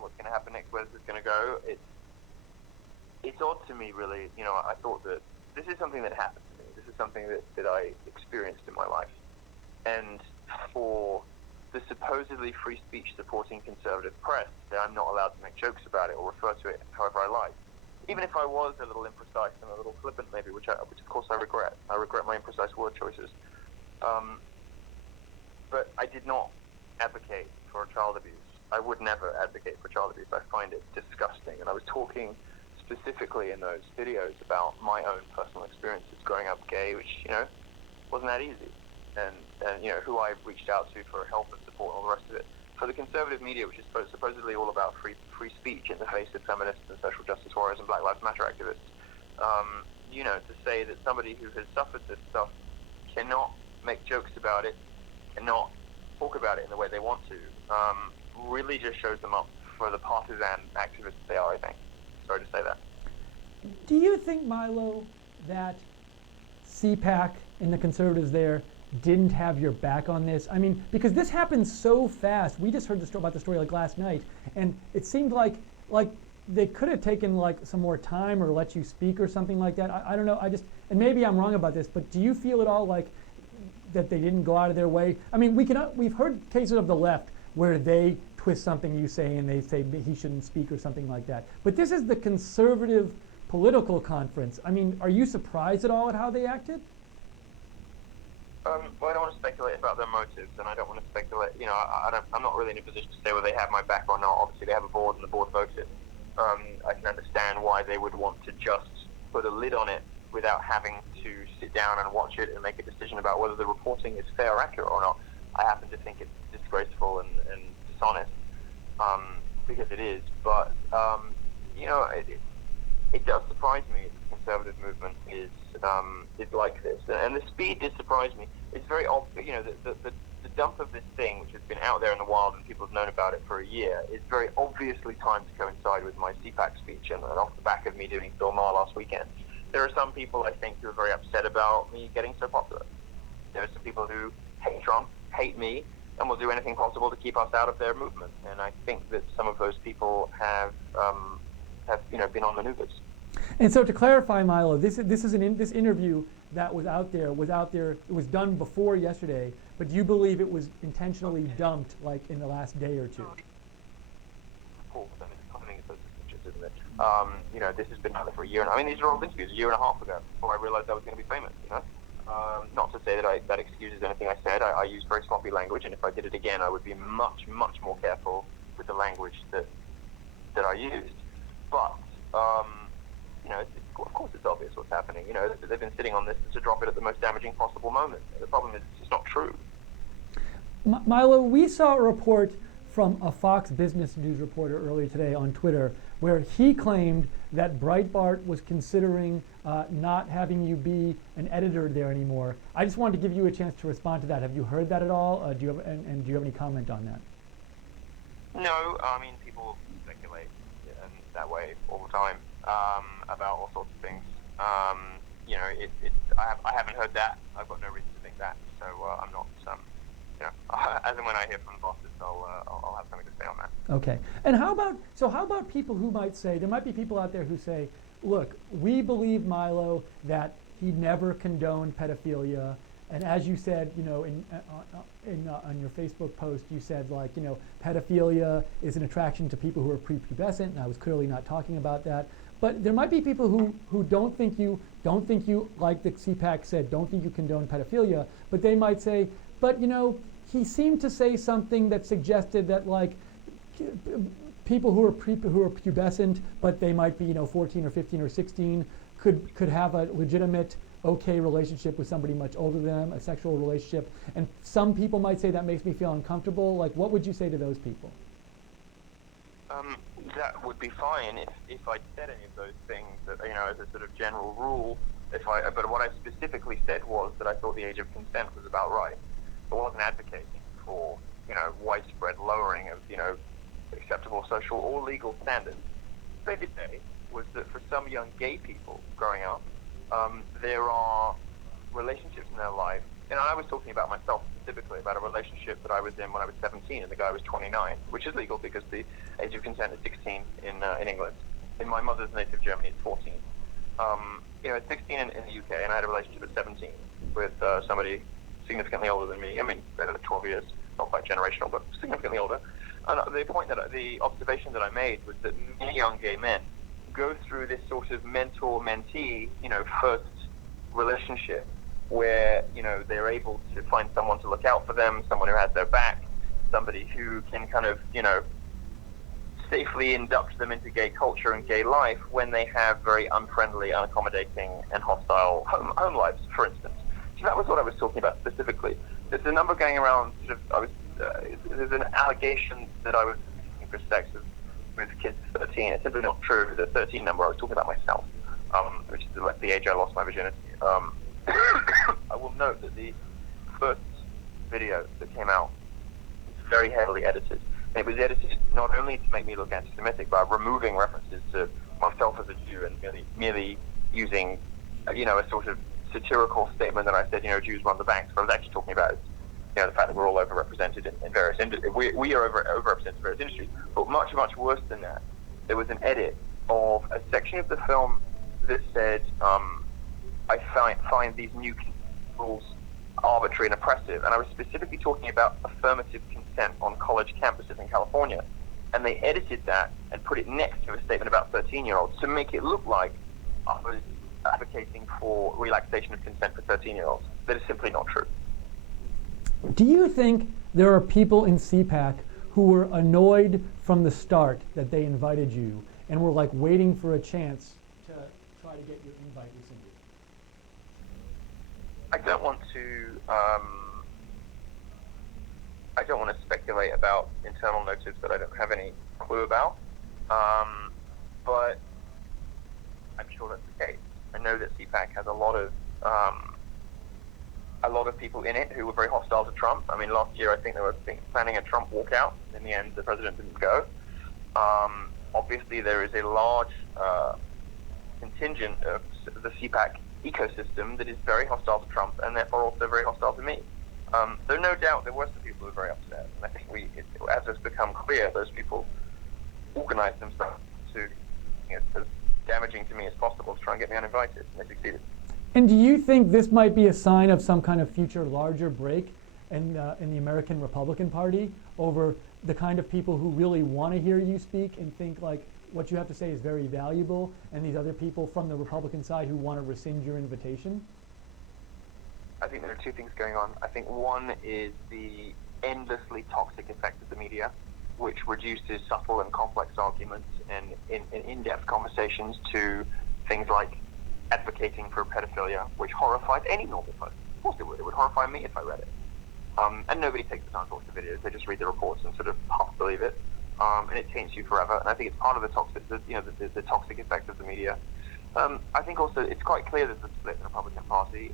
what's going to happen next, where this is going to go. It's odd to me, really. I thought that this is something that happened to me. This is something that I experienced in my life, and for the supposedly free speech supporting conservative press, that I'm not allowed to make jokes about it or refer to it however I like. Even if I was a little imprecise and a little flippant maybe, which of course I regret. I regret my imprecise word choices. But I did not advocate for child abuse. I would never advocate for child abuse. I find it disgusting. And I was talking specifically in those videos about my own personal experiences growing up gay, which, wasn't that easy. And who I reached out to for help and support and all the rest of it. For the conservative media, which is supposedly all about free speech in the face of feminists and social justice warriors and Black Lives Matter activists, to say that somebody who has suffered this stuff cannot make jokes about it, cannot talk about it in the way they want to, really just shows them up for the partisan activists they are, I think. sorry to say that. Do you think, Milo, that CPAC and the conservatives there didn't have your back on this? I mean, because this happened so fast. We just heard about the story like last night, and it seemed like they could have taken like some more time or let you speak or something like that. I don't know. And maybe I'm wrong about this, but do you feel at all like that they didn't go out of their way? I mean, we've heard cases of the left where they twist something you say and they say he shouldn't speak or something like that. But this is the conservative political conference. I mean, are you surprised at all at how they acted? Well, I don't want to speculate about their motives, and I don't want to speculate. You know, I'm not really in a position to say whether they have my back or not. Obviously, they have a board, and the board voted. I can understand why they would want to just put a lid on it without having to sit down and watch it and make a decision about whether the reporting is fair or accurate or not. I happen to think it's disgraceful and dishonest, because it is. But you know, it does surprise me that the conservative movement is like this, and the speed did surprise me. It's very obvious, you know, the dump of this thing, which has been out there in the wild and people have known about it for a year, is very obviously timed to coincide with my CPAC speech and off the back of me doing Bill Maher last weekend. There are some people, I think, who are very upset about me getting so popular. There are some people who hate Trump, hate me, and will do anything possible to keep us out of their movement. And I think that some of those people have you know, been on maneuvers. And so to clarify, Milo, this interview that was out there, it was done before yesterday, but do you believe it was intentionally dumped like in the last day or two? Cool. I think it's so suspicious, isn't it? You know, this has been out there for a year. I mean, these are all interviews a year and a half ago before I realized I was going to be famous, you know? Not to say that excuses anything I said. I used very sloppy language, and if I did it again, I would be much, much more careful with the language that I used. But, you know, of course it's obvious what's happening. You know, they've been sitting on this to drop it at the most damaging possible moment. The problem is it's just not true. Milo, we saw a report from a Fox Business News reporter earlier today on Twitter where he claimed that Breitbart was considering not having you be an editor there anymore. I just wanted to give you a chance to respond to that. Have you heard that at all? Do you have any comment on that? No, I mean, people speculate in that way all the time about all sorts of things. You know, I haven't heard that. I've got no reason to think that. So I'm not. You know, as and when I hear from the bosses, I'll have something to say on that. Okay. And how about people who might say, there might be people out there who say, look, we believe Milo that he never condoned pedophilia, and as you said, you know, on your Facebook post, you said, like, you know, pedophilia is an attraction to people who are prepubescent, and I was clearly not talking about that. But there might be people who don't think you, like the CPAC said, don't think you condone pedophilia, but they might say, but, you know, he seemed to say something that suggested that, like, people who are pubescent, but they might be, you know, 14 or 15 or 16, could have a legitimate, okay relationship with somebody much older than them, a sexual relationship. And some people might say that makes me feel uncomfortable. Like, what would you say to those people? That would be fine if I said any of those things, that, you know, as a sort of general rule. But what I specifically said was that I thought the age of consent was about right. I wasn't advocating for, you know, widespread lowering of, you know, acceptable social or legal standards. What I did say was that for some young gay people growing up, there are relationships in their life, and I was talking about myself specifically, about a relationship that I was in when I was 17 and the guy was 29, which is legal because the age of consent is 16 in England. In my mother's native Germany, it's 14. You know, it's 16 in the UK, and I had a relationship at 17 with somebody significantly older than me. I mean, 12 years, not quite generational, but significantly older. And the observation that I made was that many young gay men go through this sort of mentor-mentee, you know, first relationship where, you know, they're able to find someone to look out for them, someone who has their back, somebody who can kind of, you know, safely induct them into gay culture and gay life when they have very unfriendly, unaccommodating, and hostile home lives, for instance. So that was what I was talking about specifically. There's a number going around, sort of, there's an allegation that I was looking for sex with kids 13. It's simply not true. The 13 number, I was talking about myself, which is like the age I lost my virginity. I will note that the first video that came out is very heavily edited. It was edited not only to make me look anti-Semitic by removing references to myself as a Jew and merely using, a sort of satirical statement that I said, Jews run the banks. What I was actually talking about is, the fact that we're all overrepresented in various industries. We are overrepresented in various industries. But much, much worse than that, there was an edit of a section of the film that said, I find these new rules arbitrary and oppressive. And I was specifically talking about affirmative consent on college campuses in California. And they edited that and put it next to a statement about 13-year-olds to make it look like I was advocating for relaxation of consent for 13-year-olds. That is simply not true. Do you think there are people in CPAC who were annoyed from the start that they invited you and were like waiting for a chance to try to get your invite rescinded? I don't want to speculate about internal motives that I don't have any clue about, but I'm sure that's the case. I know that CPAC has a lot of people in it who were very hostile to Trump. I mean, last year I think they were planning a Trump walkout. In the end, the president didn't go. Obviously, there is a large contingent of the CPAC ecosystem that is very hostile to Trump and therefore also very hostile to me. So no doubt there were some people who were very upset. And I think as it's become clear, those people organized themselves to, as damaging to me as possible to try and get me uninvited, and they succeeded. And do you think this might be a sign of some kind of future larger break in the American Republican Party over the kind of people who really want to hear you speak and think like what you have to say is very valuable, and these other people from the Republican side who want to rescind your invitation? I think there are two things going on. I think one is the endlessly toxic effect of the media, which reduces subtle and complex arguments and in-depth conversations to things like advocating for pedophilia, which horrifies any normal person. Of course it would. It would horrify me if I read it. And nobody takes the time to watch the videos. They just read the reports and sort of half believe it. And it taints you forever. And I think it's part of the toxic effect of the media. I think also it's quite clear there's a split in the Republican Party.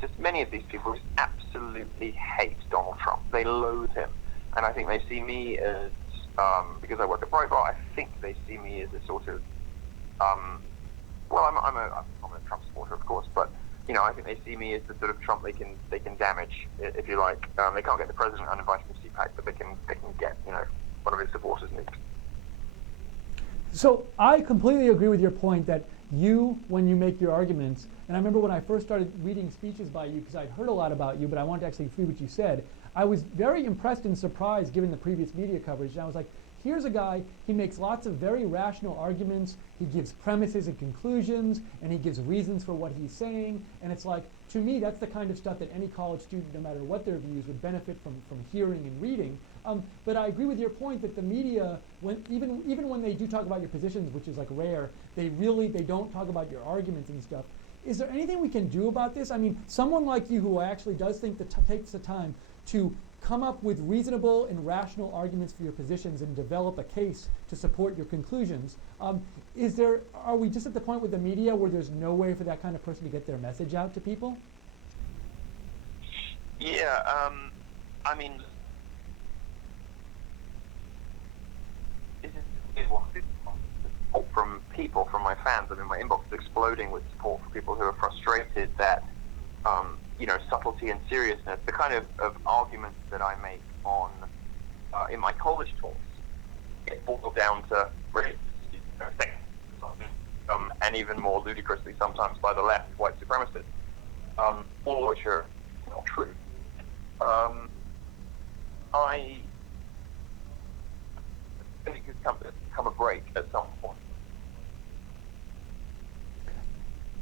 Just many of these people just absolutely hate Donald Trump. They loathe him. And I think they see me as, because I work at Breitbart, I think they see me as a sort of, I'm a Trump supporter, of course, but I think they see me as the sort of Trump they can damage, if you like. They can't get the president uninvited from CPAC, but they can get one of his supporters nuked. So I completely agree with your point that you, when you make your arguments, and I remember when I first started reading speeches by you, because I'd heard a lot about you, but I wanted to actually read what you said, I was very impressed and surprised given the previous media coverage. And I was like, here's a guy, he makes lots of very rational arguments, he gives premises and conclusions, and he gives reasons for what he's saying, and it's like, to me, that's the kind of stuff that any college student, no matter what their views, would benefit from hearing and reading. But I agree with your point that the media, even when they do talk about your positions, which is like rare, they don't talk about your arguments and stuff. Is there anything we can do about this? I mean, someone like you who actually does think that takes the time to come up with reasonable and rational arguments for your positions and develop a case to support your conclusions. Are we just at the point with the media where there's no way for that kind of person to get their message out to people? Yeah, I mean, this is what support from people, from my fans. I mean, my inbox is exploding with support for people who are frustrated that subtlety and seriousness, the kind of arguments that I make on in my college talks, get boiled down to race, and even more ludicrously sometimes by the left, white supremacists, all of which are not true. I think it could come a break at some point.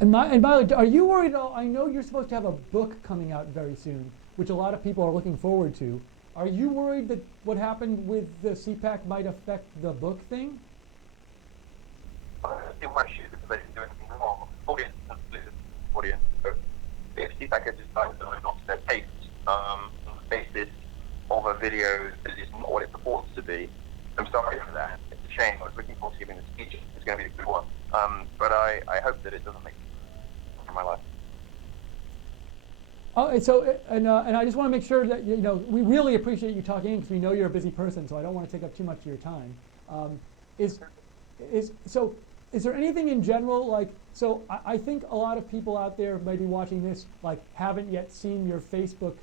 And Milo, are you worried at all? I know you're supposed to have a book coming out very soon, which a lot of people are looking forward to. Are you worried that what happened with the CPAC might affect the book thing? It might shoot because they didn't do anything wrong. Audience. So if CPAC had decided that I'm not to their taste, on the basis of a video that is not what it purports to be, I'm sorry for that. It's a shame. I was looking forward to giving the speech. It's going to be a good one. But I hope that it doesn't make for my life. And I just want to make sure that we really appreciate you talking because we know you're a busy person, so I don't want to take up too much of your time. Is there anything in general I think a lot of people out there maybe watching this haven't yet seen your Facebook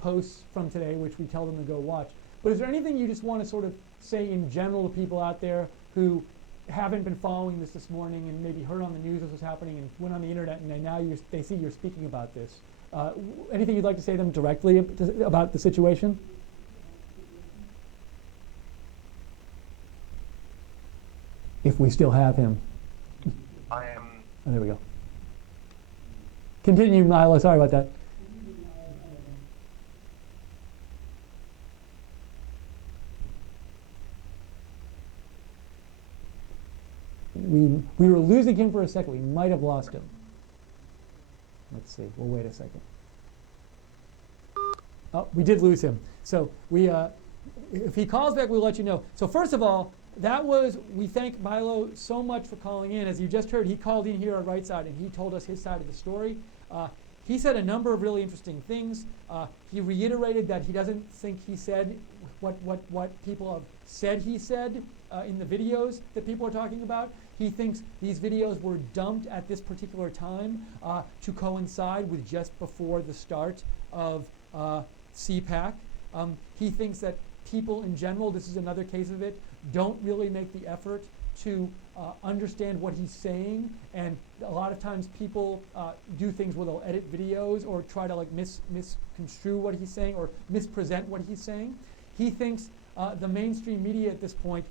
posts from today, which we tell them to go watch. But is there anything you just want to sort of say in general to people out there who haven't been following this morning and maybe heard on the news this was happening and went on the internet and now they see you're speaking about this? Anything you'd like to say to them directly about the situation? If we still have him. I am. Oh, there we go. Continue, Milo. Sorry about that. We were losing him for a second. We might have lost him. Let's see. We'll wait a second. Oh, we did lose him. So if he calls back, we'll let you know. So first of all, we thank Milo so much for calling in. As you just heard, he called in here on Right Side and he told us his side of the story. He said a number of really interesting things. He reiterated that he doesn't think he said what people have said he said in the videos that people are talking about. He thinks these videos were dumped at this particular time to coincide with just before the start of CPAC. He thinks that people in general, this is another case of it, don't really make the effort to understand what he's saying, and a lot of times people do things where they'll edit videos or try to misconstrue what he's saying or mispresent what he's saying. He thinks the mainstream media at this point,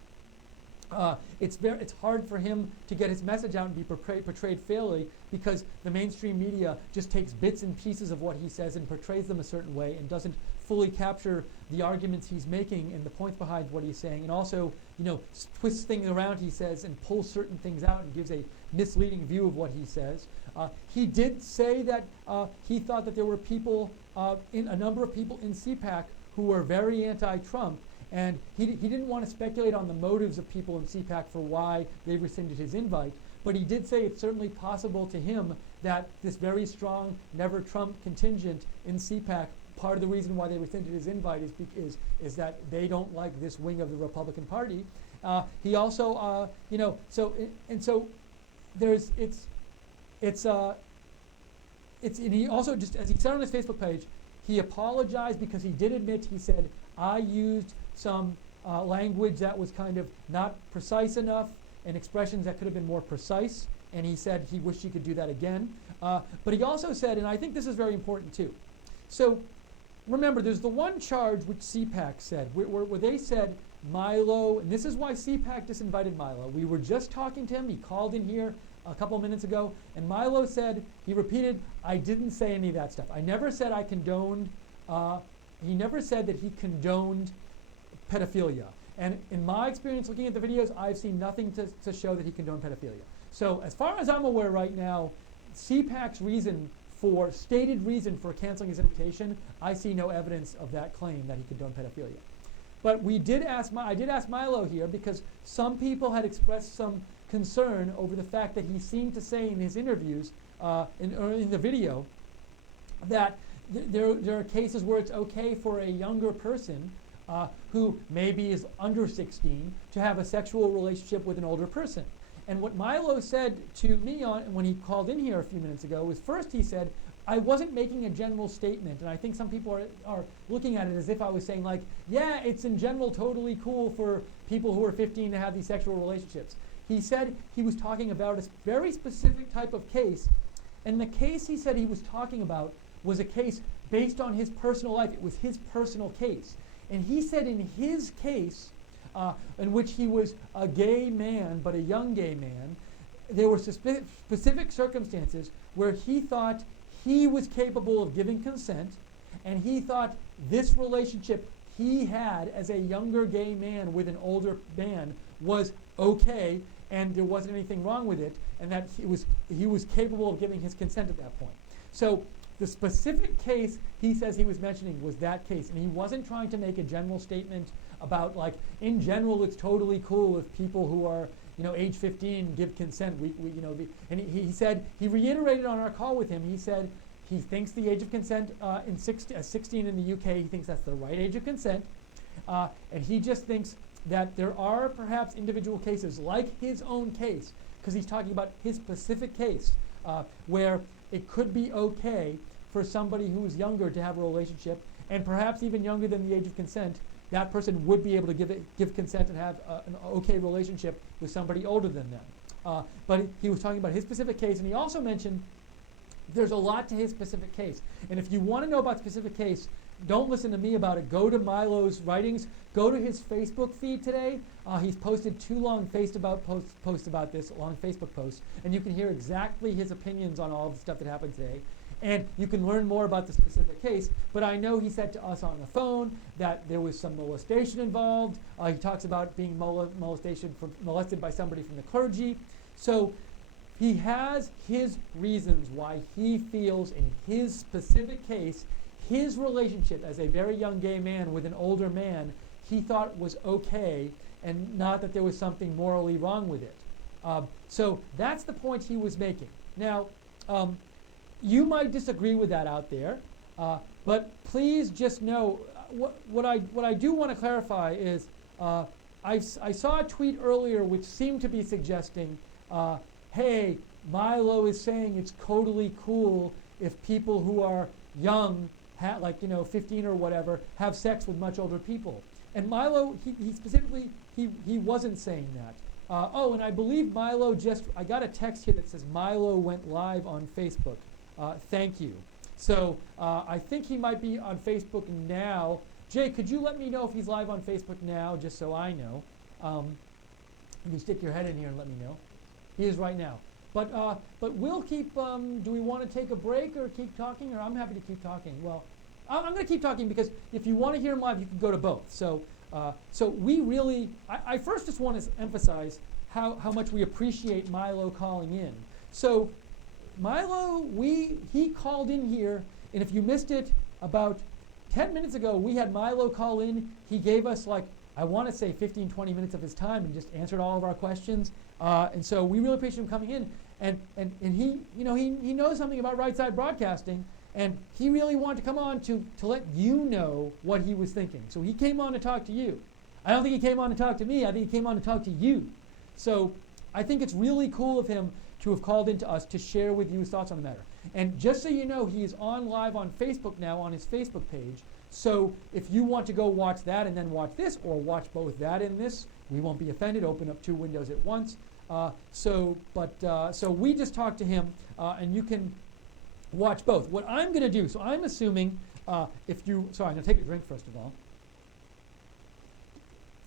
it's hard for him to get his message out and be portrayed fairly because the mainstream media just takes bits and pieces of what he says and portrays them a certain way and doesn't fully capture the arguments he's making and the points behind what he's saying, and also twists things around, he says, and pulls certain things out and gives a misleading view of what he says. He did say that he thought that there were people, a number of people in CPAC who were very anti-Trump, and he didn't want to speculate on the motives of people in CPAC for why they rescinded his invite, but he did say it's certainly possible to him that this very strong Never Trump contingent in CPAC, part of the reason why they rescinded his invite is that they don't like this wing of the Republican Party. He also, and he also, just as he said on his Facebook page, he apologized because he did admit, he said, I used some language that was kind of not precise enough and expressions that could have been more precise, and he said he wished he could do that again. But he also said, and I think this is very important too, so remember, there's the one charge which CPAC said, where they said Milo, and this is why CPAC disinvited Milo. We were just talking to him. He called in here a couple of minutes ago, and Milo said, he repeated, I didn't say any of that stuff. I never said I condoned, he never said that he condoned pedophilia. And in my experience looking at the videos, I've seen nothing to show that he condoned pedophilia. So as far as I'm aware right now, CPAC's stated reason for canceling his invitation, I see no evidence of that claim that he condoned pedophilia. But I did ask Milo here because some people had expressed some concern over the fact that he seemed to say in his interviews, in the video, that there are cases where it's okay for a younger person who maybe is under 16 to have a sexual relationship with an older person. And what Milo said to me when he called in here a few minutes ago was, first he said, I wasn't making a general statement, and I think some people are looking at it as if I was saying yeah, it's in general totally cool for people who are 15 to have these sexual relationships. He said he was talking about a very specific type of case, and the case he said he was talking about was a case based on his personal life. It was his personal case. And he said in his case, in which he was a gay man, but a young gay man, there were specific circumstances where he thought he was capable of giving consent, and he thought this relationship he had as a younger gay man with an older man was okay, and there wasn't anything wrong with it, and that he was capable of giving his consent at that point. So the specific case he says he was mentioning was that case, and he wasn't trying to make a general statement about in general it's totally cool if people who are age 15 give consent. And he said, he reiterated on our call with him, he said He thinks the age of consent 16 in the UK, he thinks that's the right age of consent. And he just thinks that there are perhaps individual cases, like his own case, because he's talking about his specific case, where it could be okay for somebody who is younger to have a relationship, and perhaps even younger than the age of consent. That person would be able to give consent and have an okay relationship with somebody older than them. But he was talking about his specific case, and he also mentioned there's a lot to his specific case. And if you want to know about the specific case, don't listen to me about it. Go to Milo's writings. Go to his Facebook feed today. He's posted 2 long posts about this, long Facebook posts, and you can hear exactly his opinions on all of the stuff that happened today. And you can learn more about the specific case. But I know he said to us on the phone that there was some molestation involved. He talks about being molested by somebody from the clergy. So he has his reasons why he feels in his specific case, his relationship as a very young gay man with an older man, he thought was okay, and not that there was something morally wrong with it. So that's the point he was making. Now, you might disagree with that out there, but please just know what I do want to clarify is I saw a tweet earlier which seemed to be suggesting, hey, Milo is saying it's totally cool if people who are young, like 15 or whatever, have sex with much older people. And Milo, he specifically, he wasn't saying that. Oh, and I believe Milo I got a text here that says Milo went live on Facebook. Thank you. So I think he might be on Facebook now. Jay, could you let me know if he's live on Facebook now, just so I know? You can stick your head in here and let me know. He is right now. But we'll keep, do we want to take a break or keep talking? Or I'm happy to keep talking. Well, I'm going to keep talking because if you want to hear him live, you can go to both. So we really, I first just want to emphasize how much we appreciate Milo calling in. So Milo, he called in here, and if you missed it, about 10 minutes ago, we had Milo call in. He gave us, like, I want to say 15, 20 minutes of his time and just answered all of our questions. And so we really appreciate him coming in. And he, he knows something about right side broadcasting, and he really wanted to come on to let you know what he was thinking. So he came on to talk to you. I don't think he came on to talk to me. I think he came on to talk to you. So I think it's really cool of him to have called into us to share with you his thoughts on the matter. And just so you know, he is on live on Facebook now on his Facebook page. So if you want to go watch that and then watch this, or watch both that and this, we won't be offended. Open up 2 windows at once. So we just talked to him, and you can watch both. What I'm going to do, so I'm assuming I'm going to take a drink first of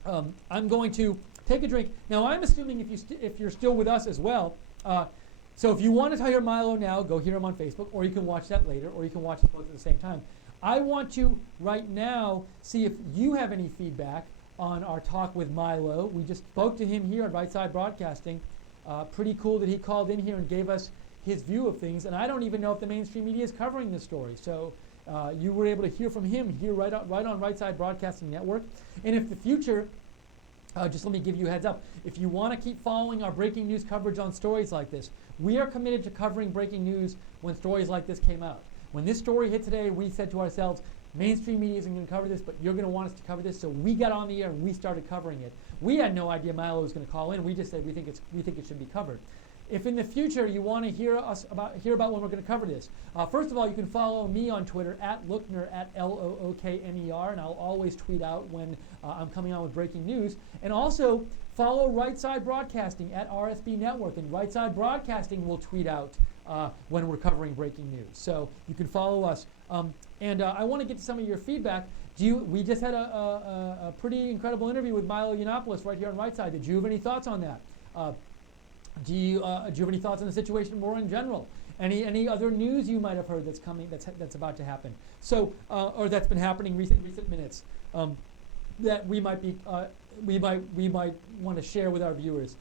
all. I'm going to take a drink. Now I'm assuming if you're still with us as well. So if you want to hear Milo now, go hear him on Facebook, or you can watch that later, or you can watch both at the same time. I want to right now see if you have any feedback on our talk with Milo. We just spoke to him here at Right Side Broadcasting. Pretty cool that he called in here and gave us his view of things. And I don't even know if the mainstream media is covering this story. So you were able to hear from him here right on Right Side Broadcasting Network. And if the future, just let me give you a heads up. If you want to keep following our breaking news coverage on stories like this, we are committed to covering breaking news when stories like this came out. When this story hit today, we said to ourselves, mainstream media isn't going to cover this, but you're going to want us to cover this. So we got on the air and we started covering it. We had no idea Milo was going to call in. We just said we think it should be covered. If in the future you want to hear about when we're going to cover this, first of all, you can follow me on Twitter at Lookner, at Lookner, and I'll always tweet out when I'm coming on with breaking news. And also follow Right Side Broadcasting at RSB Network, and Right Side Broadcasting will tweet out when we're covering breaking news. So you can follow us. And I want to get to some of your feedback. We just had a pretty incredible interview with Milo Yiannopoulos right here on Right Side. Did you have any thoughts on that? Do you have any thoughts on the situation more in general? Any other news you might have heard that's coming, that's about to happen? So, or that's been happening recent minutes that we might want to share with our viewers.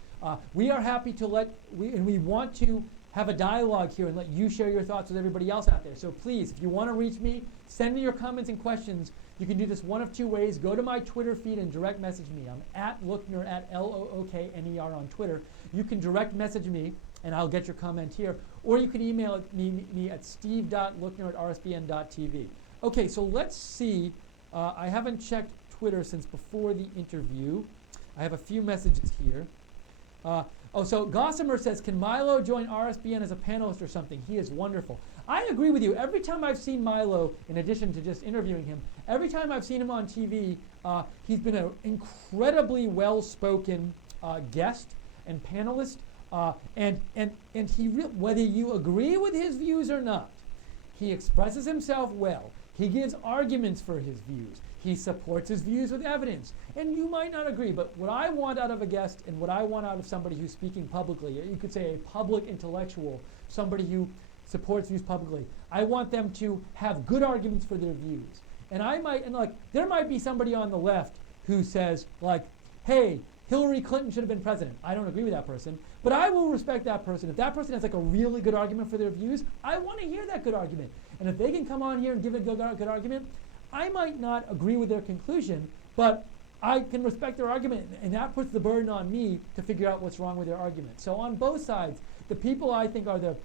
We are happy to we want to have a dialogue here and let you share your thoughts with everybody else out there. So please, if you want to reach me, send me your comments and questions. You can do this one of two ways. Go to my Twitter feed and direct message me. I'm at Lookner, at Lookner on Twitter. You can direct message me, and I'll get your comment here. Or you can email me at steve.lookner@rsbn.tv. Okay, so let's see. I haven't checked Twitter since before the interview. I have a few messages here. So Gossamer says, can Milo join RSBN as a panelist or something? He is wonderful. I agree with you. Every time I've seen Milo, in addition to just interviewing him, every time I've seen him on TV, he's been an incredibly well-spoken guest and panelist. And he whether you agree with his views or not, he expresses himself well. He gives arguments for his views. He supports his views with evidence. And you might not agree, but what I want out of a guest and what I want out of somebody who's speaking publicly, or you could say a public intellectual, somebody who supports views publicly, I want them to have good arguments for their views. And there might be somebody on the left who says, like, hey, Hillary Clinton should have been president. I don't agree with that person, but I will respect that person. If that person has like a really good argument for their views, I want to hear that good argument. And if they can come on here and give a good argument, I might not agree with their conclusion, but I can respect their argument, and that puts the burden on me to figure out what's wrong with their argument. So on both sides, the people I think are the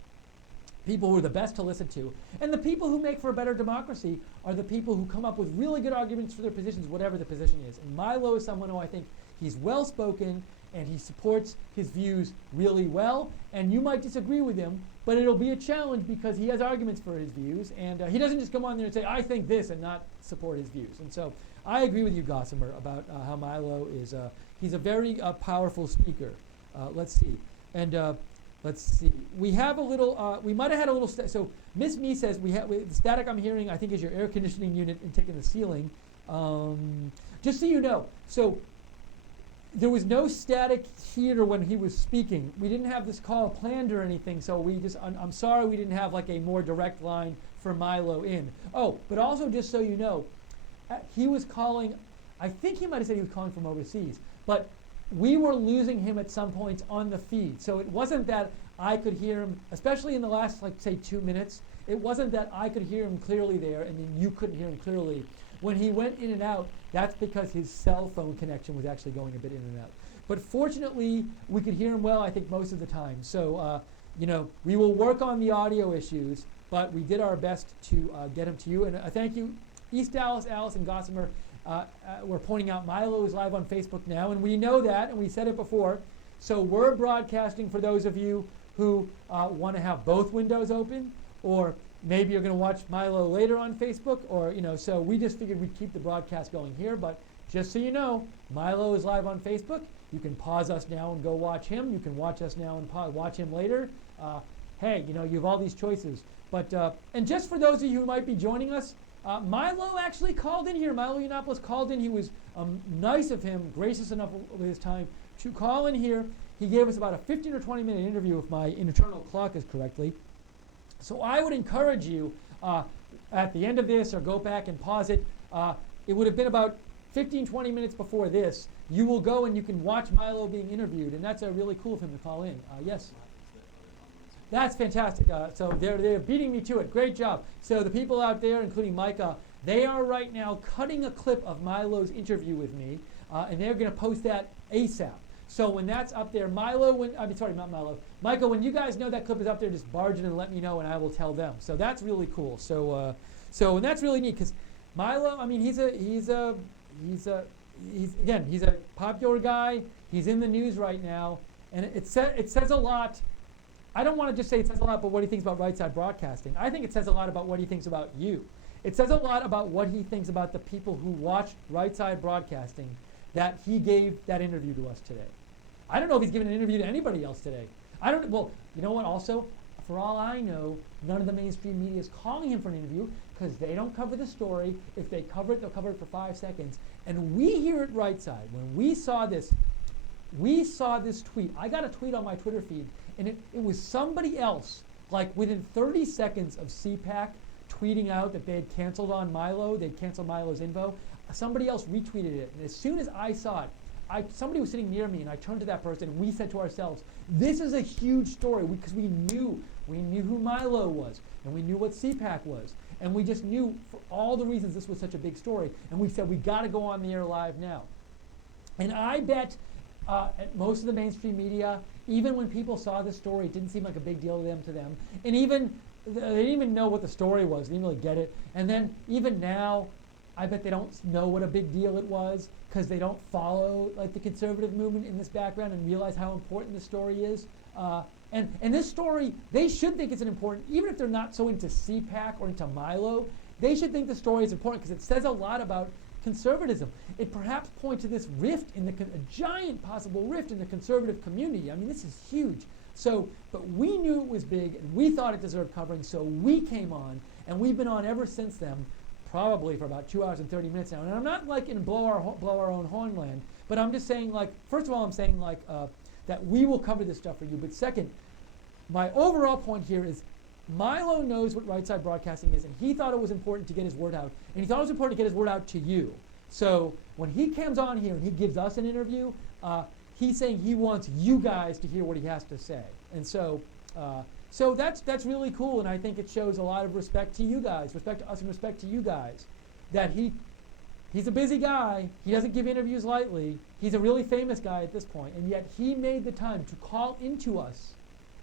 people who are the best to listen to, and the people who make for a better democracy are the people who come up with really good arguments for their positions, whatever the position is. And Milo is someone who I think he's well-spoken, and he supports his views really well, and you might disagree with him, but it'll be a challenge because he has arguments for his views, and he doesn't just come on there and say, I think this, and not support his views. And so I agree with you, Gossamer, about how Milo is, he's a very powerful speaker. Let's see. And let's see. We have a little, we might have had a little, so Miss Me says, the static I'm hearing, I think, is your air conditioning unit and taking the ceiling. Just so you know, so there was no static here when he was speaking. We didn't have this call planned or anything, so I'm sorry we didn't have like a more direct line for Milo in. Oh, but also just so you know, he was calling, I think he might have said he was calling from overseas, but we were losing him at some points on the feed. So it wasn't that I could hear him, especially in the last, like, say, 2 minutes, it wasn't that I could hear him clearly there and then you couldn't hear him clearly. When he went in and out, that's because his cell phone connection was actually going a bit in and out. But fortunately, we could hear him well, I think, most of the time. So, we will work on the audio issues, but we did our best to get him to you. And thank you, East Dallas, Alice, and Gossamer. We're pointing out Milo is live on Facebook now, and we know that, and we said it before. So we're broadcasting for those of you who want to have both windows open, or maybe you're going to watch Milo later on Facebook, or, so we just figured we'd keep the broadcast going here. But just so you know, Milo is live on Facebook. You can pause us now and go watch him. You can watch us now and watch him later. Hey, you have all these choices. But and just for those of you who might be joining us, Milo actually called in here. Milo Yiannopoulos called in. He was nice of him, gracious enough with his time to call in here. He gave us about a 15 or 20 minute interview, if my internal clock is correctly. So I would encourage you at the end of this, or go back and pause it. It would have been about 15, 20 minutes before this. You will go and you can watch Milo being interviewed, and that's really cool of him to call in. Yes? That's fantastic. So they're beating me to it. Great job. So the people out there, including Micah, they are right now cutting a clip of Milo's interview with me, and they're going to post that ASAP. So when that's up there, Micah, when you guys know that clip is up there, just barge in and let me know, and I will tell them. So that's really cool. So and that's really neat because Milo, I mean, he's a popular guy. He's in the news right now, and it says a lot. I don't want to just say it says a lot about what he thinks about right side broadcasting. I think it says a lot about what he thinks about you. It says a lot about what he thinks about the people who watch right side broadcasting that he gave that interview to us today. I don't know if he's given an interview to anybody else today. Well, you know what, also, for all I know, none of the mainstream media is calling him for an interview because they don't cover the story. If they cover it, they'll cover it for 5 seconds. And we here at Right Side, when we saw this tweet. I got a tweet on my Twitter feed, and it was somebody else, like within 30 seconds of CPAC tweeting out that they had canceled on Milo, they'd canceled Milo's info. Somebody else retweeted it, and as soon as I saw it, somebody was sitting near me, and I turned to that person, and we said to ourselves, this is a huge story, because we knew We knew who Milo was, and we knew what CPAC was. And we just knew, for all the reasons this was such a big story, and we said, we got to go on the air live now. And I bet at most of the mainstream media, even when people saw this story, it didn't seem like a big deal to them. And even, they didn't even know what the story was. They didn't really get it. And then even now, I bet they don't know what a big deal it was because they don't follow like the conservative movement in this background and realize how important this story is. And this story, they should think it's an important, even if they're not so into CPAC or into Milo, they should think the story is important because it says a lot about conservatism. It perhaps points to this rift in a giant possible rift in the conservative community. I mean, this is huge. So, but we knew it was big and we thought it deserved covering, so we came on, and we've been on ever since then, probably for about 2 hours and 30 minutes now. And I'm not like in blow our own horn land, but I'm just saying, like, first of all, I'm saying like that we will cover this stuff for you. But second, my overall point here is Milo knows what right side broadcasting is, and he thought it was important to get his word out, and he thought it was important to get his word out to you. So when he comes on here and he gives us an interview, he's saying he wants you guys to hear what he has to say. And so so that's really cool, and I think it shows a lot of respect to you guys, respect to us and respect to you guys, that he's a busy guy. He doesn't give interviews lightly. He's a really famous guy at this point, and yet he made the time to call into us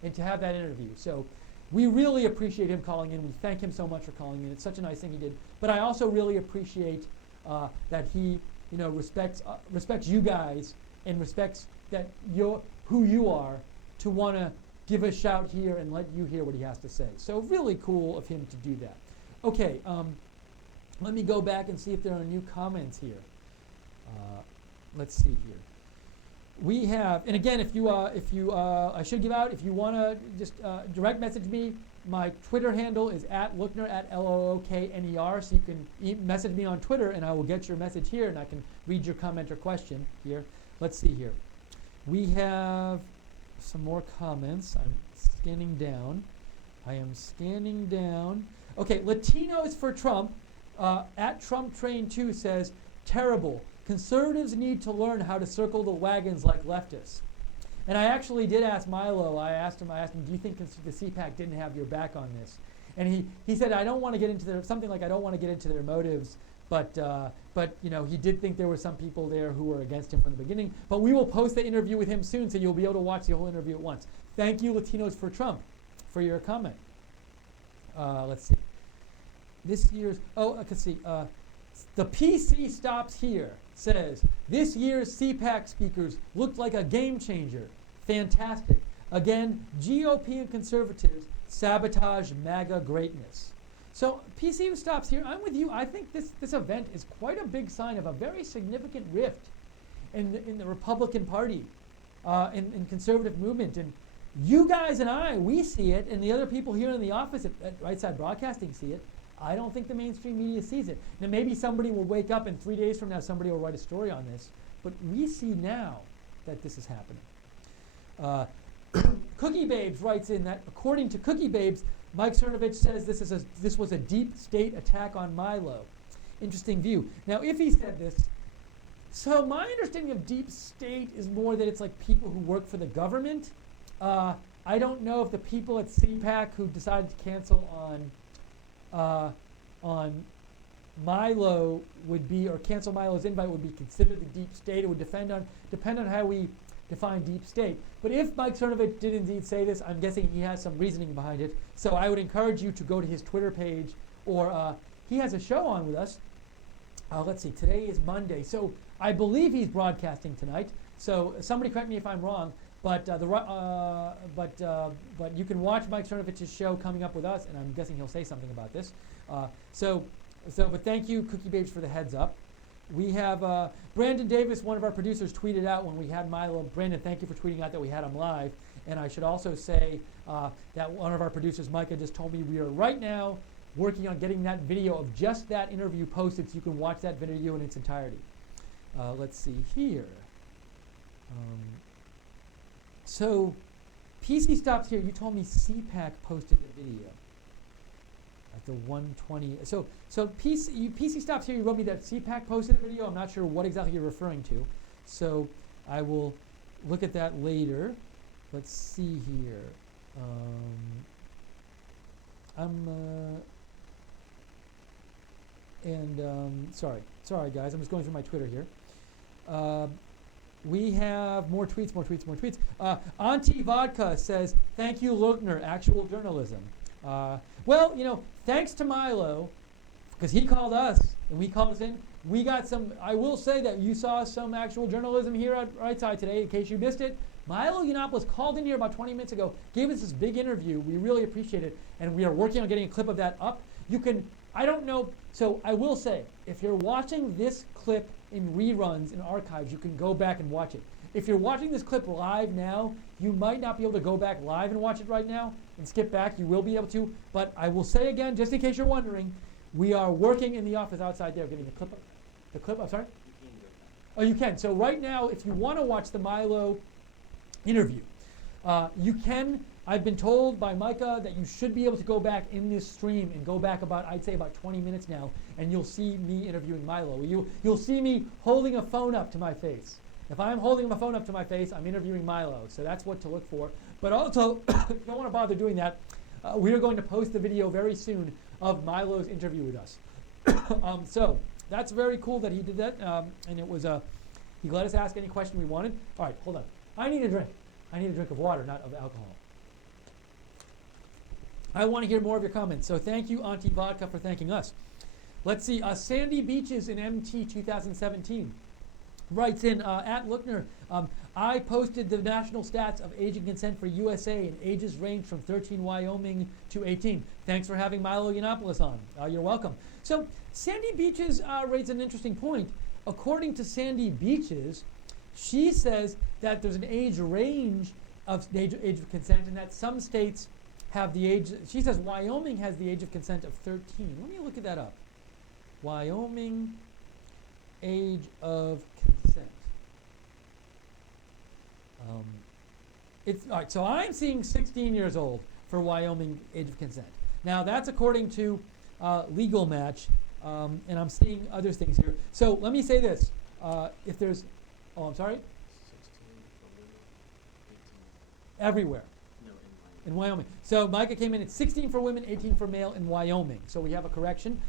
and to have that interview. So we really appreciate him calling in. We thank him so much for calling in. It's such a nice thing he did. But I also really appreciate that he, respects you guys and respects that who you are to want to give a shout here and let you hear what he has to say. So really cool of him to do that. Okay, let me go back and see if there are new comments here. Let's see here. We have, and again, if you, I should give out, if you want to just direct message me, my Twitter handle is @Lookner, @LOOKNER, so you can message me on Twitter and I will get your message here and I can read your comment or question here. Let's see here. We have some more comments. I'm scanning down. I am scanning down. Okay, Latinos for Trump, @TrumpTrain2 says, terrible. Conservatives need to learn how to circle the wagons like leftists. And I actually did ask Milo, I asked him, do you think the CPAC didn't have your back on this? And he said, I don't want to get into something like I don't want to get into their motives, but he did think there were some people there who were against him from the beginning. But we will post the interview with him soon, so you'll be able to watch the whole interview at once. Thank you, Latinos for Trump, for your comment. Let's see. This year's, let's see. The PC Stops Here says, this year's CPAC speakers looked like a game changer. Fantastic. Again, GOP and conservatives sabotage MAGA greatness. So PC Stops Here, I'm with you. I think this event is quite a big sign of a very significant rift in the Republican Party, in conservative movement. And you guys and we see it, and the other people here in the office at Right Side Broadcasting see it. I don't think the mainstream media sees it. Now maybe somebody will wake up and 3 days from now somebody will write a story on this, but we see now that this is happening. Cookie Babes writes in that according to Cookie Babes, Mike Cernovich says this was a deep state attack on Milo. Interesting view. Now if he said this, so my understanding of deep state is more that it's like people who work for the government. I don't know if the people at CPAC who decided to cancel on Milo would be, or cancel Milo's invite would be considered the deep state. It would depend on how we define deep state. But if Mike Cernovich did indeed say this, I'm guessing he has some reasoning behind it. So I would encourage you to go to his Twitter page, or he has a show on with us. Let's see, today is Monday. So I believe he's broadcasting tonight. So somebody correct me if I'm wrong. But you can watch Mike Cernovich's show coming up with us, and I'm guessing he'll say something about this. But thank you, Cookie Babes, for the heads up. We have Brandon Davis, one of our producers, tweeted out when we had Milo. Brandon, thank you for tweeting out that we had him live. And I should also say that one of our producers, Micah, just told me we are right now working on getting that video of just that interview posted so you can watch that video in its entirety. Let's see here. So, PC Stops Here, you told me CPAC posted a video at the 1:20. So PC Stops Here, you wrote me that CPAC posted a video. I'm not sure what exactly you're referring to. So I will look at that later. Let's see here. Sorry guys, I'm just going through my Twitter here. We have more tweets. Auntie Vodka says, thank you, Lookner, actual journalism. Well, thanks to Milo, because he called us and we called us in. We got some, I will say that you saw some actual journalism here at Right Side today, in case you missed it. Milo Yiannopoulos called in here about 20 minutes ago, gave us this big interview. We really appreciate it, and we are working on getting a clip of that up. You can, I don't know, so I will say, if you're watching this clip in reruns and archives, you can go back and watch it. If you're watching this clip live now, you might not be able to go back live and watch it right now and skip back. You will be able to, but I will say again, just in case you're wondering, we are working in the office outside there, getting the clip. I'm sorry? Oh, you can. So right now, if you want to watch the Milo interview, you can. I've been told by Micah that you should be able to go back in this stream and go back about, I'd say about 20 minutes now, and you'll see me interviewing Milo. You'll see me holding a phone up to my face. If I'm holding my phone up to my face, I'm interviewing Milo. So that's what to look for. But also, if you don't want to bother doing that, we are going to post the video very soon of Milo's interview with us. So that's very cool that he did that, and it was he let us ask any question we wanted. All right, hold on. I need a drink. I need a drink of water, not of alcohol. I want to hear more of your comments. So thank you, Auntie Vodka, for thanking us. Let's see. Sandy Beaches in MT 2017 writes in, at Lookner, I posted the national stats of age and consent for USA, and ages range from 13 Wyoming to 18. Thanks for having Milo Yiannopoulos on. You're welcome. So Sandy Beaches raises an interesting point. According to Sandy Beaches, she says that there's an age range of age of consent, and that some states have the age. She says Wyoming has the age of consent of 13. Let me look at that up. Wyoming age of consent. It's all right. So I'm seeing 16 years old for Wyoming age of consent. Now that's according to Legal Match, and I'm seeing other things here. So let me say this: if there's, I'm sorry. 16 for women, 18. Everywhere. In Wyoming. So Micah came in at 16 for women, 18 for male in Wyoming. So we have a correction.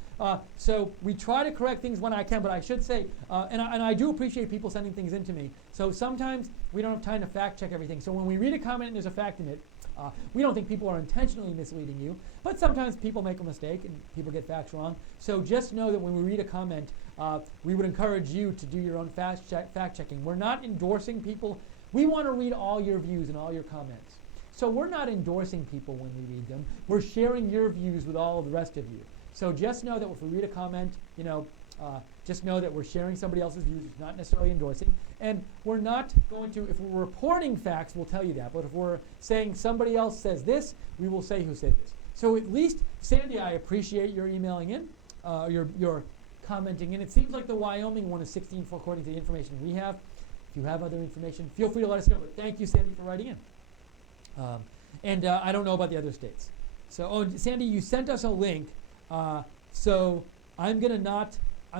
So we try to correct things when I can, but I should say, and I do appreciate people sending things in to me. So sometimes we don't have time to fact check everything. So when we read a comment and there's a fact in it, we don't think people are intentionally misleading you, but sometimes people make a mistake and people get facts wrong. So just know that when we read a comment, we would encourage you to do your own fact checking. We're not endorsing people. We want to read all your views and all your comments. So we're not endorsing people when we read them. We're sharing your views with all of the rest of you. So just know that if we read a comment, just know that we're sharing somebody else's views. It's not necessarily endorsing. And we're not going to, if we're reporting facts, we'll tell you that. But if we're saying somebody else says this, we will say who said this. So at least, Sandy, I appreciate your emailing in, your commenting in. It seems like the Wyoming one is 16 according to the information we have. If you have other information, feel free to let us know. But thank you, Sandy, for writing in. And I don't know about the other states. So, Sandy, you sent us a link. So I'm going to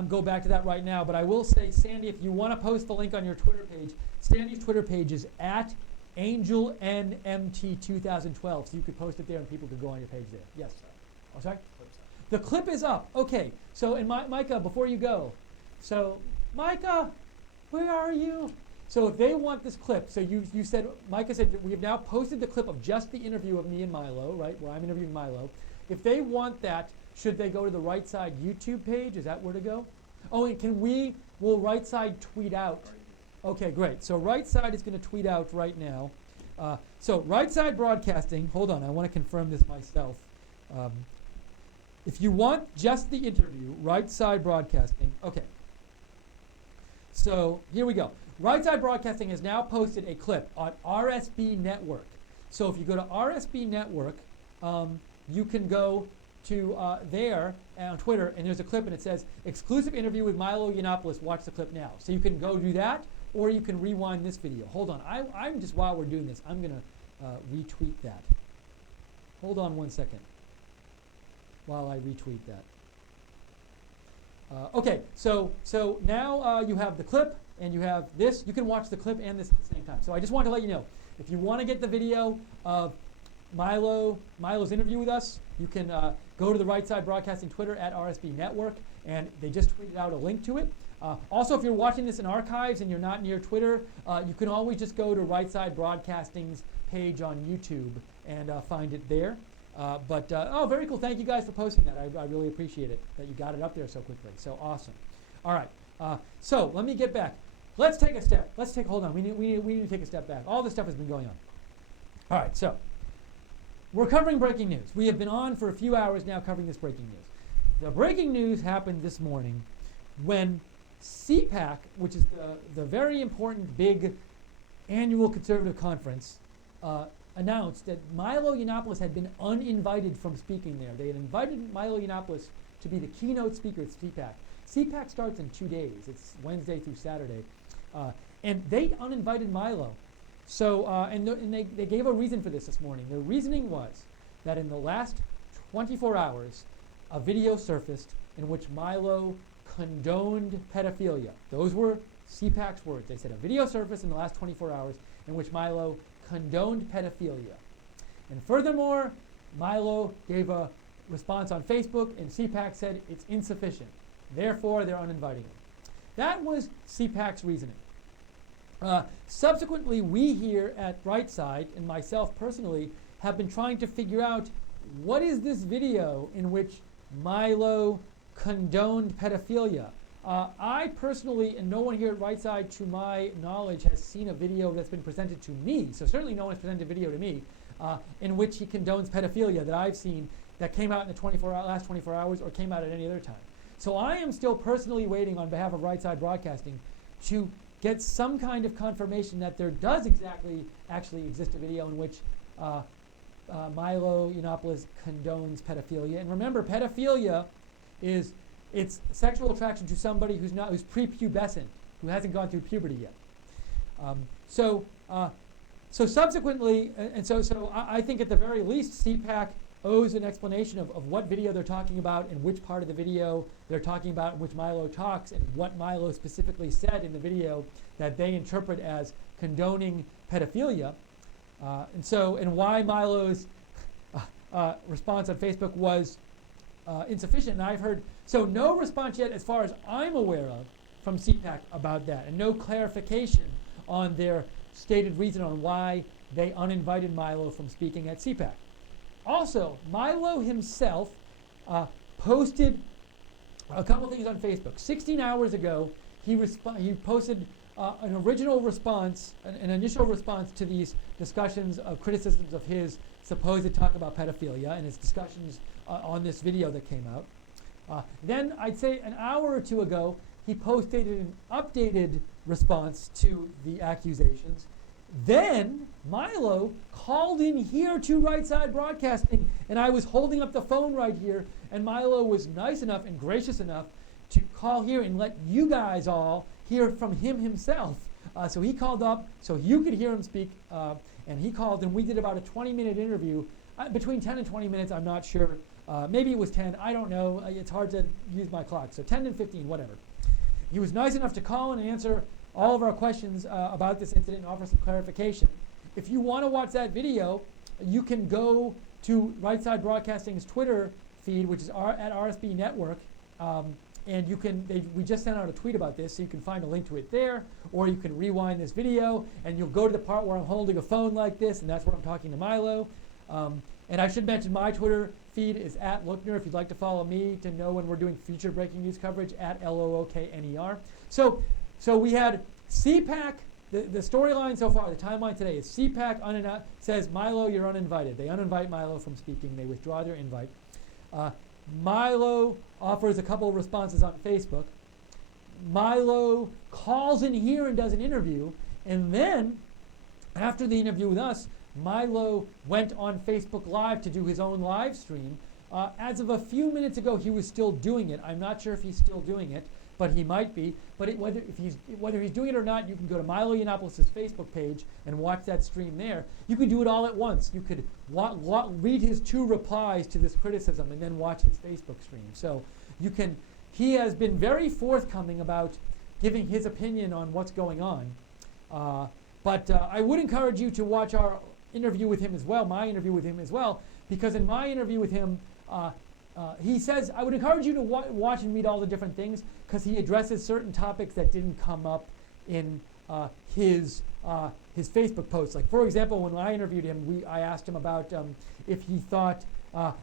go back to that right now. But I will say, Sandy, if you want to post the link on your Twitter page, Sandy's Twitter page is at AngelNMT2012. So you could post it there and people could go on your page there. Yes. Oh, sorry? The clip is up. Okay. So, and Micah, before you go. So, Micah, where are you? So if they want this clip, so you said, Micah said, we have now posted the clip of just the interview of me and Milo, right, where I'm interviewing Milo. If they want that, should they go to the Right Side YouTube page? Is that where to go? Oh, and will Right Side tweet out? Okay, great. So Right Side is going to tweet out right now. So Right Side Broadcasting, hold on, I want to confirm this myself. If you want just the interview, Right Side Broadcasting, okay. So here we go. Right Side Broadcasting has now posted a clip on RSB Network. So if you go to RSB Network, you can go to there on Twitter, and there's a clip, and it says, exclusive interview with Milo Yiannopoulos, watch the clip now. So you can go do that, or you can rewind this video. Hold on, I'm just, while we're doing this, I'm going to retweet that. Hold on 1 second while I retweet that. Okay, so now you have the clip, and you have this. You can watch the clip and this at the same time. So I just want to let you know, if you want to get the video of Milo's interview with us, you can go to the Right Side Broadcasting Twitter at RSB Network, and they just tweeted out a link to it. Also, if you're watching this in archives and you're not near Twitter, you can always just go to Right Side Broadcasting's page on YouTube and find it there. Oh, very cool. Thank you guys for posting that. I really appreciate it that you got it up there so quickly. So awesome. All right. So let me get back. Let's take a step. Hold on. We need to take a step back. All this stuff has been going on. All right. So we're covering breaking news. We have been on for a few hours now covering this breaking news. The breaking news happened this morning when CPAC, which is the very important big annual conservative conference, announced that Milo Yiannopoulos had been uninvited from speaking there. They had invited Milo Yiannopoulos to be the keynote speaker at CPAC. CPAC starts in 2 days. It's Wednesday through Saturday. And they uninvited Milo. So, and they gave a reason for this morning. Their reasoning was that in the last 24 hours, a video surfaced in which Milo condoned pedophilia. Those were CPAC's words. They said a video surfaced in the last 24 hours in which Milo condoned pedophilia. And furthermore, Milo gave a response on Facebook, and CPAC said it's insufficient. Therefore, they're uninviting him. That was CPAC's reasoning. Subsequently, we here at Right Side, and myself personally, have been trying to figure out what is this video in which Milo condoned pedophilia. I personally, and no one here at Right Side, to my knowledge, has seen a video that's been presented to me, so certainly no one has presented a video to me, in which he condones pedophilia that I've seen that came out in the last 24 hours or came out at any other time. So I am still personally waiting on behalf of Right Side Broadcasting to get some kind of confirmation that there does actually exist a video in which Milo Yiannopoulos condones pedophilia. And remember, pedophilia is it's sexual attraction to somebody who's prepubescent, who hasn't gone through puberty yet. So subsequently, so I think at the very least, CPAC owes an explanation of what video they're talking about and which part of the video they're talking about in which Milo talks and what Milo specifically said in the video that they interpret as condoning pedophilia. And why Milo's response on Facebook was insufficient. And I've heard, so no response yet as far as I'm aware of from CPAC about that, and no clarification on their stated reason on why they uninvited Milo from speaking at CPAC. Also, Milo himself posted a couple things on Facebook. 16 hours ago, he posted an initial response to these discussions of criticisms of his supposed talk about pedophilia and his discussions on this video that came out. Then, I'd say an hour or two ago, he posted an updated response to the accusations. Then Milo called in here to Right Side Broadcasting, and I was holding up the phone right here, and Milo was nice enough and gracious enough to call here and let you guys all hear from him himself. So he called up so you could hear him speak, and he called, and we did about a 20-minute interview, between 10 and 20 minutes, I'm not sure. Maybe it was 10, I don't know. It's hard to use my clock, so 10 and 15, whatever. He was nice enough to call in and answer all of our questions about this incident and offer some clarification. If you want to watch that video, you can go to Right Side Broadcasting's Twitter feed, which is at RSB Network, and we just sent out a tweet about this, so you can find a link to it there, or you can rewind this video, and you'll go to the part where I'm holding a phone like this, and that's where I'm talking to Milo. And I should mention my Twitter feed is at Lookner, if you'd like to follow me to know when we're doing future breaking news coverage, at LOOKNER. So we had CPAC, the storyline so far, the timeline today is CPAC says, Milo, you're uninvited. They uninvite Milo from speaking. They withdraw their invite. Milo offers a couple of responses on Facebook. Milo calls in here and does an interview. And then, after the interview with us, Milo went on Facebook Live to do his own live stream. As of a few minutes ago, he was still doing it. I'm not sure if he's still doing it, but he might be. But whether he's doing it or not, you can go to Milo Yiannopoulous' Facebook page and watch that stream there. You can do it all at once. You could read his 2 replies to this criticism and then watch his Facebook stream. So you can. He has been very forthcoming about giving his opinion on what's going on. But I would encourage you to watch our interview with him as well, my interview with him as well, because in my interview with him, he says, I would encourage you to watch and read all the different things, because he addresses certain topics that didn't come up in his Facebook posts. Like, for example, when I interviewed him, I asked him about if he thought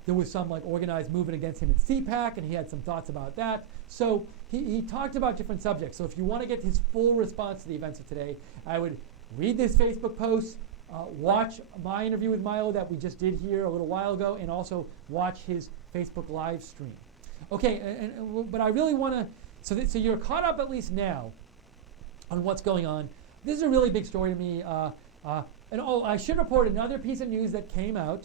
there was some like organized movement against him at CPAC, and he had some thoughts about that. So he talked about different subjects. So if you want to get his full response to the events of today, I would read this Facebook post, watch my interview with Milo that we just did here a little while ago, and also watch his Facebook live stream. Okay, but I really want to, so you're caught up at least now on what's going on. This is a really big story to me. I should report another piece of news that came out,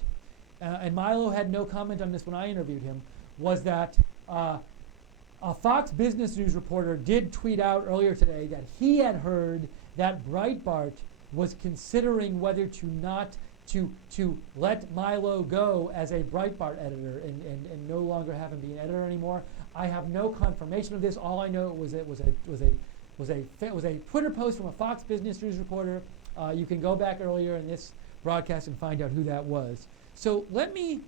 and Milo had no comment on this when I interviewed him, was that a Fox Business News reporter did tweet out earlier today that he had heard that Breitbart was considering whether to let Milo go as a Breitbart editor and no longer have him be an editor anymore. I have no confirmation of this. All I know was a Twitter post from a Fox Business News reporter. You can go back earlier in this broadcast and find out who that was. So let me.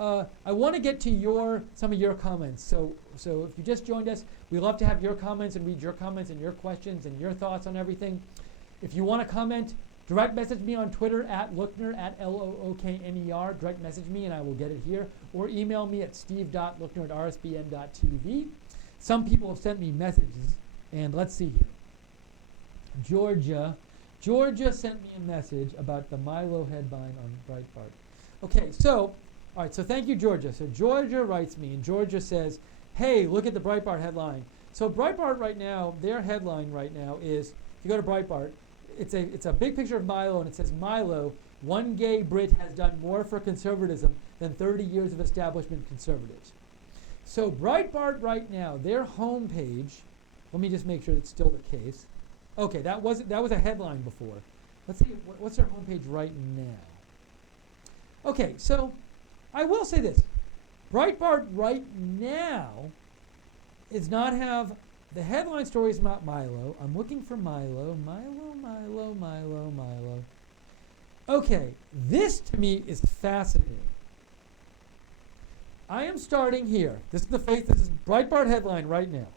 I want to get to some of your comments. So if you just joined us, we love to have your comments and read your comments and your questions and your thoughts on everything. If you want to comment, direct message me on Twitter at Lookner, at Lookner. Direct message me and I will get it here. Or email me at steve.lookner@rsbn.tv. Some people have sent me messages, and let's see here. Georgia sent me a message about the Milo headline on Breitbart. Okay, all right, so thank you, Georgia. So Georgia writes me, and Georgia says, hey, look at the Breitbart headline. So Breitbart right now, their headline right now is, if you go to Breitbart, it's a big picture of Milo, and it says, Milo, one gay Brit has done more for conservatism than 30 years of establishment conservatives. So Breitbart right now, their homepage, let me just make sure that's still the case. Okay, that was a headline before. Let's see, what's their homepage right now? Okay, so I will say this. Breitbart right now does not have, the headline story is not Milo. I'm looking for Milo. Okay, this to me is fascinating. I am starting here. This is Breitbart headline right now.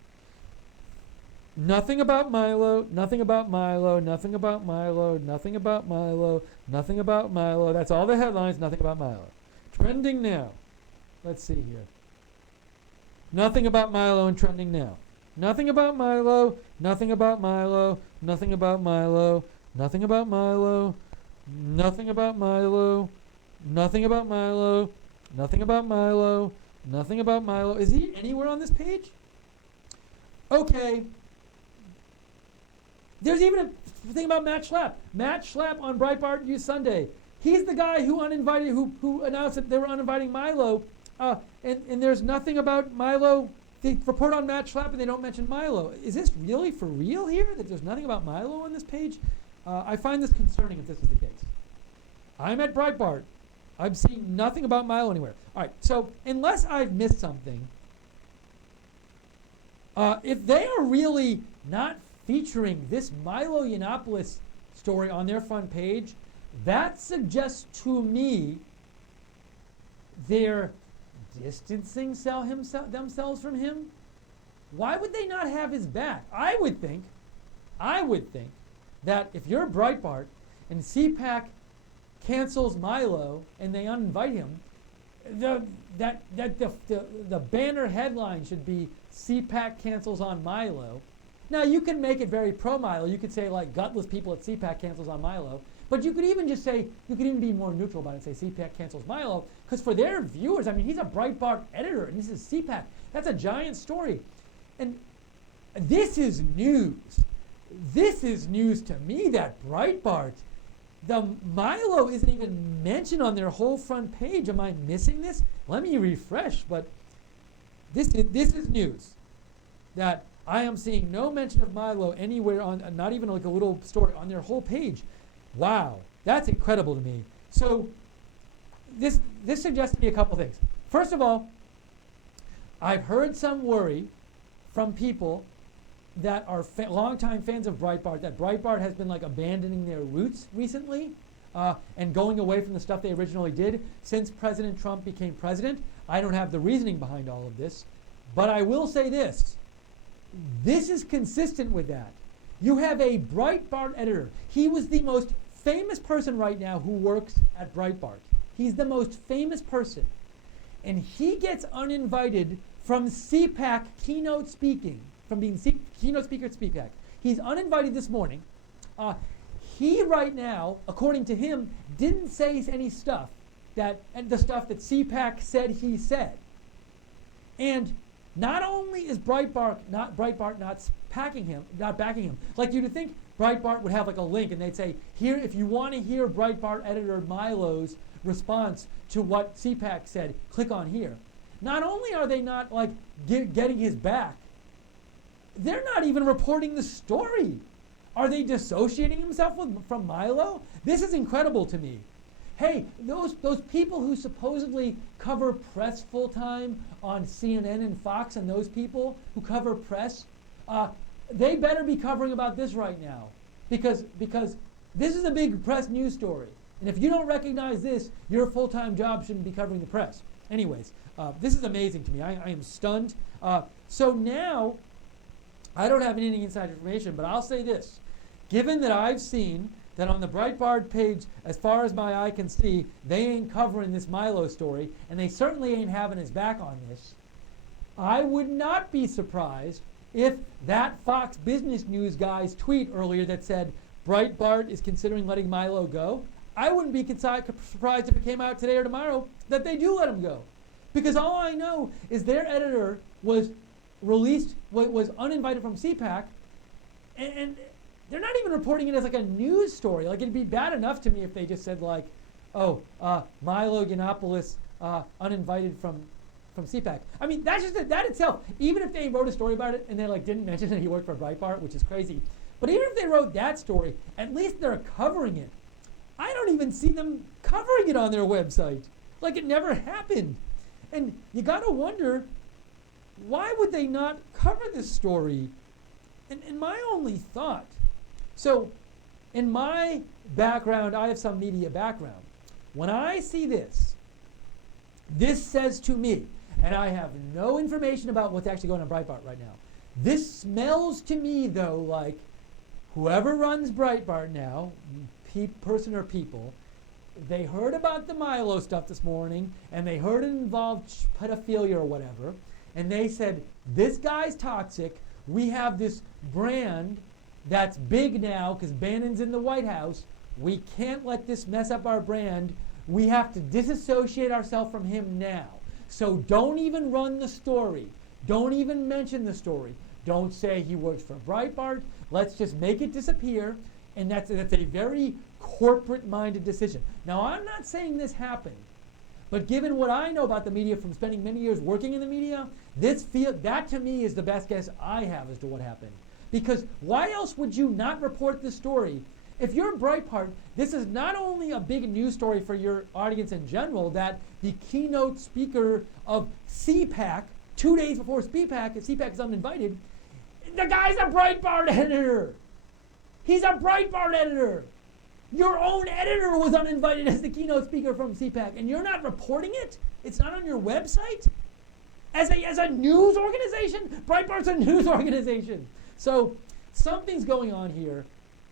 Nothing about Milo, nothing about Milo, nothing about Milo, nothing about Milo, nothing about Milo. That's all the headlines, nothing about Milo. Trending now. Let's see here. Nothing about Milo and trending now. Nothing about Milo, nothing about Milo, nothing about Milo, nothing about Milo, nothing about Milo, nothing about Milo, nothing about Milo, nothing about Milo. Is he anywhere on this page? Okay. There's even a thing about Matt Schlapp. Matt Schlapp on Breitbart News Sunday. He's the guy who announced that they were uninviting Milo, and there's nothing about Milo. They report on Matt Schlapp and they don't mention Milo. Is this really for real here, that there's nothing about Milo on this page? I find this concerning if this is the case. I'm at Breitbart. I'm seeing nothing about Milo anywhere. All right, so unless I've missed something, if they are really not featuring this Milo Yiannopoulos story on their front page, that suggests to me they're distancing themselves from him. Why would they not have his back? I would think that if you're Breitbart and CPAC cancels Milo and they uninvite him, the banner headline should be CPAC cancels on Milo. Now you can make it very pro-Milo. You could say like gutless people at CPAC cancels on Milo. But you could even just say, you could even be more neutral about it and say CPAC cancels Milo. Because for their viewers, I mean, he's a Breitbart editor and this is CPAC. That's a giant story. And this is news. This is news to me that Breitbart, the Milo isn't even mentioned on their whole front page. Am I missing this? Let me refresh, but this is news. That I am seeing no mention of Milo anywhere on, not even like a little story on their whole page. Wow, that's incredible to me. So this suggests to me a couple things. First of all, I've heard some worry from people that are longtime fans of Breitbart that Breitbart has been like abandoning their roots recently. and going away from the stuff they originally did since President Trump became president. I don't have the reasoning behind all of this, but I will say this. This is consistent with that. You have a Breitbart editor. He was the most famous person right now who works at Breitbart. He's the most famous person. And he gets uninvited from CPAC keynote speaking, from being keynote speaker at CPAC. He's uninvited this morning. He right now, according to him, didn't say any stuff and the stuff that CPAC said he said. And not only is Breitbart not backing him, like you'd think Breitbart would have like a link and they'd say, here, if you want to hear Breitbart editor Milo's response to what CPAC said, click on here. Not only are they not like getting his back, they're not even reporting the story. Are they dissociating himself from Milo? This is incredible to me. Hey, those people who supposedly cover press full-time on CNN and Fox, and those people who cover press, they better be covering about this right now, because this is a big press news story. And if you don't recognize this, your full-time job shouldn't be covering the press. Anyways, this is amazing to me. I am stunned. So now, I don't have any inside information, but I'll say this. Given that I've seen that on the Breitbart page, as far as my eye can see, they ain't covering this Milo story, and they certainly ain't having his back on this, I would not be surprised if that Fox Business News guy's tweet earlier that said Breitbart is considering letting Milo go, I wouldn't be surprised if it came out today or tomorrow that they do let him go. Because all I know is their editor was uninvited from CPAC, and they're not even reporting it as like a news story. Like, it'd be bad enough to me if they just said like, oh, Milo Yiannopoulos uninvited from CPAC. I mean, that's just that itself. Even if they wrote a story about it and they like didn't mention that he worked for Breitbart, which is crazy. But even if they wrote that story, at least they're covering it. I don't even see them covering it on their website. Like, it never happened. And you gotta wonder, why would they not cover this story? And my only thought, so in my background, I have some media background. When I see this says to me, and I have no information about what's actually going on Breitbart right now. This smells to me, though, like whoever runs Breitbart now, person or people, they heard about the Milo stuff this morning, and they heard it involved pedophilia or whatever, and they said, this guy's toxic. We have this brand that's big now because Bannon's in the White House. We can't let this mess up our brand. We have to disassociate ourselves from him now. So don't even run the story. Don't even mention the story. Don't say he works for Breitbart. Let's just make it disappear. And that's a very corporate-minded decision. Now, I'm not saying this happened, but given what I know about the media from spending many years working in the media, that to me is the best guess I have as to what happened. Because why else would you not report this story? If you're Breitbart, this is not only a big news story for your audience in general, that the keynote speaker of CPAC, 2 days before CPAC is uninvited, the guy's a Breitbart editor. He's a Breitbart editor. Your own editor was uninvited as the keynote speaker from CPAC, and you're not reporting it? It's not on your website? As a news organization? Breitbart's a news organization. So something's going on here,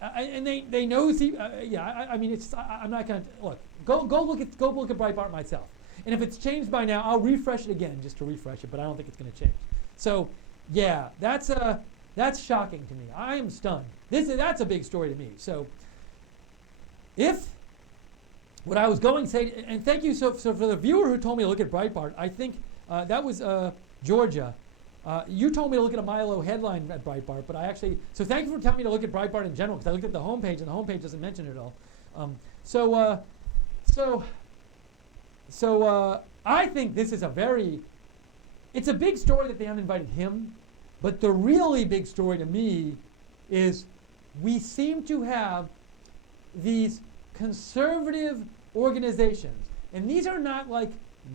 and they know. I mean, it's. I'm not gonna look. Go look at Breitbart myself. And if it's changed by now, I'll refresh it again just to refresh it. But I don't think it's going to change. So yeah, that's shocking to me. I am stunned. That's a big story to me. So if what I was going to say, and thank you so for the viewer who told me to look at Breitbart, I think that was Georgia. You told me to look at a Milo headline at Breitbart, but so thank you for telling me to look at Breitbart in general, because I looked at the homepage, and the homepage doesn't mention it at all. So I think this is it's a big story that they uninvited him, but the really big story to me is we seem to have these conservative organizations, and these are not like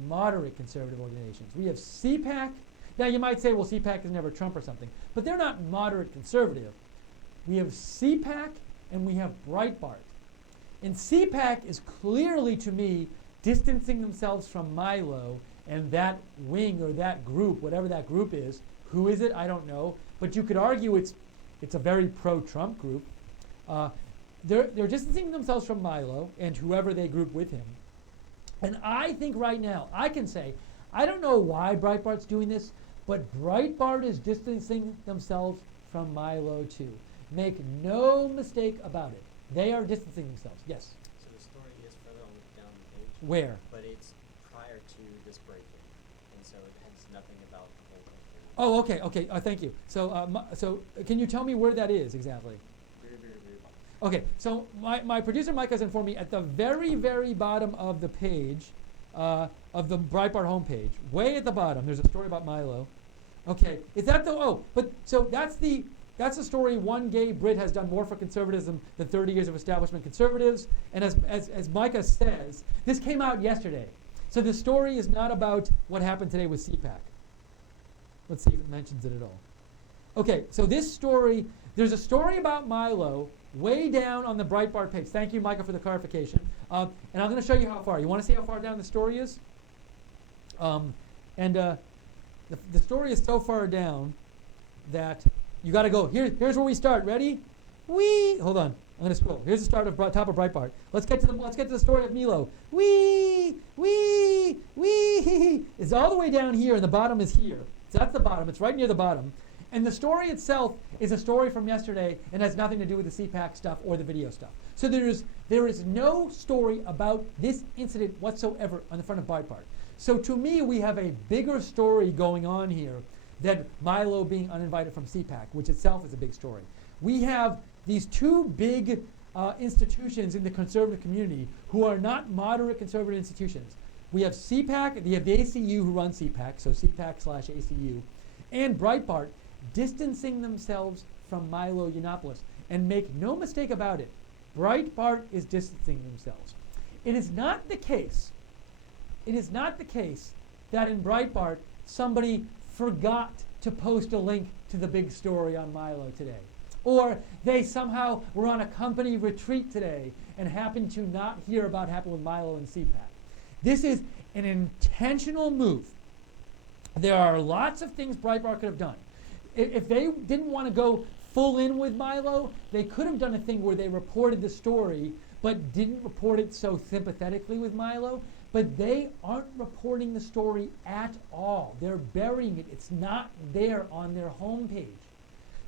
moderate conservative organizations. We have CPAC. Now you might say, well, CPAC is never Trump or something, but they're not moderate conservative. We have CPAC and we have Breitbart. And CPAC is clearly, to me, distancing themselves from Milo and that wing or that group, whatever that group is. Who is it? I don't know. But you could argue it's a very pro-Trump group. They're distancing themselves from Milo and whoever they group with him. And I think right now, I can say, I don't know why Breitbart's doing this, but Breitbart is distancing themselves from Milo too. Make no mistake about it. They are distancing themselves. Yes? So the story is further on down the page. Where? But it's prior to this break-in, and so it has nothing about the whole thing. Oh, okay, okay. Thank you. So can you tell me where that is exactly? Very, very, very bottom. Okay, so my producer Mike has informed me at the very, very bottom of the page, of the Breitbart homepage, way at the bottom, there's a story about Milo. Okay, is that the, so that's the story, one gay Brit has done more for conservatism than 30 years of establishment conservatives. And as Micah says, this came out yesterday. So the story is not about what happened today with CPAC. Let's see if it mentions it at all. Okay, so this story, there's a story about Milo way down on the Breitbart page. Thank you, Micah, for the clarification. And I'm going to show you how far. You want to see how far down the story is? The story is so far down that you got to go. Here's where we start. Ready? Wee. Hold on. I'm going to scroll. Here's the start of top of Breitbart. Let's get to the story of Milo. Wee. It's all the way down here, and the bottom is here. So that's the bottom. It's right near the bottom. And the story itself is a story from yesterday and has nothing to do with the CPAC stuff or the video stuff. So there is no story about this incident whatsoever on the front of Breitbart. So to me, we have a bigger story going on here than Milo being uninvited from CPAC, which itself is a big story. We have these two big institutions in the conservative community who are not moderate conservative institutions. We have CPAC, we have the ACU who runs CPAC, so CPAC/ACU, and Breitbart distancing themselves from Milo Yiannopoulos. And make no mistake about it, Breitbart is distancing themselves. It is not the case that in Breitbart somebody forgot to post a link to the big story on Milo today. Or they somehow were on a company retreat today and happened to not hear about what happened with Milo and CPAC. This is an intentional move. There are lots of things Breitbart could have done. If they didn't want to go full in with Milo, they could have done a thing where they reported the story but didn't report it so sympathetically with Milo. But they aren't reporting the story at all. They're burying it. It's not there on their homepage.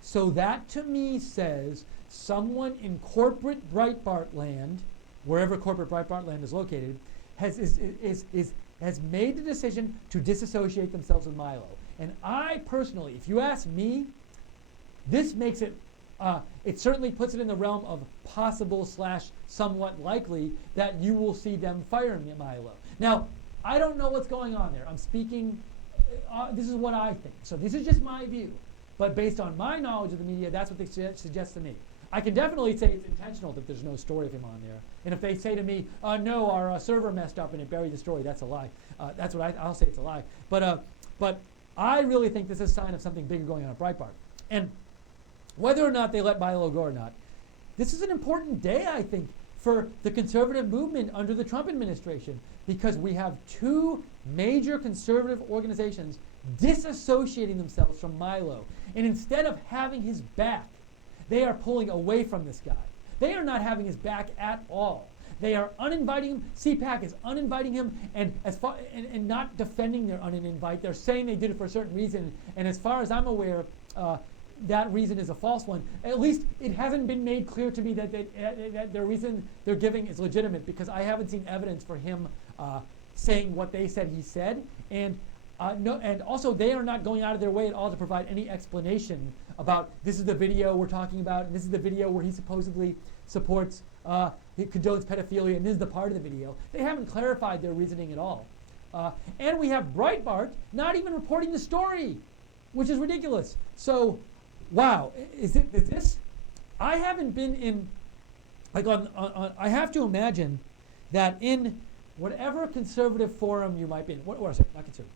So that to me says someone in corporate Breitbart land, wherever corporate Breitbart land is located, has made the decision to disassociate themselves with Milo. And I personally, if you ask me, this makes it, it certainly puts it in the realm of possible / somewhat likely that you will see them fire Milo. Now, I don't know what's going on there. I'm speaking, this is what I think. So this is just my view. But based on my knowledge of the media, that's what they suggest to me. I can definitely say it's intentional that there's no story of him on there. And if they say to me, no, our server messed up and it buried the story, that's a lie. That's what I'll say it's a lie. But I really think this is a sign of something bigger going on at Breitbart. And whether or not they let Milo go or not, this is an important day, I think, for the conservative movement under the Trump administration, because we have two major conservative organizations disassociating themselves from Milo. And instead of having his back, they are pulling away from this guy. They are not having his back at all. They are uninviting him. CPAC is uninviting him and not defending their uninvite. They're saying they did it for a certain reason. And as far as I'm aware, that reason is a false one. At least it hasn't been made clear to me that their reason they're giving is legitimate, because I haven't seen evidence for him saying what they said he said. And also, they are not going out of their way at all to provide any explanation about this is the video we're talking about, and this is the video where he supposedly supports, he condones pedophilia, and this is the part of the video. They haven't clarified their reasoning at all. And we have Breitbart not even reporting the story, which is ridiculous. So, wow, is this? I haven't been in, I have to imagine that in whatever conservative forum you might be in, not conservative,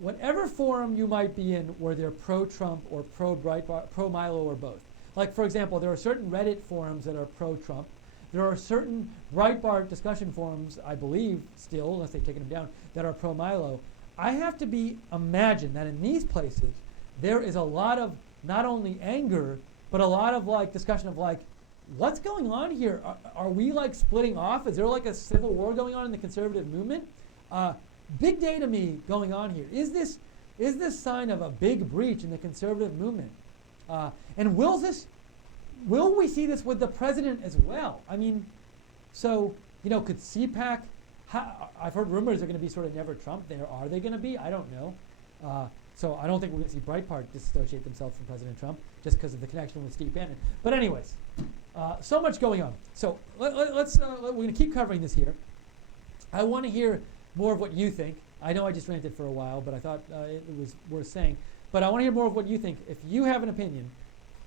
whatever forum you might be in where they're pro-Trump or pro-Breitbart, pro-Milo or both. Like, for example, there are certain Reddit forums that are pro-Trump. there are certain Breitbart discussion forums, I believe still, unless they've taken them down, that are pro-Milo. I have to imagine that in these places, there is a lot of not only anger, but a lot of like discussion of like, what's going on here? Are we like splitting off? Is there like a civil war going on in the conservative movement? Big day to me going on here. Is this sign of a big breach in the conservative movement? And will we see this with the president as well? I mean, so, could CPAC, I've heard rumors they're going to be sort of never Trump there. Are they going to be? I don't know. So I don't think we're going to see Breitbart disassociate themselves from President Trump just because of the connection with Steve Bannon. But anyways, so much going on. So we're going to keep covering this here. I want to hear more of what you think. I know I just ranted for a while, but I thought it was worth saying. But I want to hear more of what you think. If you have an opinion,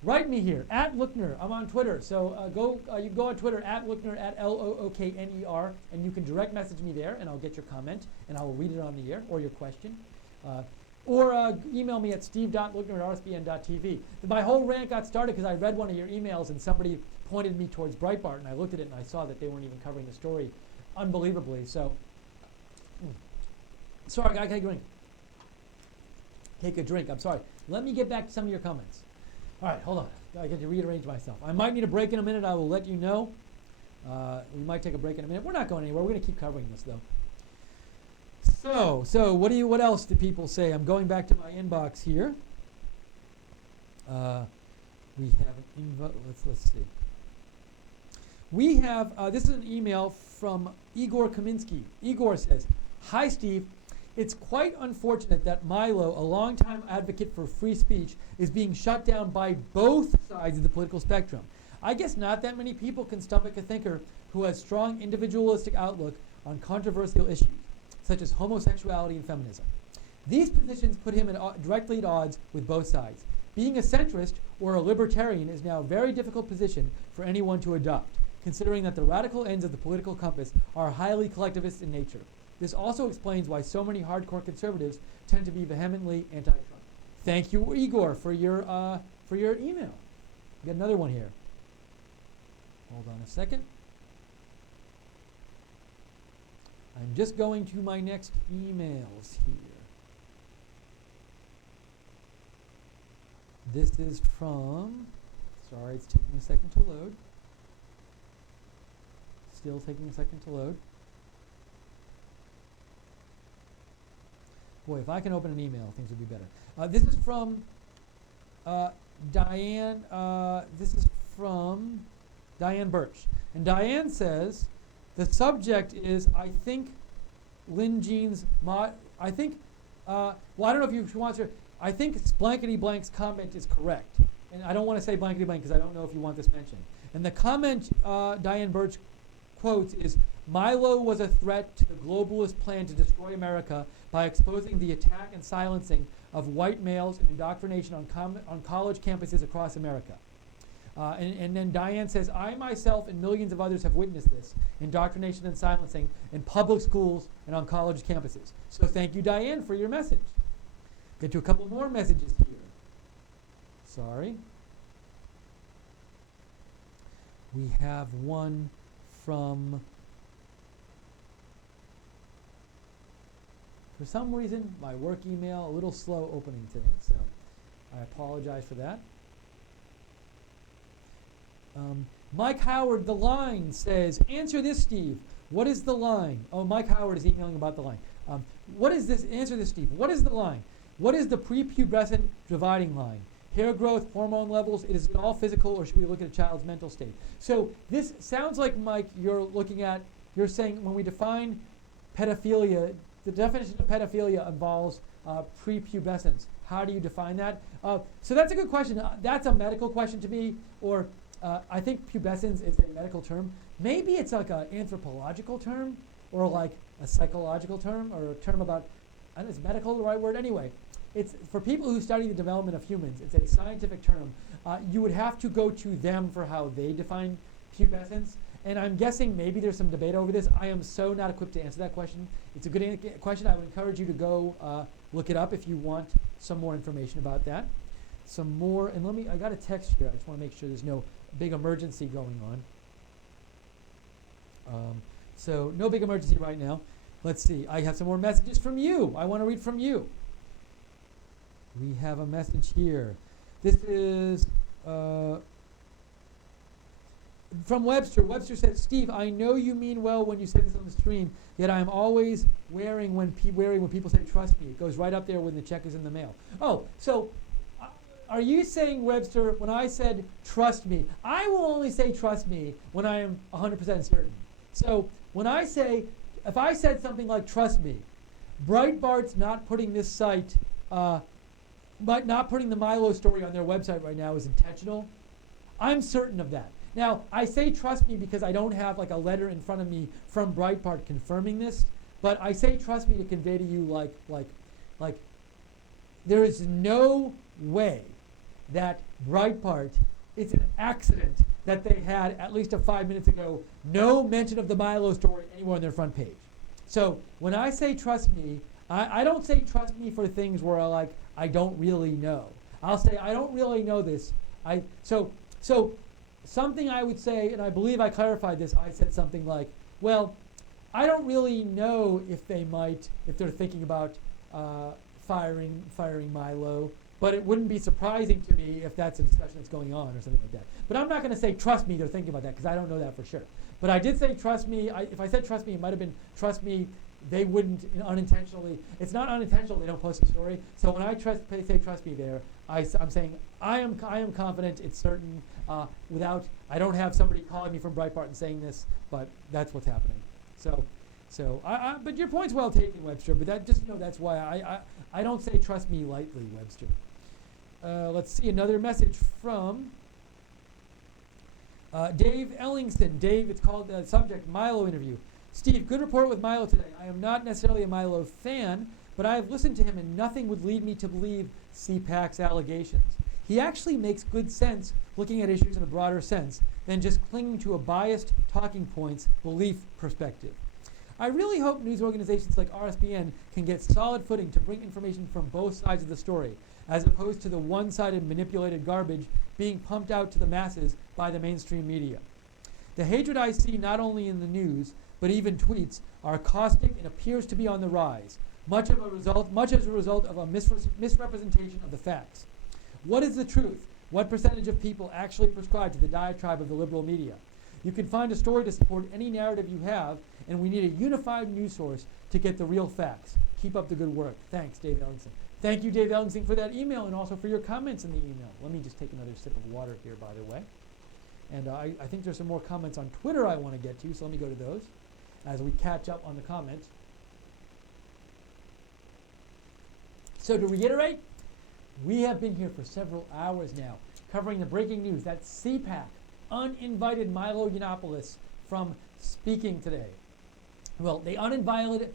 write me here, @Lookner. I'm on Twitter. So you can go on Twitter, @Lookner, @LOOKNER, and you can direct message me there, and I'll get your comment, and I will read it on the air, or your question. Or email me at steve.lookner@rsbn.tv. My whole rant got started because I read one of your emails, and somebody pointed me towards Breitbart, and I looked at it, and I saw that they weren't even covering the story unbelievably. So, sorry, I can't drink. Take a drink. I'm sorry. Let me get back to some of your comments. All right, hold on. I get to rearrange myself. I might need a break in a minute. I will let you know. We might take a break in a minute. We're not going anywhere. We're going to keep covering this, though. So what else do people say? I'm going back to my inbox here. We have an let's see. We have this is an email from Igor Kaminsky. Igor says, "Hi Steve, it's quite unfortunate that Milo, a longtime advocate for free speech, is being shut down by both sides of the political spectrum. I guess not that many people can stomach a thinker who has strong individualistic outlook on controversial issues, such as homosexuality and feminism. These positions put him directly at odds with both sides. Being a centrist or a libertarian is now a very difficult position for anyone to adopt, considering that the radical ends of the political compass are highly collectivist in nature. This also explains why so many hardcore conservatives tend to be vehemently anti-Trump." Thank you, Igor, for your email. We got another one here. Hold on a second. I'm just going to my next emails here. This is from, sorry, it's taking a second to load. Still taking a second to load. Boy, if I can open an email, things would be better. This is from Diane. This is from Diane Birch. And Diane says, the subject is, I think, Lynn Jean's, well, I don't know if you want to, I think blankety blank's comment is correct. And I don't want to say blankety blank because I don't know if you want this mentioned. And the comment Diane Birch quotes is, "Milo was a threat to the globalist plan to destroy America by exposing the attack and silencing of white males and indoctrination on college campuses across America." And then Diane says, "I myself and millions of others have witnessed this indoctrination and silencing in public schools and on college campuses." So thank you, Diane, for your message. Get to a couple more messages here. Sorry. We have one from, for some reason, my work email, a little slow opening today, so I apologize for that. Mike Howard, The Line, says, "Answer this, Steve. What is the line?" Oh, Mike Howard is emailing about the line. What is this? Answer this, Steve. What is the line? What is the prepubescent dividing line? Hair growth, hormone levels, is it all physical, or should we look at a child's mental state? So this sounds like, Mike, you're saying when we define pedophilia, the definition of pedophilia involves prepubescence. How do you define that? So that's a good question. That's a medical question to me, or I think pubescence is a medical term. Maybe it's like an anthropological term, or like a psychological term, or a term about, I don't know, is medical the right word? Anyway, it's for people who study the development of humans. It's a scientific term. You would have to go to them for how they define pubescence. And I'm guessing maybe there's some debate over this. I am so not equipped to answer that question. It's a good question. I would encourage you to go look it up if you want some more information about that. Some more, and I got a text here. I just want to make sure there's no big emergency going on. So no big emergency right now. Let's see. I have some more messages from you. I want to read from you. We have a message here. This is from Webster. Webster said, Steve, I know you mean well when you say this on the stream, yet I'm always wearing when people say trust me. It goes right up there when the check is in the mail. Oh, so are you saying, Webster, when I said trust me, I will only say trust me when I am 100% certain. So when I say, if I said something like trust me, Breitbart's not putting this site, but not putting the Milo story on their website right now is intentional. I'm certain of that. Now, I say trust me because I don't have like a letter in front of me from Breitbart confirming this, but I say trust me to convey to you like there is no way that Breitbart, it's an accident that they had, at least 5 minutes ago, no mention of the Milo story anywhere on their front page. So when I say trust me, I don't say trust me for things where I don't really know. I'll say I don't really know this. So something I would say, and I believe I clarified this, I said something like, well, I don't really know if they're thinking about firing Milo, but it wouldn't be surprising to me if that's a discussion that's going on or something like that. But I'm not going to say trust me they're thinking about that because I don't know that for sure. But I did say trust me. If I said trust me, it might have been trust me. They wouldn't unintentionally. It's not unintentional. They don't post a story. So when I say trust me there, I'm saying I am confident. It's certain. I don't have somebody calling me from Breitbart and saying this, but that's what's happening. But your point's well taken, Webster. But that's why I don't say trust me lightly, Webster. Let's see another message from Dave Ellingson. Dave, it's called subject Milo interview. Steve, good report with Milo today. I am not necessarily a Milo fan, but I have listened to him and nothing would lead me to believe CPAC's allegations. He actually makes good sense looking at issues in a broader sense than just clinging to a biased talking points belief perspective. I really hope news organizations like RSBN can get solid footing to bring information from both sides of the story, as opposed to the one-sided manipulated garbage being pumped out to the masses by the mainstream media. The hatred I see not only in the news, but even tweets, are caustic and appears to be on the rise, much as a result of a misrepresentation of the facts. What is the truth? What percentage of people actually prescribe to the diatribe of the liberal media? You can find a story to support any narrative you have, and we need a unified news source to get the real facts. Keep up the good work. Thanks, Dave Ellingson. Thank you, Dave Ellingson, for that email and also for your comments in the email. Let me just take another sip of water here, by the way. And I think there's some more comments on Twitter I want to get to, so let me go to those as we catch up on the comments. So to reiterate, we have been here for several hours now covering the breaking news that CPAC uninvited Milo Yiannopoulos from speaking today. Well, they uninvited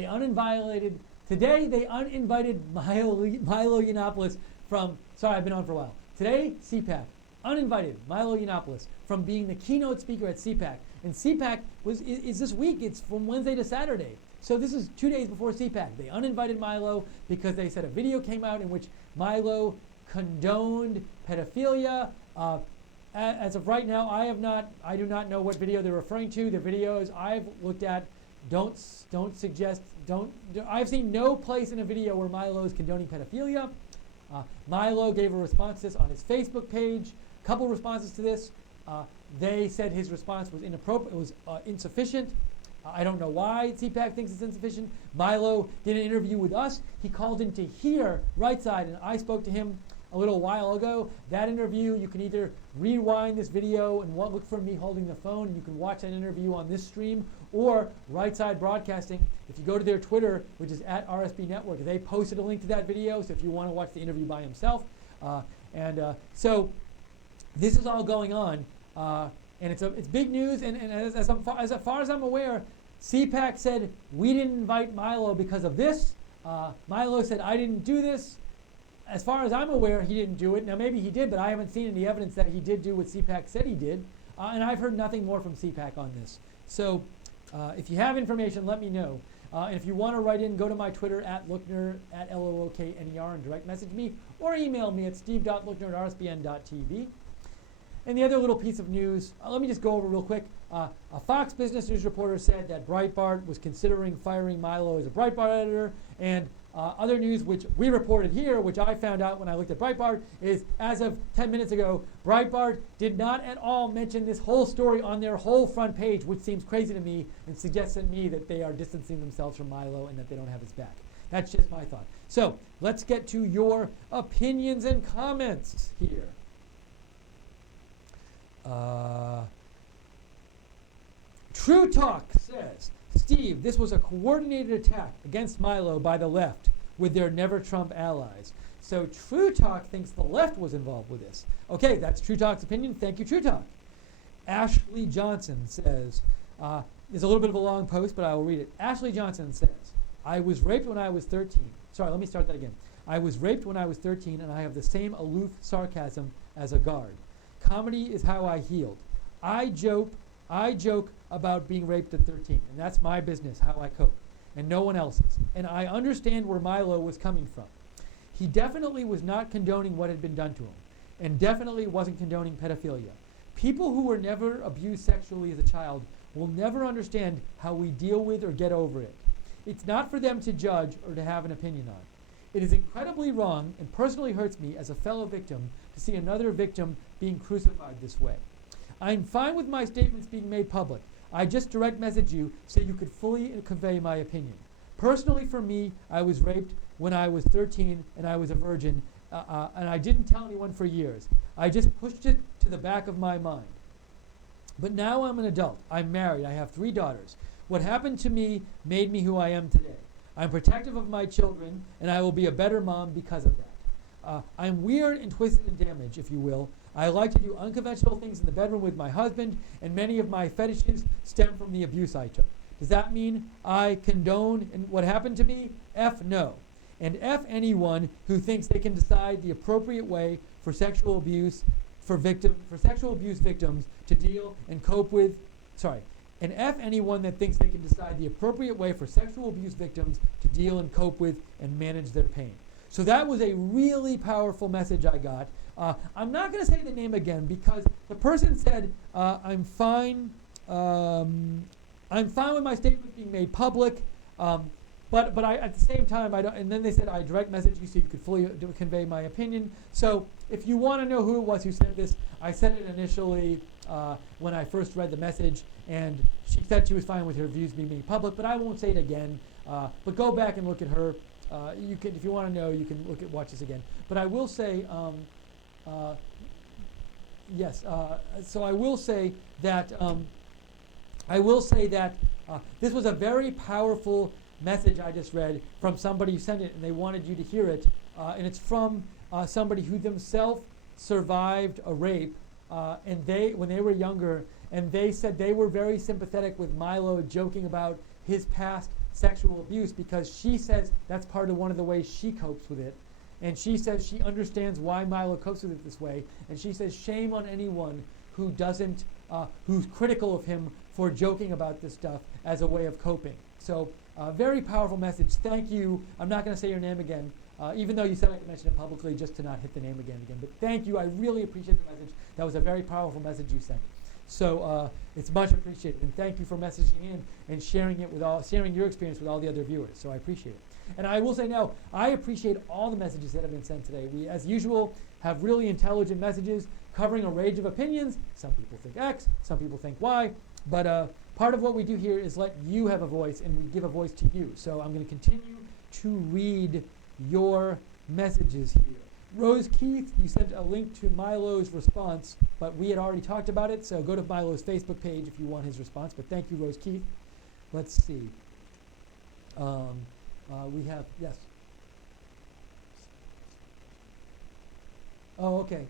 Milo Yiannopoulos from, I've been on for a while. Today, CPAC uninvited Milo Yiannopoulos from being the keynote speaker at CPAC. And CPAC is this week. It's from Wednesday to Saturday. So this is 2 days before CPAC. They uninvited Milo because they said a video came out in which Milo condoned pedophilia. As of right now, I do not know what video they're referring to. The videos I've looked at I've seen no place in a video where Milo is condoning pedophilia. Milo gave a response to this on his Facebook page. A couple responses to this. They said his response was inappropriate. It was insufficient. I don't know why CPAC thinks it's insufficient. Milo did an interview with us. He called in to hear Right Side, and I spoke to him a little while ago. That interview, you can either rewind this video and look for me holding the phone, and you can watch that interview on this stream, or Right Side Broadcasting. If you go to their Twitter, which is at RSB Network, they posted a link to that video, so if you want to watch the interview by himself. So this is all going on, and it's big news, and as far as I'm aware, CPAC said, we didn't invite Milo because of this. Milo said, I didn't do this. As far as I'm aware, he didn't do it. Now, maybe he did, but I haven't seen any evidence that he did do what CPAC said he did. And I've heard nothing more from CPAC on this. So if you have information, let me know. And if you want to write in, go to my Twitter at Lookner, at Lookner, and direct message me, or email me at steve.lookner@rsbn.tv. And the other little piece of news, let me just go over real quick. A Fox Business News reporter said that Breitbart was considering firing Milo as a Breitbart editor, and other news which we reported here, which I found out when I looked at Breitbart, is as of 10 minutes ago, Breitbart did not at all mention this whole story on their whole front page, which seems crazy to me and suggests to me that they are distancing themselves from Milo and that they don't have his back. That's just my thought. So let's get to your opinions and comments here. True Talk says, Steve, this was a coordinated attack against Milo by the left with their Never Trump allies. So True Talk thinks the left was involved with this. Okay, that's True Talk's opinion. Thank you, True Talk. Ashley Johnson says, it's a little bit of a long post, but I will read it. Ashley Johnson says, I was raped when I was 13. Sorry, let me start that again. I was raped when I was 13, and I have the same aloof sarcasm as a guard. Comedy is how I healed. I joke about being raped at 13, and that's my business, how I cope, and no one else's. And I understand where Milo was coming from. He definitely was not condoning what had been done to him, and definitely wasn't condoning pedophilia. People who were never abused sexually as a child will never understand how we deal with or get over it. It's not for them to judge or to have an opinion on. It is incredibly wrong and personally hurts me as a fellow victim to see another victim being crucified this way. I'm fine with my statements being made public. I just direct message you so you could fully convey my opinion. Personally, for me, I was raped when I was 13 and I was a virgin, and I didn't tell anyone for years. I just pushed it to the back of my mind. But now I'm an adult. I'm married. I have 3 daughters. What happened to me made me who I am today. I'm protective of my children, and I will be a better mom because of that. I'm weird and twisted and damaged, if you will. I like to do unconventional things in the bedroom with my husband, and many of my fetishes stem from the abuse I took. Does that mean I condone what happened to me? F no. And F anyone who thinks they can decide the appropriate way for sexual abuse victims to deal and cope with. And F anyone that thinks they can decide the appropriate way for sexual abuse victims to deal and cope with and manage their pain. So that was a really powerful message I got. I'm not going to say the name again because the person said, I'm fine with my statement being made public, but I, at the same time, I don't, and then they said, I direct message you so you could fully convey my opinion. So if you want to know who it was who said this, I said it initially when I first read the message, and she said she was fine with her views being made public, but I won't say it again. But go back and look at her. You can, if you want to know, you can watch this again. But I will say, yes. So I will say that this was a very powerful message I just read from somebody who sent it, and they wanted you to hear it. And it's from somebody who themselves survived a rape, and when they were younger, and they said they were very sympathetic with Milo joking about his past sexual abuse because she says that's part of one of the ways she copes with it. And she says she understands why Milo copes with it this way. And she says shame on anyone who doesn't, who's critical of him for joking about this stuff as a way of coping. So very powerful message. Thank you. I'm not going to say your name again, even though you said I could mention it publicly just to not hit the name again. But thank you. I really appreciate the message. That was a very powerful message you sent. So it's much appreciated. And thank you for messaging in and sharing your experience with all the other viewers. So I appreciate it. And I will say now, I appreciate all the messages that have been sent today. We, as usual, have really intelligent messages covering a range of opinions. Some people think X, some people think Y. But part of what we do here is let you have a voice, and we give a voice to you. So I'm going to continue to read your messages here. Rose Keith, you sent a link to Milo's response, but we had already talked about it, so go to Milo's Facebook page if you want his response. But thank you, Rose Keith. Let's see. We have, yes. Oh, okay.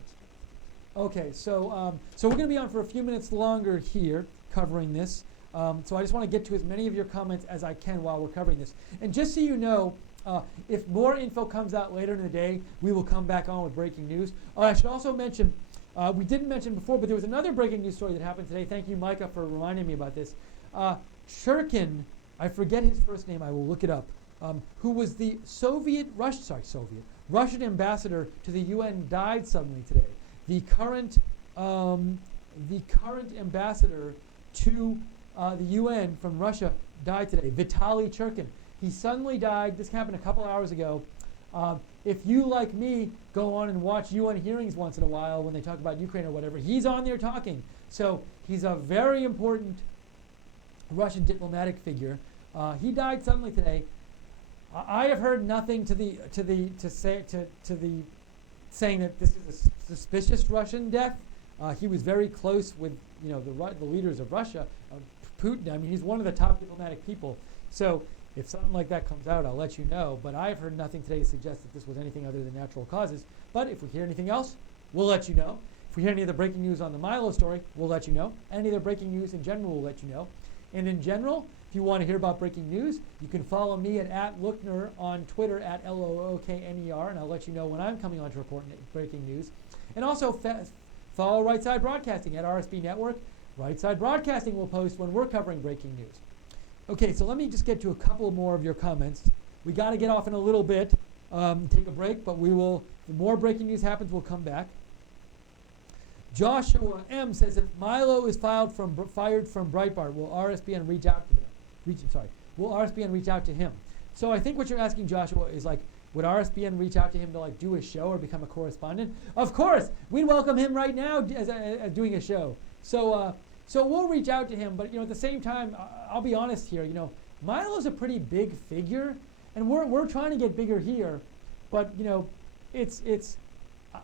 Okay, so we're going to be on for a few minutes longer here covering this. So I just want to get to as many of your comments as I can while we're covering this. And just so you know, if more info comes out later in the day, we will come back on with breaking news. I should also mention, we didn't mention before, but there was another breaking news story that happened today. Thank you, Micah, for reminding me about this. Shurkin, I forget his first name, I will look it up, who was the Russian ambassador to the UN, died suddenly today. The current ambassador to the UN from Russia died today. Vitaly Churkin. He suddenly died. This happened a couple hours ago. If you, like me, go on and watch UN hearings once in a while when they talk about Ukraine or whatever, he's on there talking. So he's a very important Russian diplomatic figure. He died suddenly today. I have heard nothing saying that this is a suspicious Russian death. He was very close with the leaders of Russia, Putin. I mean, he's one of the top diplomatic people. So if something like that comes out, I'll let you know. But I've heard nothing today to suggest that this was anything other than natural causes. But if we hear anything else, we'll let you know. If we hear any other breaking news on the Milo story, we'll let you know. Any other breaking news in general, we'll let you know. And in general, if you want to hear about breaking news, you can follow me at Lookner on Twitter at LOOKNER, and I'll let you know when I'm coming on to report breaking news. And also follow Right Side Broadcasting at RSB Network. Right Side Broadcasting will post when we're covering breaking news. Okay, so let me just get to a couple more of your comments. We got to get off in a little bit, take a break, but we will. The more breaking news happens, we'll come back. Joshua M says if Milo is fired from Breitbart, will RSBN reach out to them? Will RSBN reach out to him? So I think what you're asking, Joshua, is like, would RSBN reach out to him to like do a show or become a correspondent? Of course, we'd welcome him right now as doing a show. So we'll reach out to him, but at the same time, I'll be honest here. Milo's a pretty big figure, and we're trying to get bigger here, but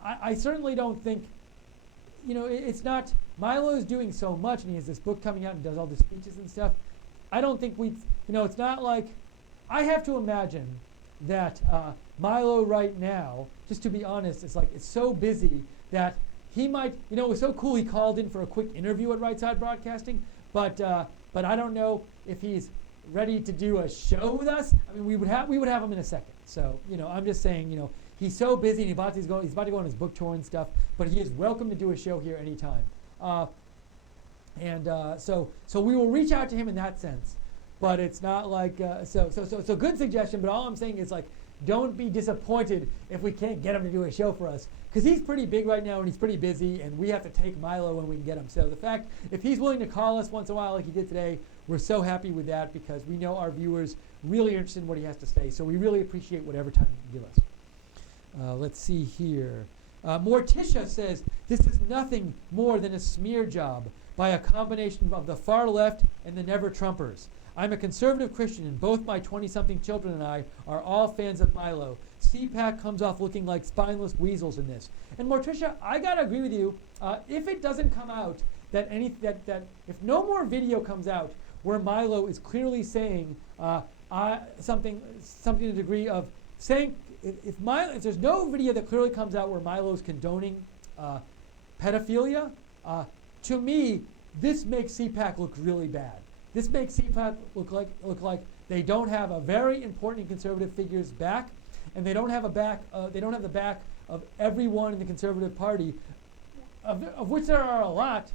I certainly don't think. It's not, Milo's doing so much, and he has this book coming out and does all the speeches and stuff. I don't think it's not like, I have to imagine that Milo right now, just to be honest, it's so busy that he might, it was so cool he called in for a quick interview at Right Side Broadcasting, but I don't know if he's ready to do a show with us. I mean, we would have him in a second. So, I'm just saying, he's so busy and he's about to go on his book tour and stuff, but he is welcome to do a show here anytime. So we will reach out to him in that sense, but it's not like, so good suggestion, but all I'm saying is don't be disappointed if we can't get him to do a show for us, because he's pretty big right now and he's pretty busy, and we have to take Milo when we can get him. So the fact, if he's willing to call us once in a while like he did today, we're so happy with that, because we know our viewers really are interested in what he has to say, so we really appreciate whatever time you can give us. Let's see here. Morticia says, this is nothing more than a smear job by a combination of the far left and the never-Trumpers. I'm a conservative Christian, and both my 20-something children and I are all fans of Milo. CPAC comes off looking like spineless weasels in this. And Morticia, I gotta agree with you. If it doesn't come out that if no more video comes out where Milo is clearly saying something to the degree of saying, if there's no video that clearly comes out where Milo's condoning pedophilia, to me, this makes CPAC look really bad. This makes CPAC look like they don't have a very important conservative figure's back, and they don't have the back of everyone in the Conservative Party, of which there are a lot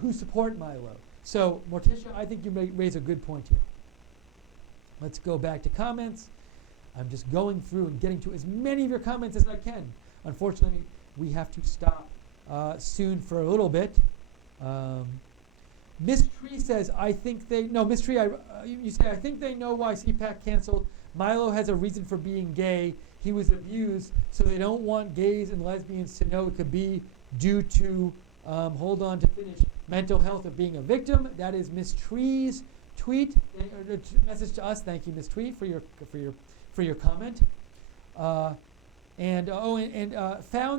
who support Milo. So, Morticia, I think you raise a good point here. Let's go back to comments. I'm just going through and getting to as many of your comments as I can. Unfortunately, we have to stop soon for a little bit. Miss Tree says, Miss Tree, you say, I think they know why CPAC canceled. Milo has a reason for being gay. He was abused, so they don't want gays and lesbians to know it could be due to, hold on to finish, mental health of being a victim. That is Miss Tree's tweet, or message to us. Thank you, Miss Tree, for your comment. Found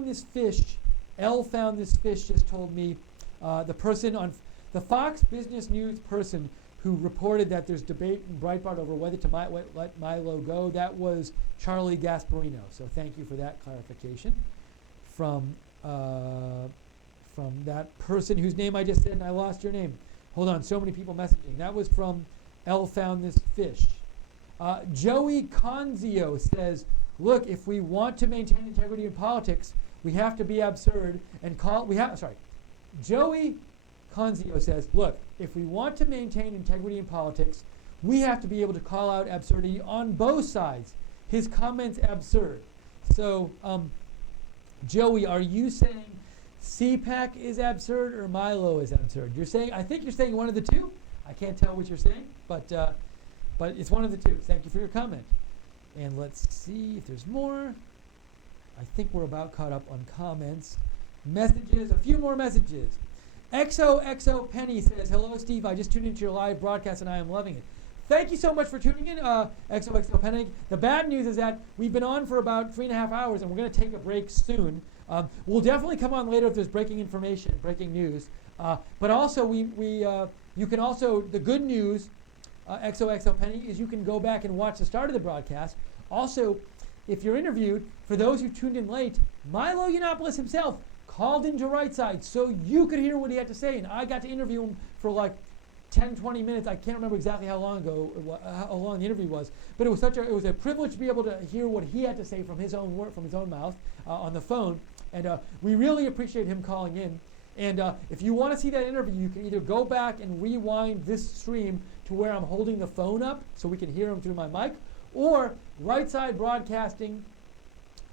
this fish. L found this fish just told me the person on the Fox Business News person who reported that there's debate in Breitbart over whether to let Milo go. That was Charlie Gasparino. So thank you for that clarification from that person whose name I just said and I lost your name. Hold on, so many people messaging. That was from L found this fish. Joey Conzio says, look, if we want to maintain integrity in politics, we have to be absurd and Joey Conzio says, look, if we want to maintain integrity in politics, we have to be able to call out absurdity on both sides. His comment's absurd. So, Joey, are you saying CPAC is absurd or Milo is absurd. I think you're saying one of the two. I can't tell what you're saying, but it's one of the two. Thank you for your comment. And let's see if there's more. I think we're about caught up on comments. Messages, a few more messages. XOXO Penny says, hello, Steve. I just tuned into your live broadcast and I am loving it. Thank you so much for tuning in, XOXO Penny. The bad news is that we've been on for about 3.5 hours and we're going to take a break soon. We'll definitely come on later if there's breaking information, breaking news. But also, you can also, the good news, XOXO Penny, is you can go back and watch the start of the broadcast. Also, if you're interviewed, for those who tuned in late, Milo Yiannopoulos himself called into Right Side so you could hear what he had to say. And I got to interview him for like 10, 20 minutes. I can't remember exactly how long the interview was, but it was a privilege to be able to hear what he had to say from his own mouth on the phone. And we really appreciate him calling in. And if you want to see that interview, you can either go back and rewind this stream to where I'm holding the phone up so we can hear him through my mic, or Right Side Broadcasting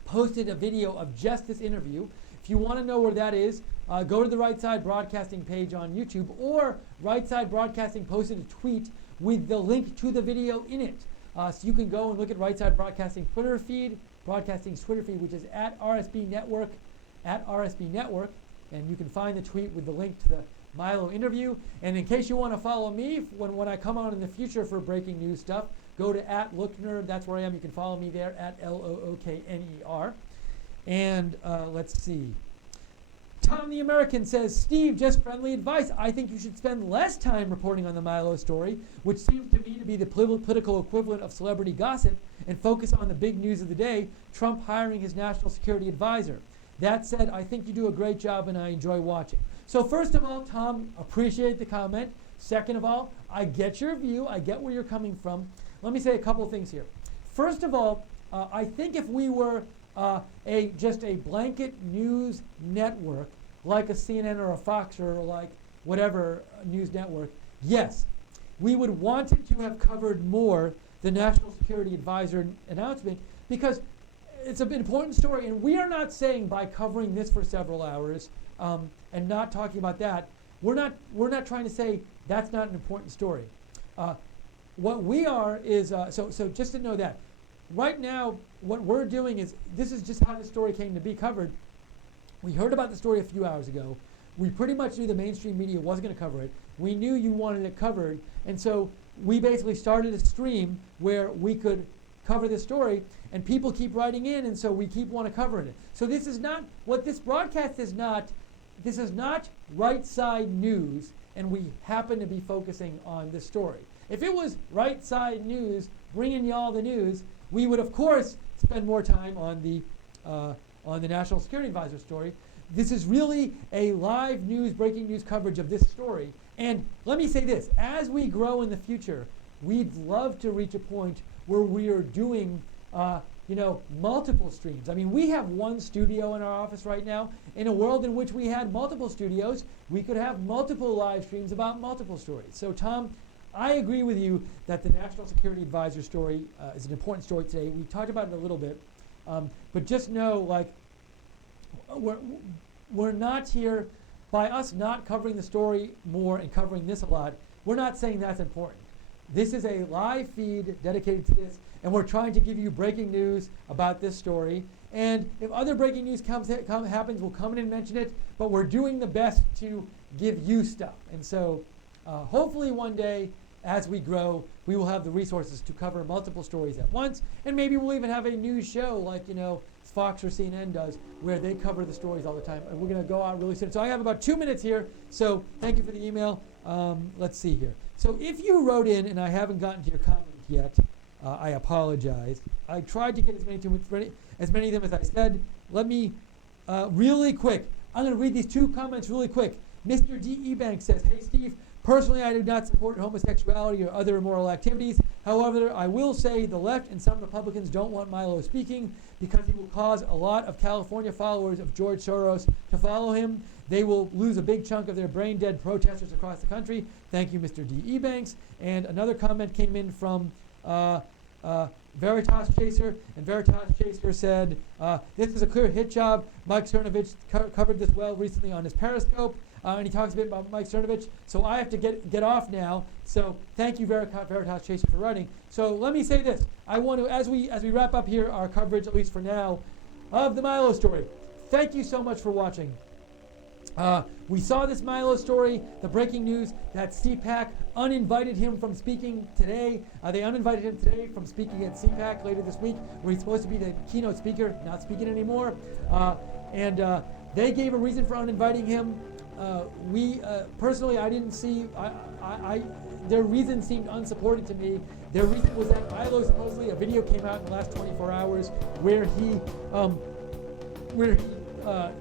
posted a video of just this interview. If you want to know where that is, go to the Right Side Broadcasting page on YouTube, or Right Side Broadcasting posted a tweet with the link to the video in it. So you can go and look at Right Side Broadcasting's Twitter feed, which is at RSB Network, and you can find the tweet with the link to the Milo interview. And in case you want to follow me when I come on in the future for breaking news stuff, go to @Lookner. That's where I am. You can follow me there at LOOKNER. And let's see. Tom the American says, Steve, just friendly advice. I think you should spend less time reporting on the Milo story, which seems to me to be the political equivalent of celebrity gossip, and focus on the big news of the day, Trump hiring his national security advisor. That said, I think you do a great job and I enjoy watching. So first of all, Tom, appreciate the comment. Second of all, I get your view. I get where you're coming from. Let me say a couple of things here. First of all, I think if we were just a blanket news network, like a CNN or a Fox or like whatever news network, yes, we would want it to have covered more the National Security Advisor announcement, because it's an important story, and we are not saying by covering this for several hours and not talking about that, we're not trying to say that's not an important story. What we are is, so just to know that, right now what we're doing is, this is just how the story came to be covered. We heard about the story a few hours ago. We pretty much knew the mainstream media wasn't going to cover it. We knew you wanted it covered, and so we basically started a stream where we could cover this story, and people keep writing in, and so we keep want to cover it. So this is not, what this broadcast is not, this is not Right Side News, and we happen to be focusing on this story. If it was Right Side News, bringing y'all the news, we would of course spend more time on the National Security Advisor story. This is really a live news, breaking news coverage of this story. And let me say this, as we grow in the future, we'd love to reach a point where we are doing multiple streams. I mean, we have one studio in our office right now. In a world in which we had multiple studios, we could have multiple live streams about multiple stories. So Tom, I agree with you that the National Security Advisor story is an important story today. We talked about it a little bit, but just know, like, we're not here, by us not covering the story more and covering this a lot, we're not saying that's important. This is a live feed dedicated to this, and we're trying to give you breaking news about this story. And if other breaking news happens, we'll come in and mention it, but we're doing the best to give you stuff. And so hopefully one day, as we grow, we will have the resources to cover multiple stories at once, and maybe we'll even have a news show like, Fox or CNN does, where they cover the stories all the time. And we're going to go out really soon. So I have about 2 minutes here, so thank you for the email. Let's see here. So if you wrote in and I haven't gotten to your comment yet, I apologize. I tried to get as many of them as I said. Let me, really quick, I'm going to read these 2 comments really quick. Mr. D. Ebanks says, hey Steve, personally I do not support homosexuality or other immoral activities. However, I will say the left and some Republicans don't want Milo speaking because he will cause a lot of California followers of George Soros to follow him. They will lose a big chunk of their brain-dead protesters across the country. Thank you, Mr. D. Ebanks. And another comment came in from Veritas Chaser, and Veritas Chaser said, this is a clear hit job. Mike Cernovich covered this well recently on his Periscope, and he talks a bit about Mike Cernovich. So I have to get off now. So thank you, Veritas Chaser, for writing. So let me say this. I want to, as we wrap up here our coverage, at least for now, of the Milo story, thank you so much for watching. We saw this Milo story, the breaking news that CPAC uninvited him from speaking today. They uninvited him today from speaking at CPAC later this week, where he's supposed to be the keynote speaker, not speaking anymore. And they gave a reason for uninviting him. Personally, I didn't see, their reason seemed unsupported to me. Their reason was that Milo, supposedly, a video came out in the last 24 hours where he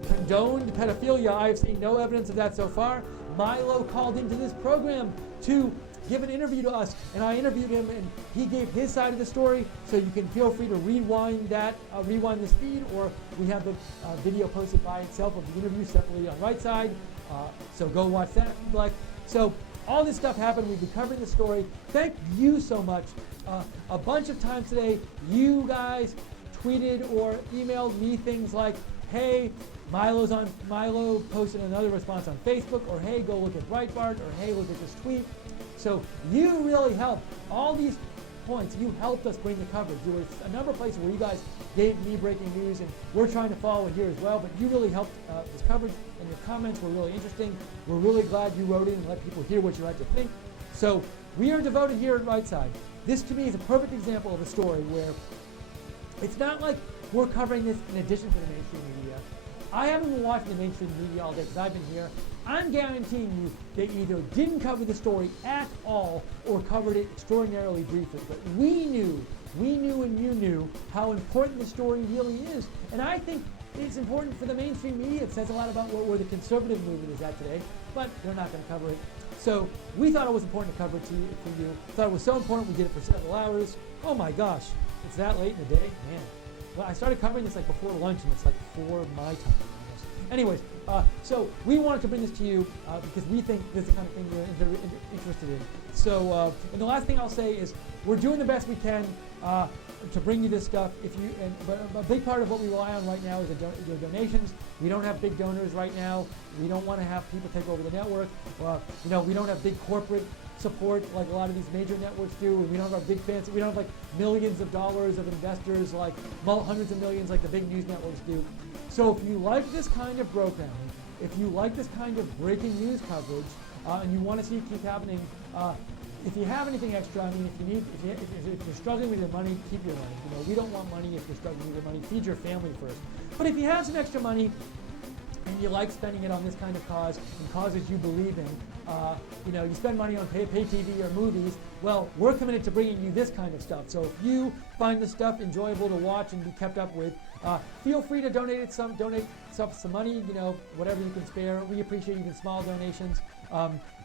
condoned pedophilia. I've seen no evidence of that so far. Milo called into this program to give an interview to us, and I interviewed him, and he gave his side of the story. So you can feel free to rewind this feed, or we have the video posted by itself of the interview separately on right side. So go watch that if you'd like. So all this stuff happened. We've been covering the story. Thank you so much. A bunch of times today, you guys tweeted or emailed me things like, hey, Milo posted another response on Facebook, or hey, go look at Breitbart, or hey, look at this tweet. So you really helped. All these points, you helped us bring the coverage. There was a number of places where you guys gave me breaking news, and we're trying to follow it here as well, but you really helped this coverage, and your comments were really interesting. We're really glad you wrote in and let people hear what you had to think. So we are devoted here at Right Side. This, to me, is a perfect example of a story where it's not like we're covering this in addition to the mainstream media. I haven't been watching the mainstream media all day because I've been here. I'm guaranteeing you they either didn't cover the story at all or covered it extraordinarily briefly. But we knew and you knew how important the story really is. And I think it's important for the mainstream media. It says a lot about where the conservative movement is at today, but they're not going to cover it. So we thought it was important to cover it for you. Thought it was so important we did it for several hours. Oh my gosh, it's that late in the day? Man. Well, I started covering this like before lunch, and it's like 4 my time. Anyways, so we wanted to bring this to you because we think this is the kind of thing you're interested in. So, and the last thing I'll say is we're doing the best we can to bring you this stuff. But a big part of what we rely on right now is your donations. We don't have big donors right now. We don't want to have people take over the network. We don't have big corporate support like a lot of these major networks do. We don't have our big fans. We don't have like millions of dollars of investors, like hundreds of millions like the big news networks do. So if you like this kind of programming, if you like this kind of breaking news coverage, and you want to see it keep happening, if you have anything extra, I mean, if you're struggling with your money, keep your money. We don't want money if you're struggling with your money. Feed your family first. But if you have some extra money, and you like spending it on this kind of cause and causes you believe in, you spend money on pay TV or movies, well, we're committed to bringing you this kind of stuff. So if you find this stuff enjoyable to watch and be kept up with, feel free to donate some money, whatever you can spare. We appreciate even small donations.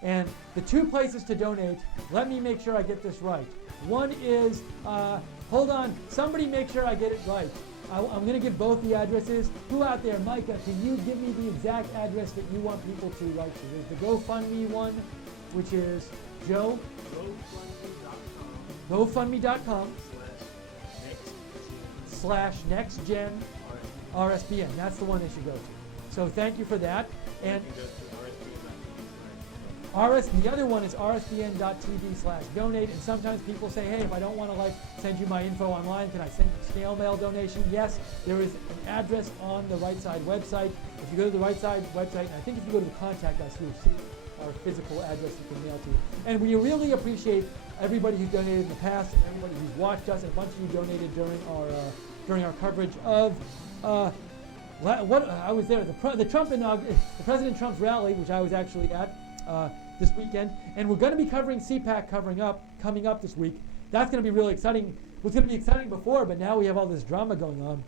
And the two places to donate, let me make sure I get this right. One is, hold on, somebody make sure I get it right. I'm going to give both the addresses. Who out there, Micah, can you give me the exact address that you want people to write to? There's the GoFundMe one, which is Joe. GoFundMe.com. /NextGen RSBN. That's the one they should go to. So thank you for that. And the other one is rsbn.tv/donate, and sometimes people say, hey, if I don't want to send you my info online, can I send a snail mail donation? Yes, there is an address on the Right Side website. If you go to the Right Side website, and I think if you go to the contact us, you'll see our physical address you can mail to. And we really appreciate everybody who donated in the past, and everybody who's watched us, and a bunch of you donated during our coverage of I was there, the President Trump's rally, which I was actually at this weekend, and we're going to be covering CPAC coming up this week. That's going to be really exciting. It was going to be exciting before, but now we have all this drama going on.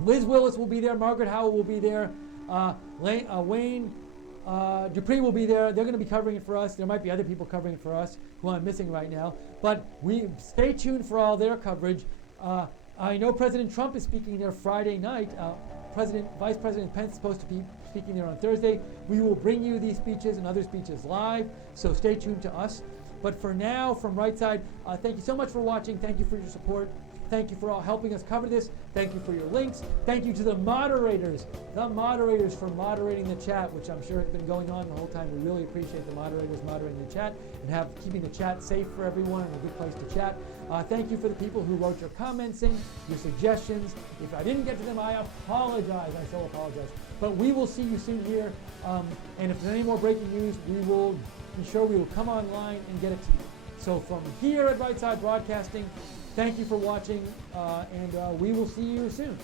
Liz Willis will be there. Margaret Howell will be there. Wayne Dupree will be there. They're going to be covering it for us. There might be other people covering it for us who I'm missing right now. But we stay tuned for all their coverage. I know President Trump is speaking there Friday night. Vice President Pence is supposed to be speaking there on Thursday. We will bring you these speeches and other speeches live, so stay tuned to us. But for now, from Right Side, thank you so much for watching. Thank you for your support. Thank you for all helping us cover this. Thank you for your links. Thank you to the moderators for moderating the chat, which I'm sure has been going on the whole time. We really appreciate the moderators moderating the chat and keeping the chat safe for everyone and a good place to chat. Thank you for the people who wrote your comments in, your suggestions. If I didn't get to them, I apologize. I so apologize. But we will see you soon here. And if there's any more breaking news, we will be sure we will come online and get it to you. So from here at Right Side Broadcasting, thank you for watching, and we will see you soon.